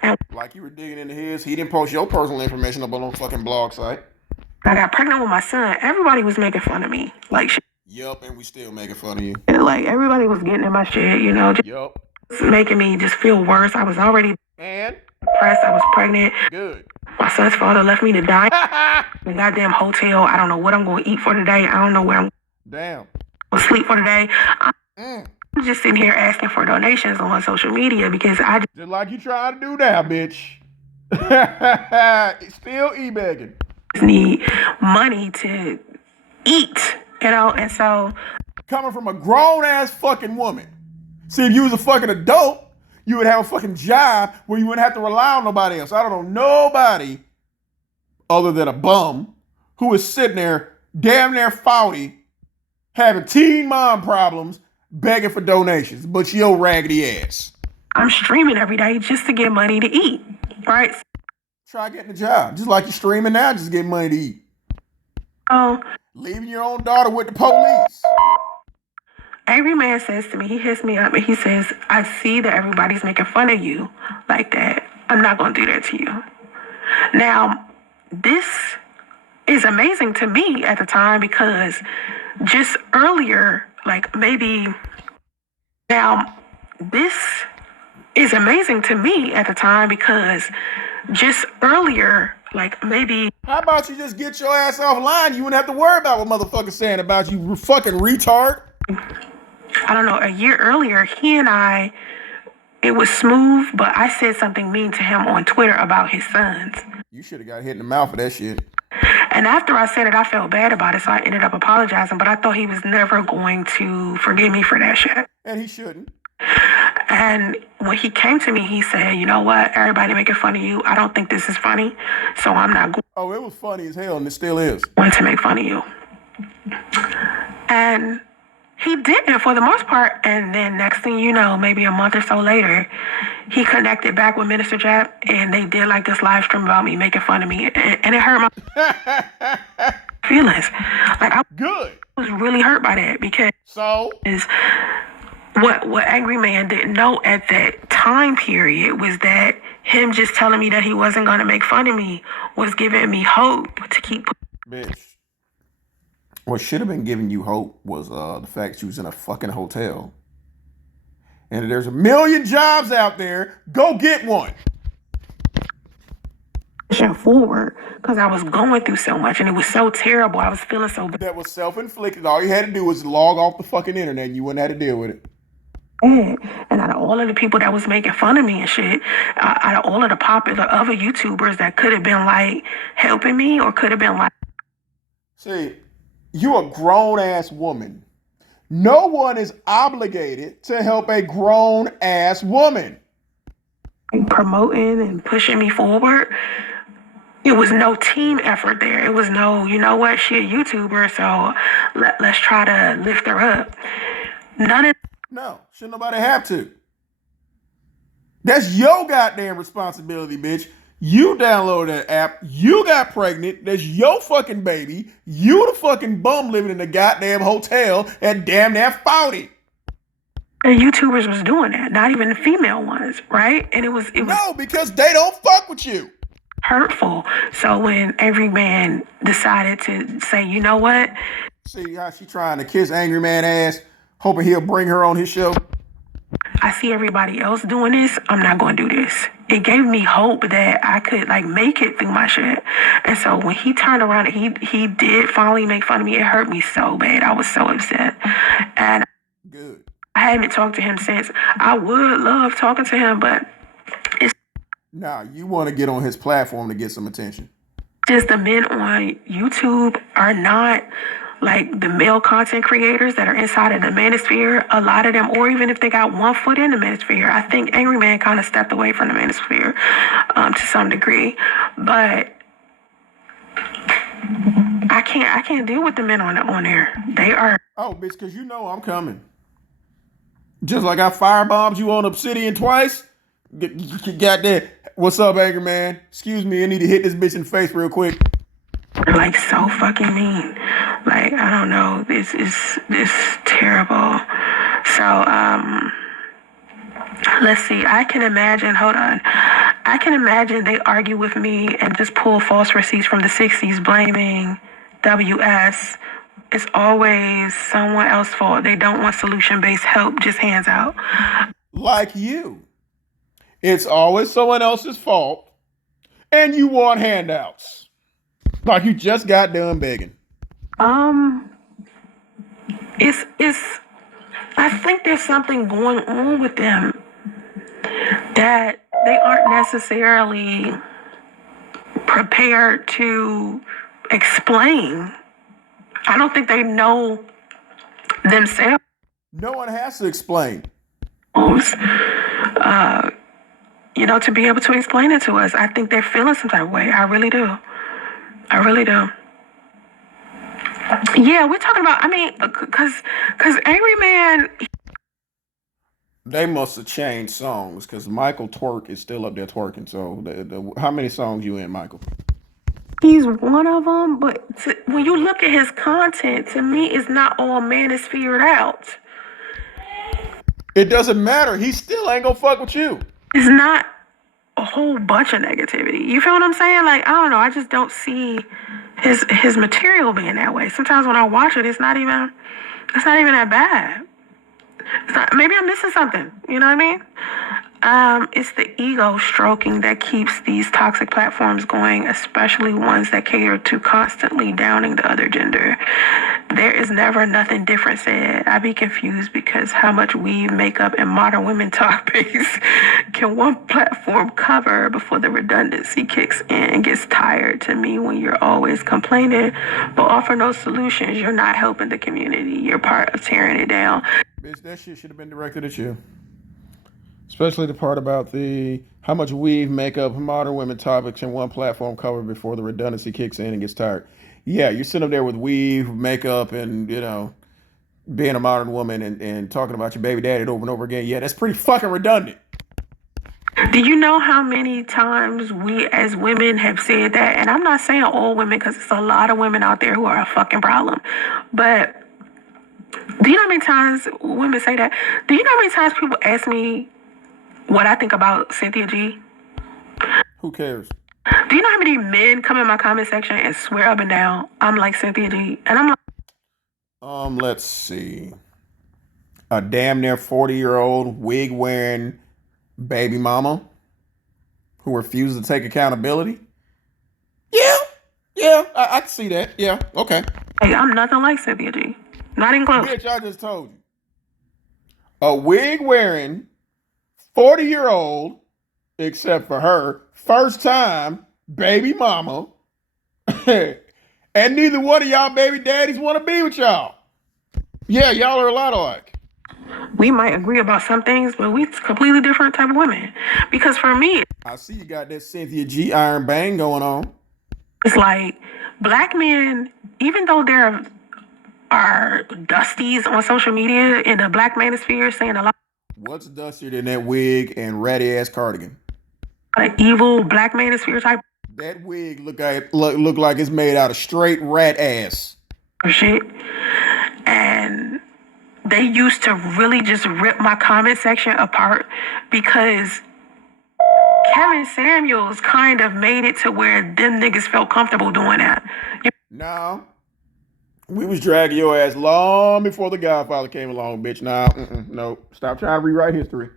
And like you were digging into his, he didn't post your personal information up on no fucking blog site. I got pregnant with my son. Everybody was making fun of me. Like shit. Yup, and we still making fun of you. Like everybody was getting in my shit, you know. Yup. Making me just feel worse. I was already depressed. I was pregnant. Good. My son's father left me to die in a goddamn hotel. I don't know what I'm going to eat for today. I don't know where I'm going to sleep for today. I'm just sitting here asking for donations on social media because I just like you trying to do now, bitch. Still e-begging. Need money to eat, you know, and so coming from a grown-ass fucking woman. See, if you was a fucking adult, you would have a fucking job where you wouldn't have to rely on nobody else. I don't know nobody other than a bum who is sitting there damn near 40 having teen mom problems begging for donations, but your raggedy ass. I'm streaming every day just to get money to eat, right? Try getting a job. Just like you're streaming now, just get money to eat. Oh. Leaving your own daughter with the police. Angry Man says to me, he hits me up and he says, I see that everybody's making fun of you like that. I'm not going to do that to you. Now, this is amazing to me at the time because just earlier, like maybe now, this is amazing to me at the time because just earlier, like maybe. How about you just get your ass offline? You wouldn't have to worry about what motherfuckers saying about you, fucking retard. I don't know, a year earlier, he and I, it was smooth, but I said something mean to him on Twitter about his sons. You should have got hit in the mouth for that shit. And after I said it, I felt bad about it, so I ended up apologizing, but I thought he was never going to forgive me for that shit. And he shouldn't. And when he came to me, he said, you know what, everybody making fun of you. I don't think this is funny, so I'm not going. Oh, it was funny as hell, and it still is. Going to make fun of you. And he didn't for the most part. And then next thing you know, maybe a month or so later, he connected back with Minister Jap and they did like this live stream about me making fun of me. And it hurt my feelings. Like I was really hurt by that because what Angry Man didn't know at that time period was that him just telling me that he wasn't going to make fun of me was giving me hope to keep. Bitch. What should have been giving you hope was the fact she was in a fucking hotel. And there's a million jobs out there. Go get one. Forward because I was going through so much and it was so terrible. I was feeling so bad. That was self-inflicted. All you had to do was log off the fucking internet and you wouldn't have to deal with it. And out of all of the people that was making fun of me and shit, out of all of the popular other YouTubers that could have been like helping me or could have been like. See, you a grown-ass woman. No one is obligated to help a grown-ass woman. Promoting and pushing me forward. It was no team effort there. It was no, you know what, she a YouTuber, so let's try to lift her up. No, shouldn't nobody have to. That's your goddamn responsibility, bitch. You downloaded that app. You got pregnant. That's your fucking baby. You the fucking bum living in the goddamn hotel at damn near 40. And YouTubers was doing that, not even the female ones, right? And it was no, because they don't fuck with you. Hurtful. So when Angry Man decided to say, you know what? See how she trying to kiss Angry Man ass, hoping he'll bring her on his show. I see everybody else doing this. I'm not going to do this. It gave me hope that I could like make it through my shit. And so when he turned around and he did finally make fun of me, it hurt me so bad. I was so upset. And good. I haven't talked to him since. I would love talking to him, but it's Now, you want to get on his platform to get some attention. just the men on YouTube are not like the male content creators that are inside of the manosphere. A lot of them, or even if they got one foot in the manosphere, I think Angry Man kind of stepped away from the manosphere to some degree. But I can't deal with the men on there. They are. Oh, bitch, because you know I'm coming. Just like I firebombed you on Obsidian twice. Got that. What's up, Angry Man? Excuse me, I need to hit this bitch in the face real quick. Like so fucking mean. Like I don't know. This is terrible. So let's see. I can imagine. Hold on. I can imagine they argue with me and just pull false receipts from the '60s, blaming WS. It's always someone else's fault. They don't want solution-based help. Just hands out. Like you. It's always someone else's fault, and you want handouts. Like you just got done begging. It's. I think there's something going on with them that they aren't necessarily prepared to explain. I don't think they know themselves. No one has to explain. To be able to explain it to us. I think they're feeling some type of way. I really do. I really do. Yeah, we're talking about, because Angry Man. They must have changed songs because Michael Twerk is still up there twerking. So how many songs you in, Michael? He's one of them, but when you look at his content, to me, it's not all manosphered out. It doesn't matter. He still ain't gonna fuck with you. It's not a whole bunch of negativity. You feel what I'm saying? Like, I don't know. I just don't see his material being that way. Sometimes when I watch it, it's not even that bad. Maybe I'm missing something. You know what I mean? It's the ego stroking that keeps these toxic platforms going, especially ones that cater to constantly downing the other gender. There is never nothing different said. I be confused because how much weave, makeup, and modern women topics can one platform cover before the redundancy kicks in and gets tired to me when you're always complaining but offer no solutions. You're not helping the community. You're part of tearing it down. Bitch, that shit should have been directed at you. Especially the part about the how much weave, makeup, modern women topics can one platform cover before the redundancy kicks in and gets tired. Yeah, you're sitting up there with weave, makeup, and being a modern woman and talking about your baby daddy over and over again. Yeah, that's pretty fucking redundant. Do you know how many times we as women have said that? And I'm not saying all women because there's a lot of women out there who are a fucking problem. But do you know how many times women say that? Do you know how many times people ask me what I think about Cynthia G? Who cares? Do you know how many men come in my comment section and swear up and down I'm like Cynthia G? And I'm like, let's see. A damn near 40-year-old wig wearing baby mama who refused to take accountability. Yeah, I can see that. Yeah, okay. Hey, I'm nothing like Cynthia G. Not in close. Bitch, I just told you. A wig wearing 40-year-old, except for her, first time baby mama, and neither one of y'all baby daddies want to be with y'all. Yeah, y'all are a lot alike. We might agree about some things, but we completely different type of women. Because for me, I see you got that Cynthia G iron bang going on. It's like black men, even though there are dusties on social media in the black manosphere saying a lot. What's dustier than that wig and ratty ass cardigan? An evil black manosphere type That wig look like it's made out of straight rat ass. of shit. And they used to really just rip my comment section apart because Kevin Samuels kind of made it to where them niggas felt comfortable doing that. No. We was dragging your ass long before The Godfather came along, bitch. No. Stop trying to rewrite history.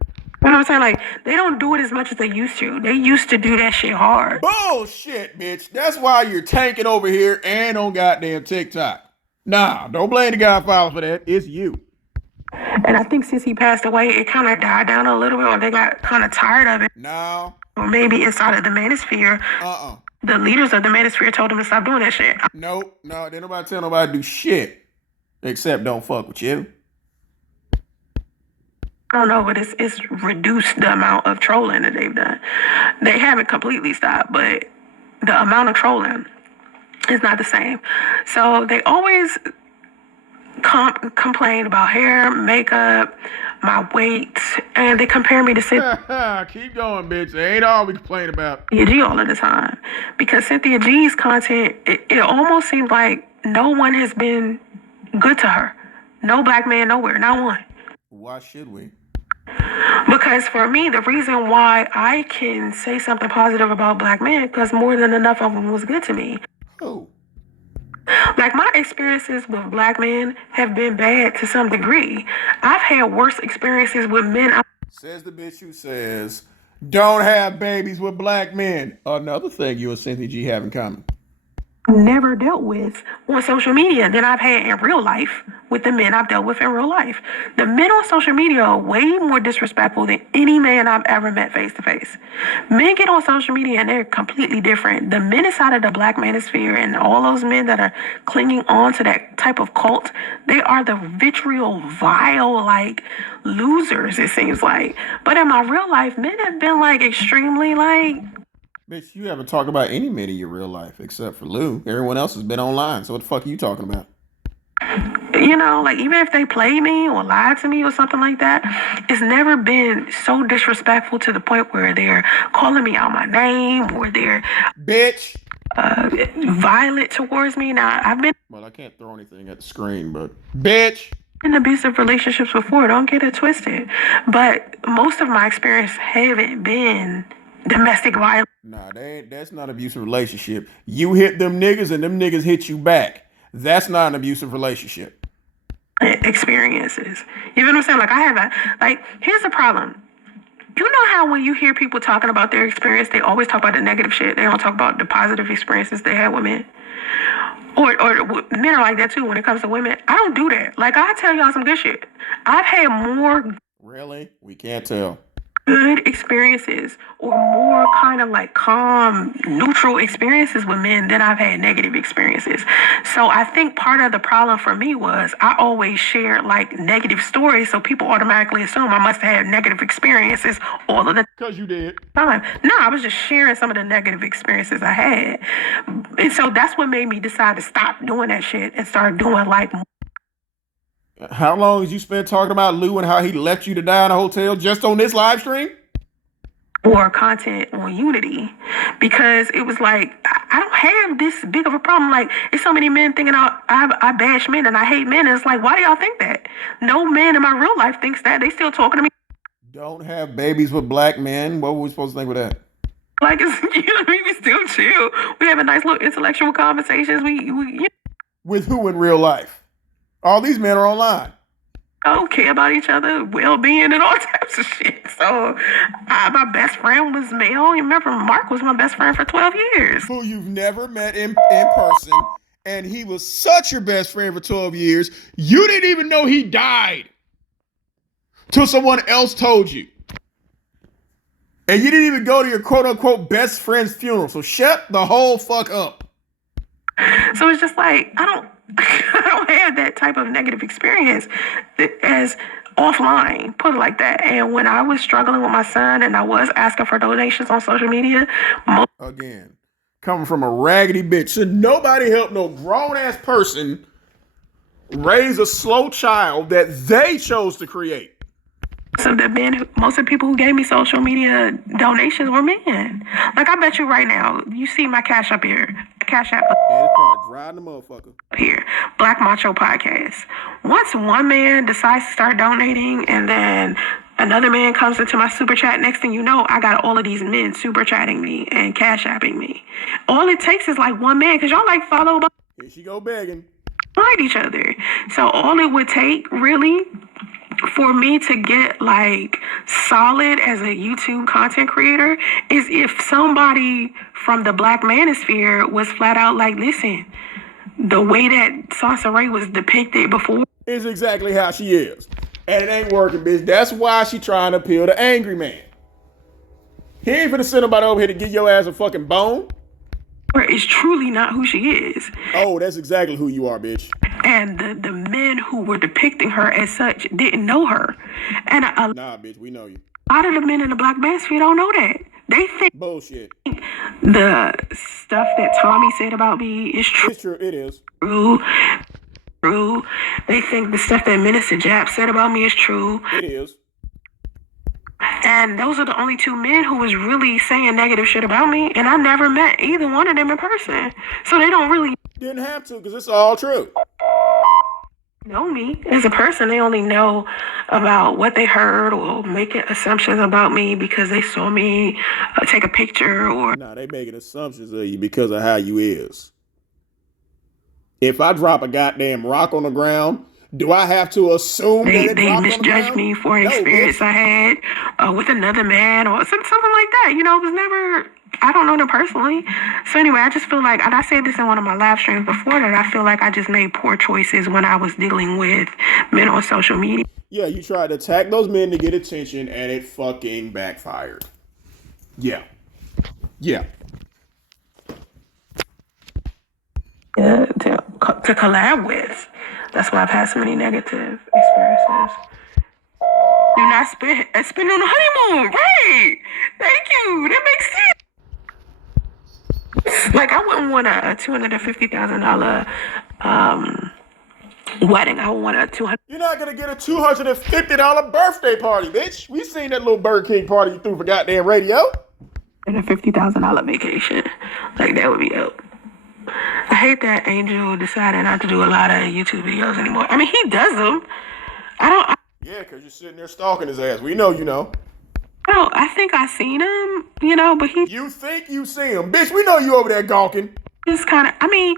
You know what I'm saying? Like, they don't do it as much as they used to. They used to do that shit hard. Bullshit, bitch. That's why you're tanking over here and on goddamn TikTok. Nah, don't blame The Godfather for that. It's you. And I think since he passed away, it kind of died down a little bit, or they got kind of tired of it. No. Or maybe inside of the manosphere, the leaders of the manosphere told him to stop doing that shit. Nope. No, didn't nobody tell nobody to do shit. Except don't fuck with you. I don't know, but it's reduced the amount of trolling that they've done. They haven't completely stopped, but the amount of trolling is not the same. So they always complain about hair, makeup, my weight, and they compare me to Cynthia. Keep going, bitch. They ain't all we complain about. G all of the time. Because Cynthia G's content, it almost seems like no one has been good to her. No black man nowhere, not one. Why should we? Because for me, the reason why I can say something positive about black men, because more than enough of them was good to me. Who? Like, my experiences with black men have been bad to some degree. I've had worse experiences with men. Says the bitch who says, don't have babies with black men. Another thing you and Cynthia G have in common. Never dealt with on social media than I've had in real life with the men I've dealt with in real life. The men on social media are way more disrespectful than any man I've ever met face to face. Men get on social media and they're completely different. The men inside of the black manosphere and all those men that are clinging on to that type of cult, they are the vitriol, vile, like, losers, it seems like. But in my real life, men have been, like, extremely, like... Bitch, you haven't talked about any men in your real life except for Lou. Everyone else has been online. So what the fuck are you talking about? You know, like, even if they play me or lie to me or something like that, it's never been so disrespectful to the point where they're calling me out my name or they're bitch violent towards me. Now, I've been... Well, I can't throw anything at the screen, but bitch! In abusive relationships before, don't get it twisted. But most of my experience haven't been domestic violence. Nah, that's not an abusive relationship. You hit them niggas and them niggas hit you back. That's not an abusive relationship. Experiences. You know what I'm saying? Like, I have here's the problem. You know how when you hear people talking about their experience, they always talk about the negative shit. They don't talk about the positive experiences they had with men. Or men are like that too when it comes to women. I don't do that. Like, I tell y'all some good shit. I've had more... Really? We can't tell. Good experiences or more kind of like calm, neutral experiences with men than I've had negative experiences. So I think part of the problem for me was I always shared like negative stories, so people automatically assume I must have had negative experiences all of the Because you did. time. No, I was just sharing some of the negative experiences I had. And so that's what made me decide to stop doing that shit and start doing like... How long did you spend talking about Lou and how he left you to die in a hotel just on this live stream? Or content on Unity, because it was like, I don't have this big of a problem. Like, it's so many men thinking I bash men and I hate men. And it's like, why do y'all think that? No man in my real life thinks that. They still talking to me. Don't have babies with black men. What were we supposed to think with that? Like, it's, we still chill. We have a nice little intellectual conversations. We With who in real life? All these men are online. Care about each other, well-being, and all types of shit. So, my best friend was male. You remember, Mark was my best friend for 12 years. Who you've never met in person, and he was such your best friend for 12 years, you didn't even know he died till someone else told you. And you didn't even go to your quote-unquote best friend's funeral. So shut the whole fuck up. So it's just like, I don't have that type of negative experience as offline, put it like that. And when I was struggling with my son and I was asking for donations on social media, again, coming from a raggedy bitch, should nobody help no grown-ass person raise a slow child that they chose to create. So most of the people who gave me social media donations were men. Like, I bet you right now, you see my Cash App here. Cash App riding the motherfucker here. Black Macho Podcast. Once one man decides to start donating and then another man comes into my super chat, next thing you know, I got all of these men super chatting me and Cash Apping me. All it takes is like one man, because y'all like follow here she go begging. Like each other. So all it would take really for me to get like solid as a YouTube content creator is if somebody from the black manosphere was flat out like, listen, the way that Soncerae was depicted before is exactly how she is. And it ain't working, bitch. That's why she trying to appeal to angry man. He ain't finna send nobody over here to give your ass a fucking bone. Is truly not who she is. Oh, that's exactly who you are, bitch. And the men who were depicting her as such didn't know her. And Nah, bitch, we know you. A lot of the men in the Black manosphere don't know that. They think bullshit. The stuff that Tommy said about me is true. It's true. It is. True. They think the stuff that Minister Jap said about me is true. It is. And those are the only two men who was really saying negative shit about me. And I never met either one of them in person. So they don't really... Didn't have to, because it's all true. Know me as a person. They only know about what they heard or making assumptions about me because they saw me take a picture or... Nah, they making assumptions of you because of how you is. If I drop a goddamn rock on the ground... Do I have to assume they misjudged me for an experience I had with another man or something like that? You know, it was never, I don't know them personally. So anyway, I just feel like, and I said this in one of my live streams before, that I feel like I just made poor choices when I was dealing with men on social media. Yeah, you tried to attack those men to get attention and it fucking backfired. Yeah. To collab with. That's why I've had so many negative experiences. Do not spend on the honeymoon. Right. Thank you. That makes sense. Like, I wouldn't want a $250,000 wedding. I would want a $200. You're not going to get a $250 birthday party, bitch. We seen that little Burger King party you threw for goddamn radio. And a $50,000 vacation. Like, that would be dope. I hate that Angel decided not to do a lot of YouTube videos anymore. I mean, he does them. Yeah, because you're sitting there stalking his ass. We know you know. No, I think I seen him, you know, but he... You think you see him. Bitch, we know you over there gawking. Just kind of... I mean,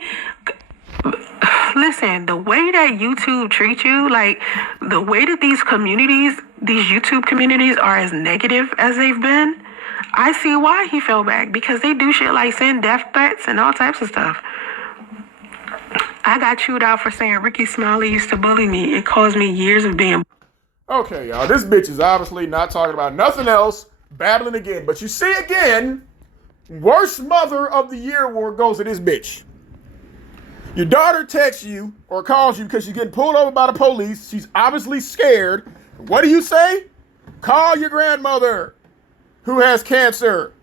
listen, the way that YouTube treats you, like, the way that these YouTube communities are as negative as they've been... I see why he fell back, because they do shit like send death threats and all types of stuff. I got chewed out for saying Ricky Smiley used to bully me. It caused me years of being... Okay, y'all, this bitch is obviously not talking about nothing else, battling again. But you see again, worst mother of the year award goes to this bitch. Your daughter texts you or calls you because she's getting pulled over by the police. She's obviously scared. What do you say? Call your grandmother, who has cancer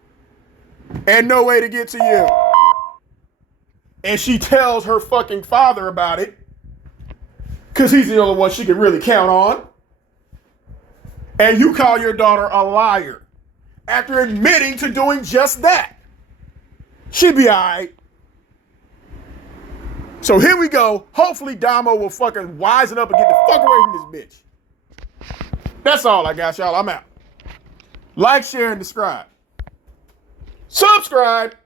and no way to get to you. And she tells her fucking father about it because he's the only one she can really count on. And you call your daughter a liar after admitting to doing just that. She'd be all right. So here we go. Hopefully Damo will fucking wisen up and get the fuck away from this bitch. That's all I got, y'all. I'm out. Like, share, and subscribe. Subscribe.